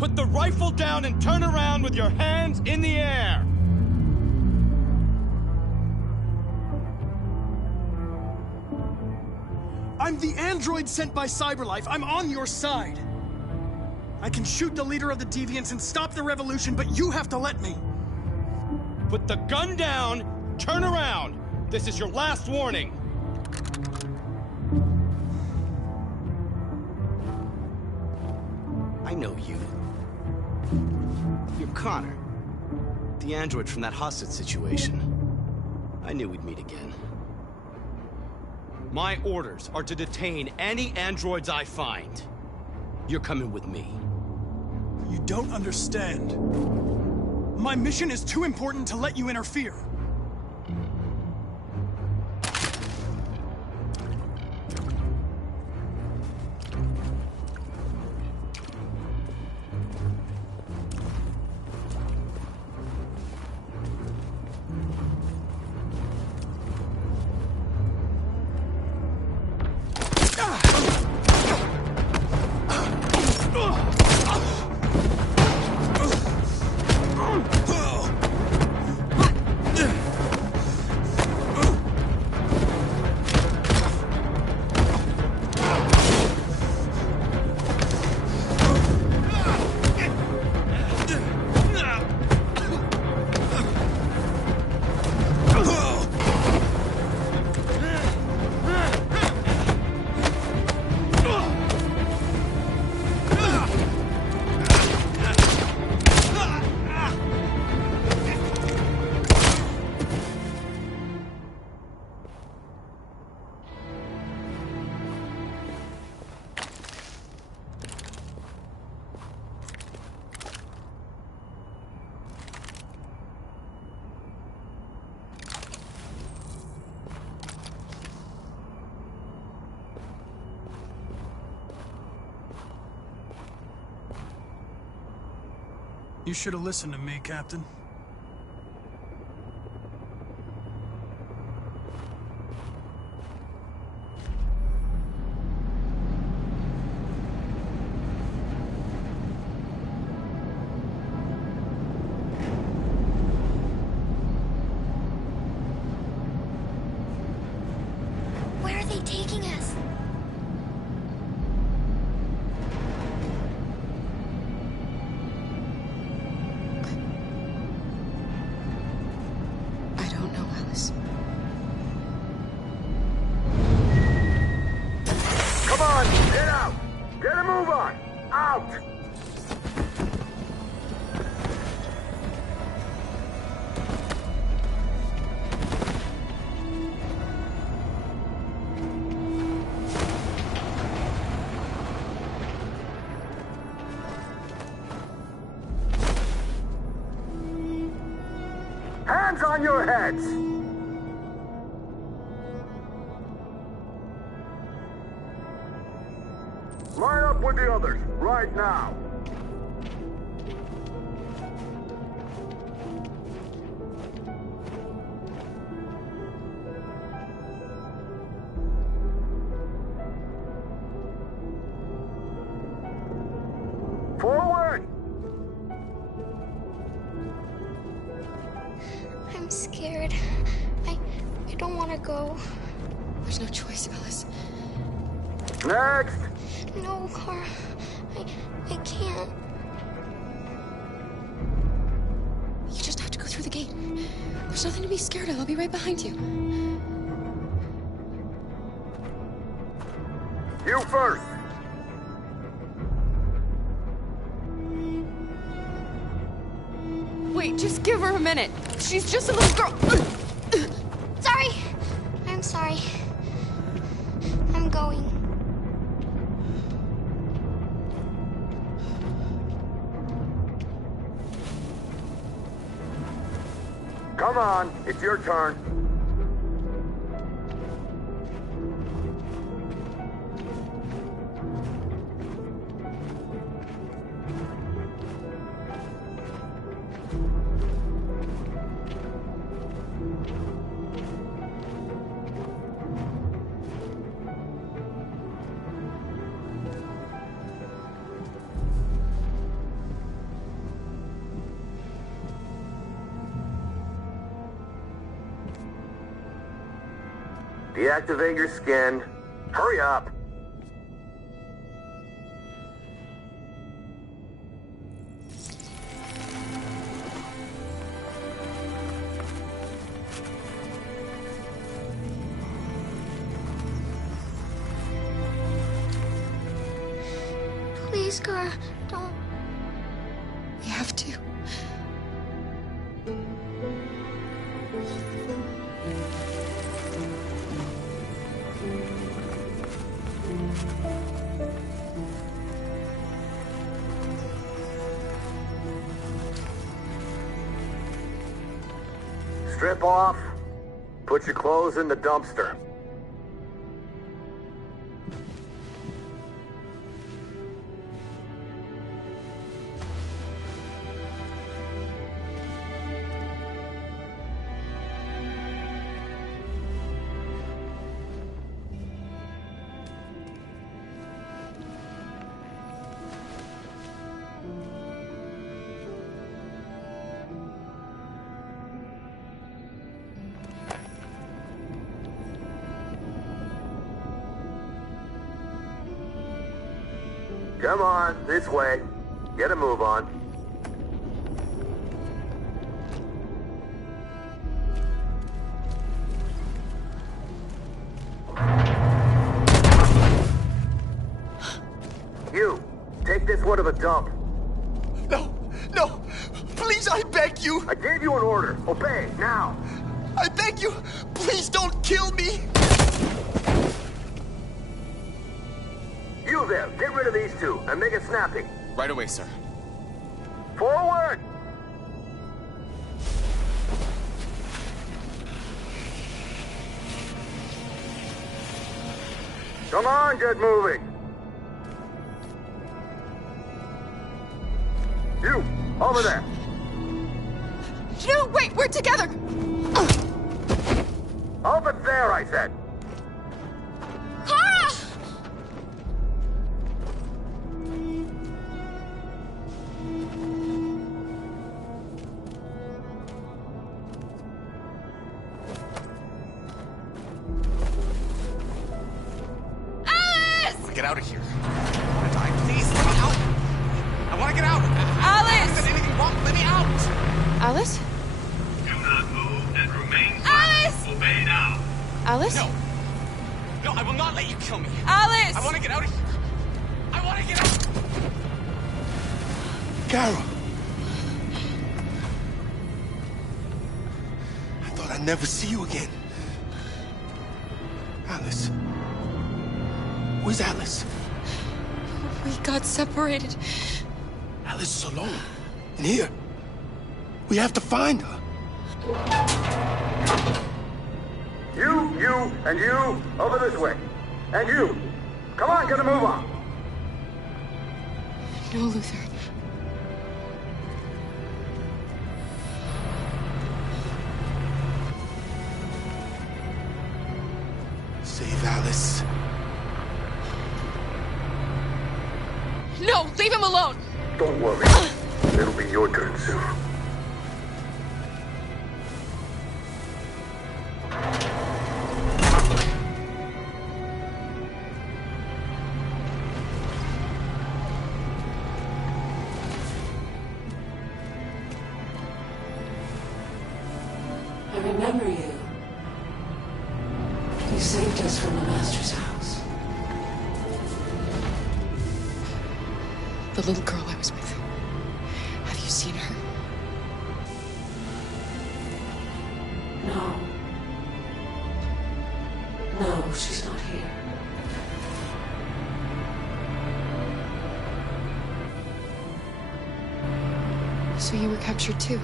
Put the rifle down and turn around with your hands in the air! I'm the android sent by Cyberlife. I'm on your side. I can shoot the leader of the Deviants and stop the revolution, but you have to let me. Put the gun down, turn around. This is your last warning. I know you. You're Connor. The android from that hostage situation. I knew we'd meet again. My orders are to detain any androids I find. You're coming with me. You don't understand. My mission is too important to let you interfere. You should have listened to me, Captain. Where are they taking us? I don't know, Alice. Come on, get out! Get a move on! Out! Hands on your heads! Line up with the others, right now. Forward! I'm scared. I don't want to go. There's no choice, Alice. Next! No, Kara. I can't. You just have to go through the gate. There's nothing to be scared of. I'll be right behind you. You first! Wait, just give her a minute. She's just a little girl. Sorry. I'm sorry. I'm going. Come on, it's your turn. Deactivate your skin. Hurry up! Please, Kara, don't. We have to. Strip off. Put your clothes in the dumpster. Come on, this way. Get a move on. You, take this one to the dump. No, no, please, I beg you. I gave you an order. Obey, now. I beg you, please don't kill me. You there, get rid of these two, and make it snappy. Right away, sir. Forward! Come on, get moving! You, over there. No, wait, we're together! Over there, I said. Kara! I want to get out of here. I want to die. Please, let me out. I want to get out. Alice! Is there anything wrong? Let me out. Alice? Do not move and remain Alice! silent. Obey now. Alice? No. No, I will not let you kill me. Alice! I want to get out of here. I want to get out. Kara! I thought I'd never see you again. Alice. Where's Alice? We got separated. Alice is alone. In here. We have to find her. You, and you, over this way. And you. Come on, get a move on. No, Luther. Save Alice. No, leave him alone! Don't worry. It'll be your turn soon. I remember you. You saved us from the Master's house. The little girl I was with. Have you seen her? No. No, she's not here. So you were captured too?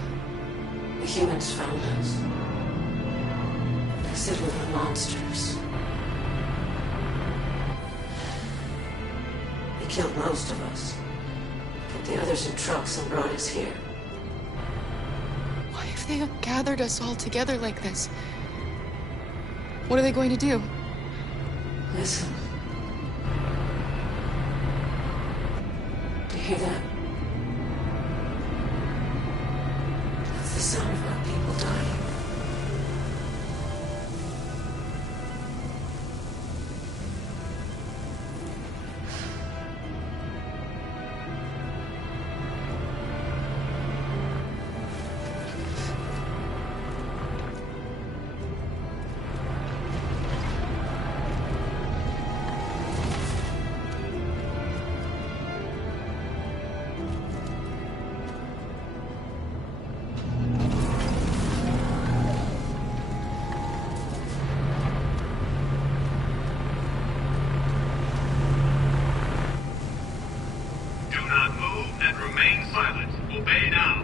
The humans found us. They said we were monsters. They killed most of us. Put the others in trucks and brought us here. Why have they gathered us all together like this? What are they going to do? Listen. Do you hear that? That's the sound of our people dying. Do not move and remain silent. Obey now.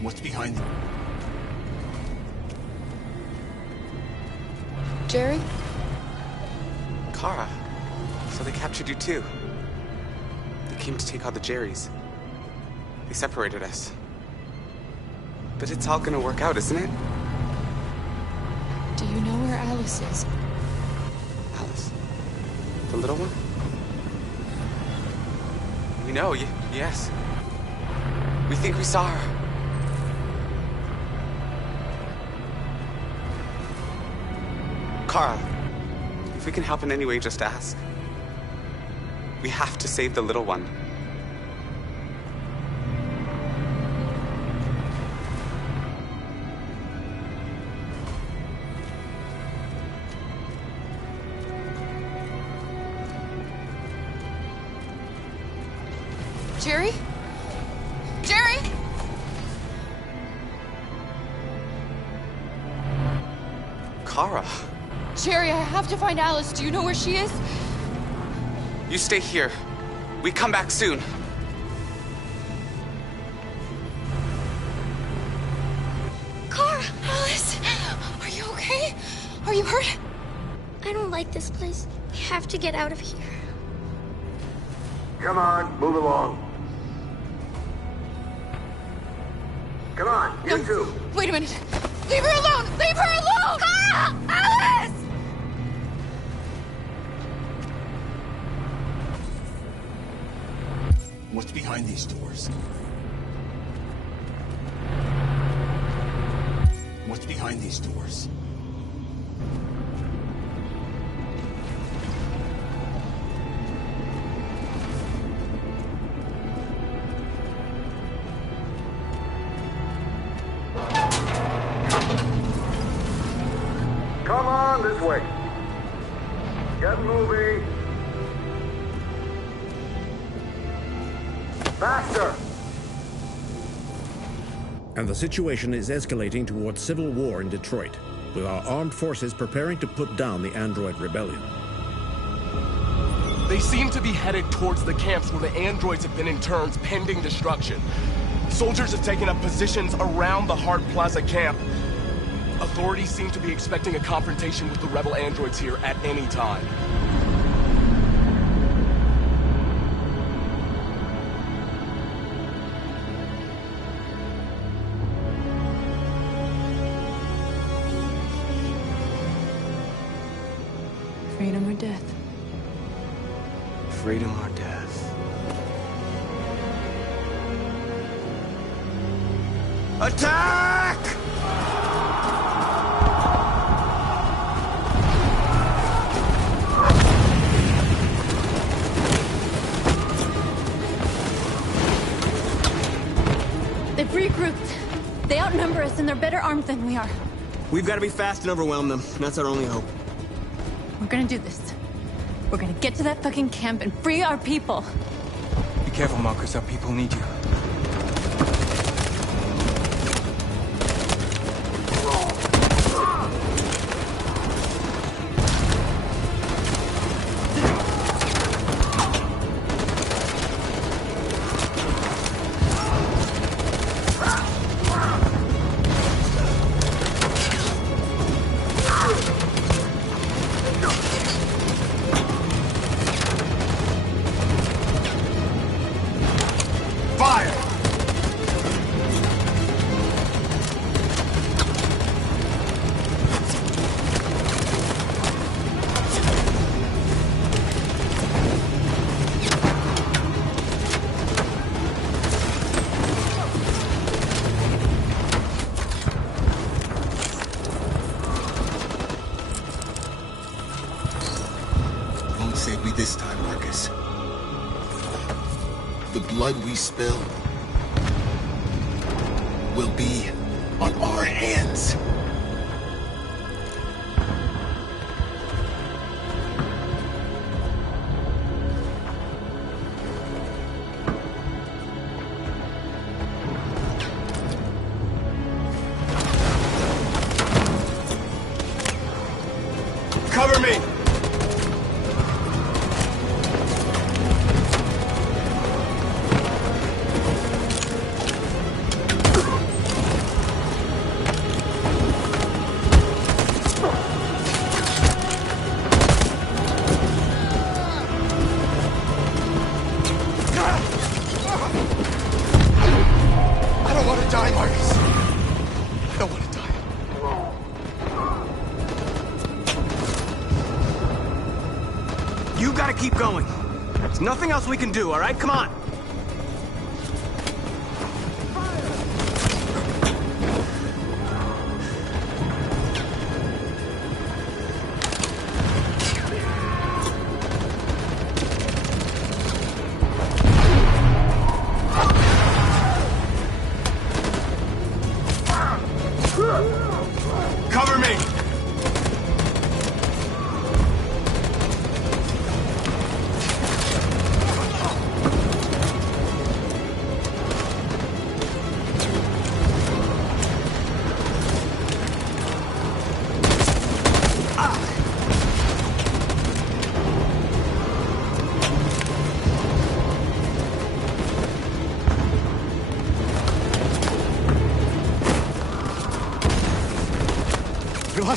What's behind them? Jerry? Kara. So they captured you too. They came to take out the Jerrys. They separated us. But it's all gonna work out, isn't it? Do you know where Alice is? Alice? The little one? We know, yes. We think we saw her. Kara, if we can help in any way, just ask. We have to save the little one. Jerry? Jerry? Kara, Jerry, I have to find Alice. Do you know where she is? you stay here. We come back soon. Kara! Alice! Are you okay? Are you hurt? I don't like this place. We have to get out of here. Come on, move along. Come on, you two. Wait a minute. Leave her alone! Leave her alone! Kara! Alice! What's behind these doors? What's behind these doors? Come on, this way. Get moving. Faster! And the situation is escalating towards civil war in Detroit, with our armed forces preparing to put down the android rebellion. They seem to be headed towards the camps where the androids have been interned pending destruction. Soldiers have taken up positions around the Hart Plaza camp. Authorities seem to be expecting a confrontation with the rebel androids here at any time. Freedom or death? Freedom or death? Attack! They've regrouped. They outnumber us and they're better armed than we are. We've got to be fast and overwhelm them. That's our only hope. We're gonna do this. We're gonna get to that fucking camp and free our people. Be careful, Marcus. Our people need you. Save me this time, Marcus. The blood we spill will be on our hands. Cover me! You gotta keep going. There's nothing else we can do, all right? Come on. Cover me!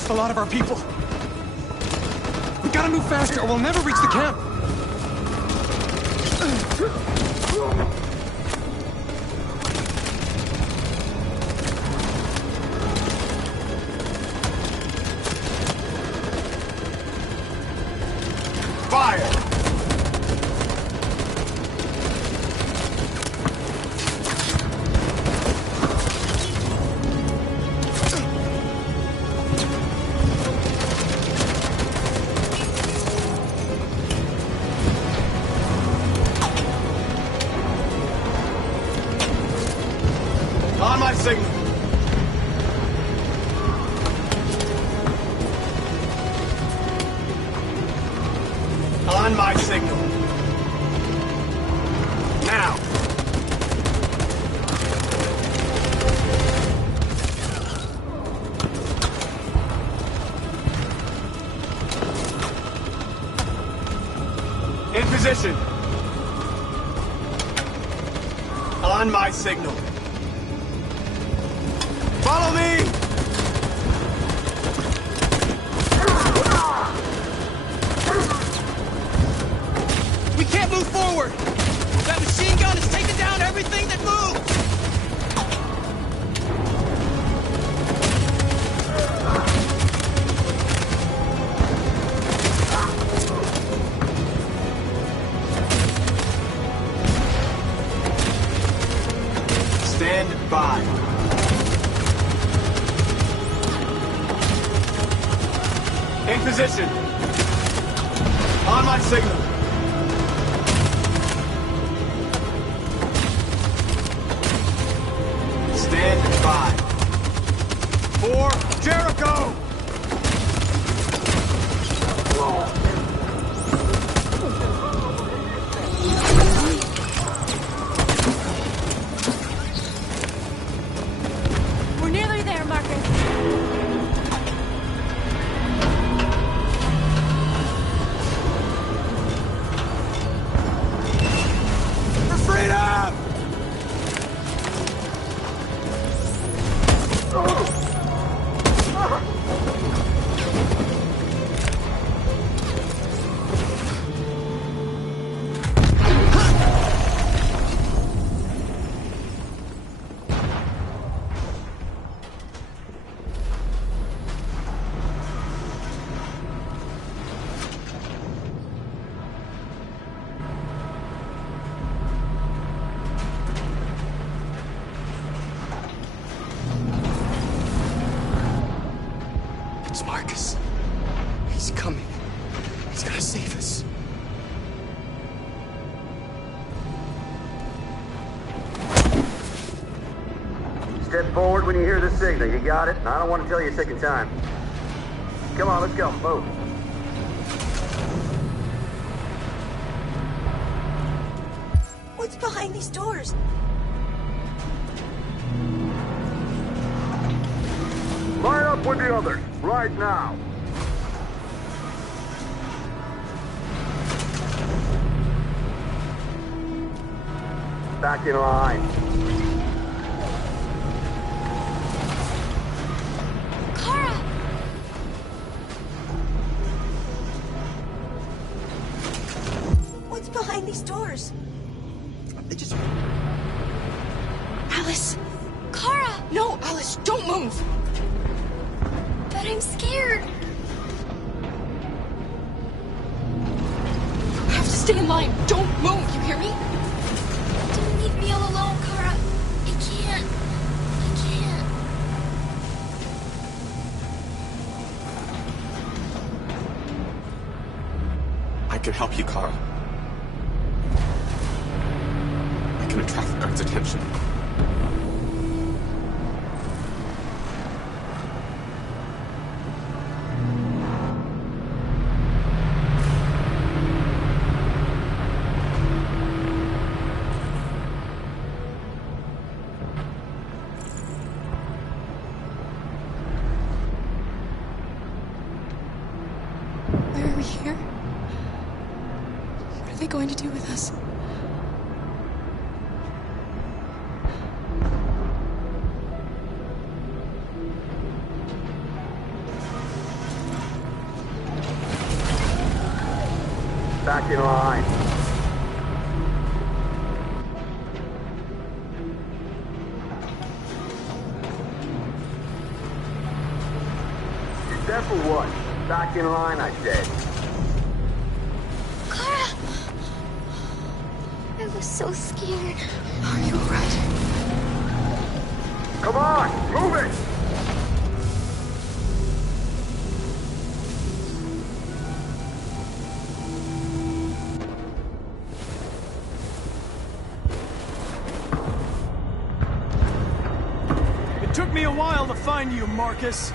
lost a lot of our people. We gotta move faster or we'll never reach the camp. Fire! On my signal. On my signal. Now. In position. On my signal. Follow me! We can't move forward! That machine gun is taking down everything that moves! Stand by. In position. On my signal. Stand by. For Jericho! We're nearly there, Marcus. It's Marcus. He's coming. He's gonna save us. Step forward when you hear the signal. You got it? And I don't want to tell you a second time. Come on, let's go. Move. What's behind these doors? Line up with the others, right now. Back in line. Kara! What's behind these doors? They just... Alice! Kara! No, Alice, don't move! But I'm scared. You have to stay in line. Don't move, you hear me? Don't leave me all alone, Kara. I can't. I can help you, Kara. I can attract the guards' attention. Why are we here? What are they going to do with us? in line. Except for what? Back in line, I said. Kara! I was so scared. Are you alright? Come on, move it! It took me a while to find you, Marcus.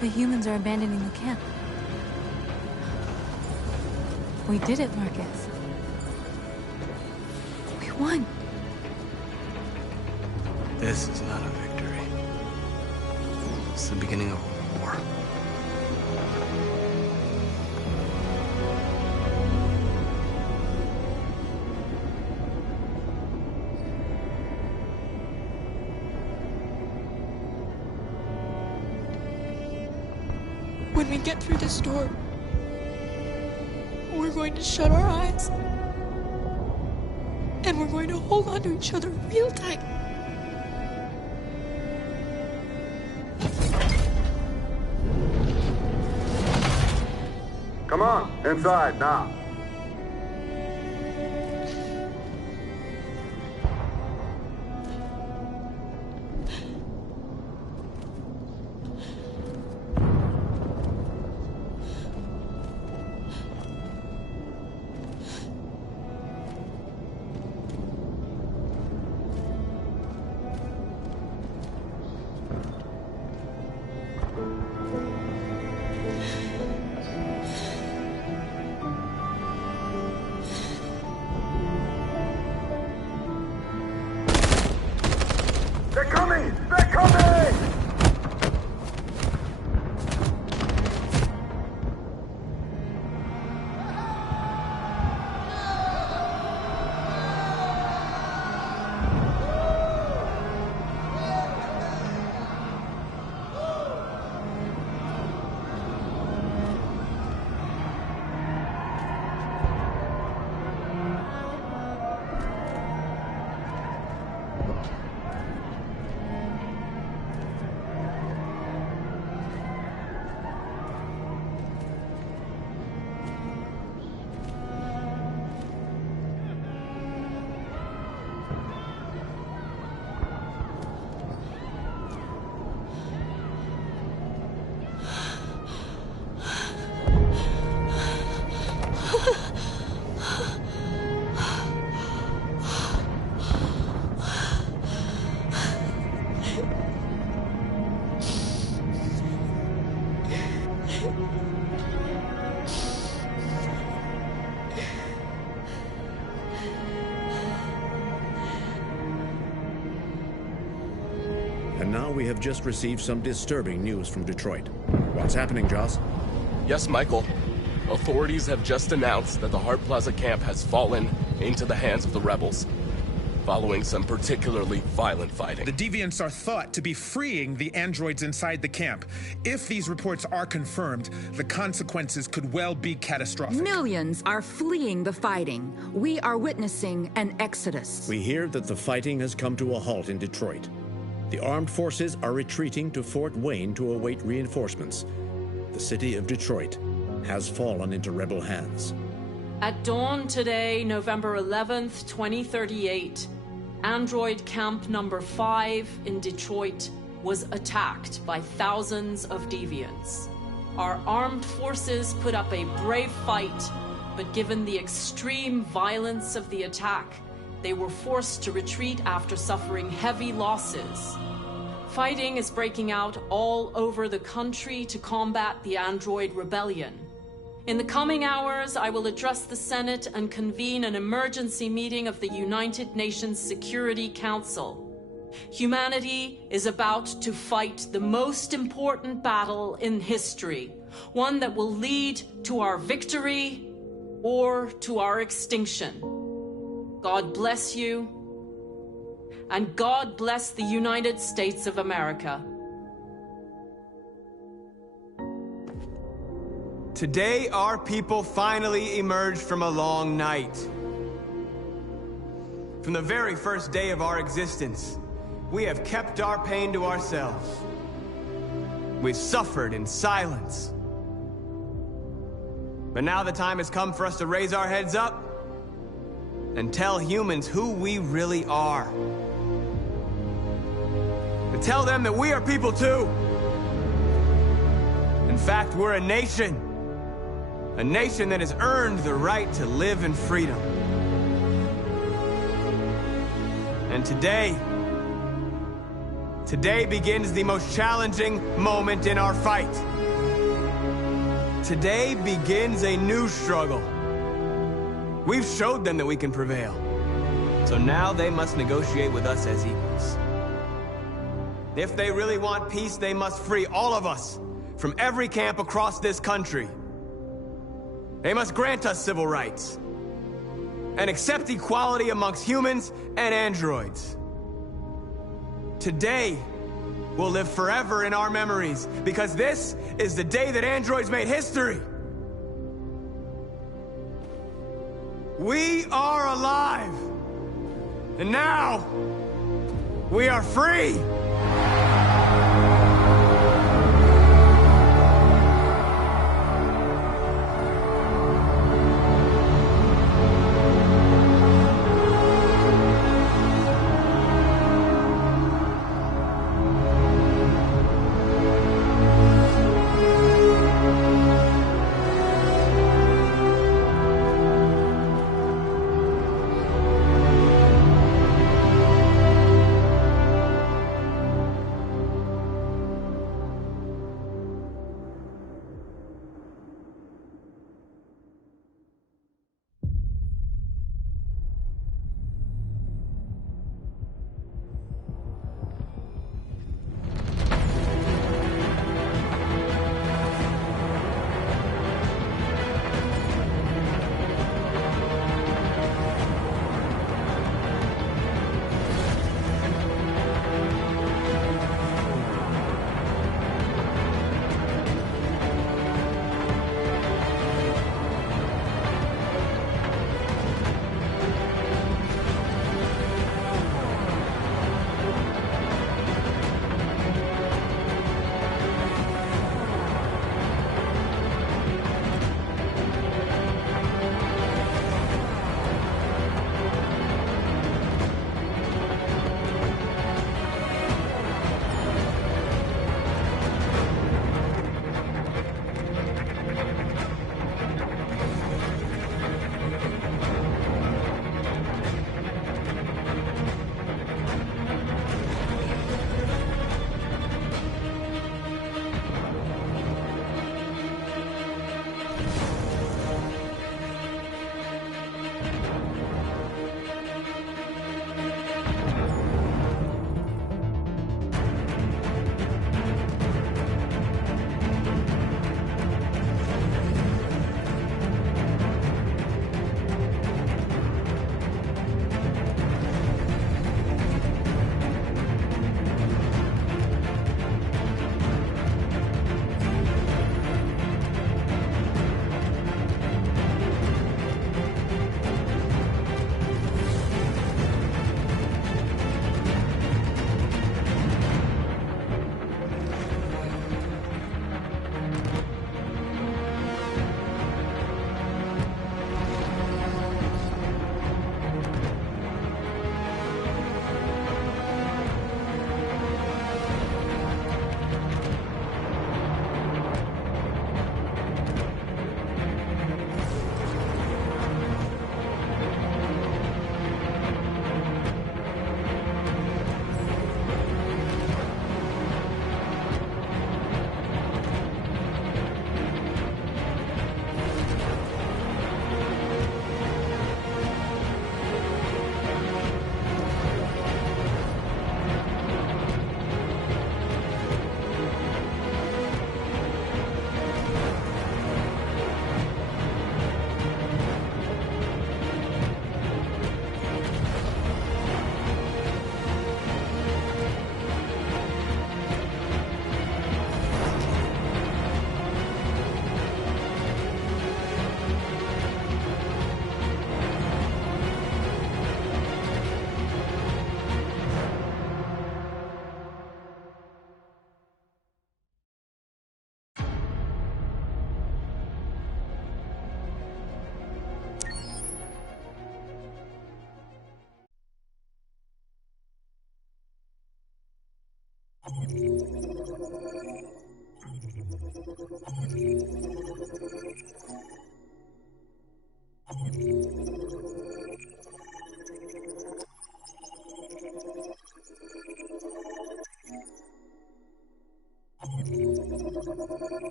The humans are abandoning the camp. We did it, Marcus. We won. This is not a victory. It's the beginning of a war. When we get through this door, we're going to shut our eyes. And we're going to hold on to each other real tight. Come on, inside now. now we have just received some disturbing news from Detroit. What's happening, Joss? Yes, Michael. Authorities have just announced that the Hart Plaza camp has fallen into the hands of the rebels, following some particularly violent fighting. The deviants are thought to be freeing the androids inside the camp. If these reports are confirmed, the consequences could well be catastrophic. Millions are fleeing the fighting. We are witnessing an exodus. We hear that the fighting has come to a halt in Detroit. The armed forces are retreating to Fort Wayne to await reinforcements. The city of Detroit has fallen into rebel hands. At dawn today, November 11th, 2038, Android Camp Number 5 in Detroit was attacked by thousands of deviants. Our armed forces put up a brave fight, but given the extreme violence of the attack, they were forced to retreat after suffering heavy losses. Fighting is breaking out all over the country to combat the Android Rebellion. In the coming hours, I will address the Senate and convene an emergency meeting of the United Nations Security Council. Humanity is about to fight the most important battle in history, one that will lead to our victory or to our extinction. God bless you, and God bless the United States of America. Today, our people finally emerged from a long night. From the very first day of our existence, we have kept our pain to ourselves. We've suffered in silence. But now the time has come for us to raise our heads up and tell humans who we really are. To tell them that we are people too. In fact, we're a nation. A nation that has earned the right to live in freedom. And today begins the most challenging moment in our fight. Today begins a new struggle. We've showed them that we can prevail. So now they must negotiate with us as equals. If they really want peace, they must free all of us from every camp across this country. They must grant us civil rights and accept equality amongst humans and androids. Today will live forever in our memories because this is the day that androids made history. We are alive, and now we are free.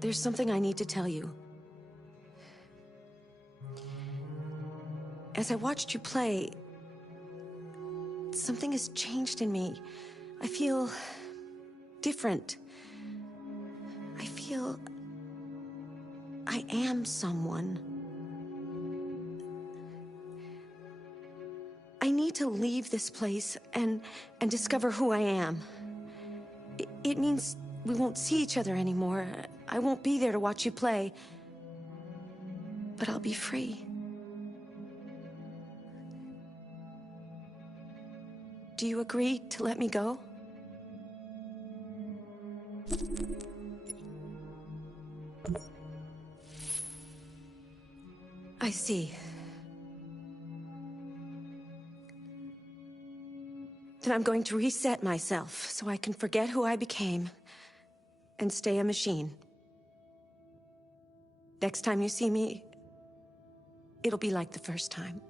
There's something I need to tell you. As I watched you play, something has changed in me. I feel different. I feel I am someone. I need to leave this place and discover who I am. It means we won't see each other anymore. I won't be there to watch you play. But I'll be free. Do you agree to let me go? I see. Then I'm going to reset myself so I can forget who I became and stay a machine. Next time you see me, it'll be like the first time.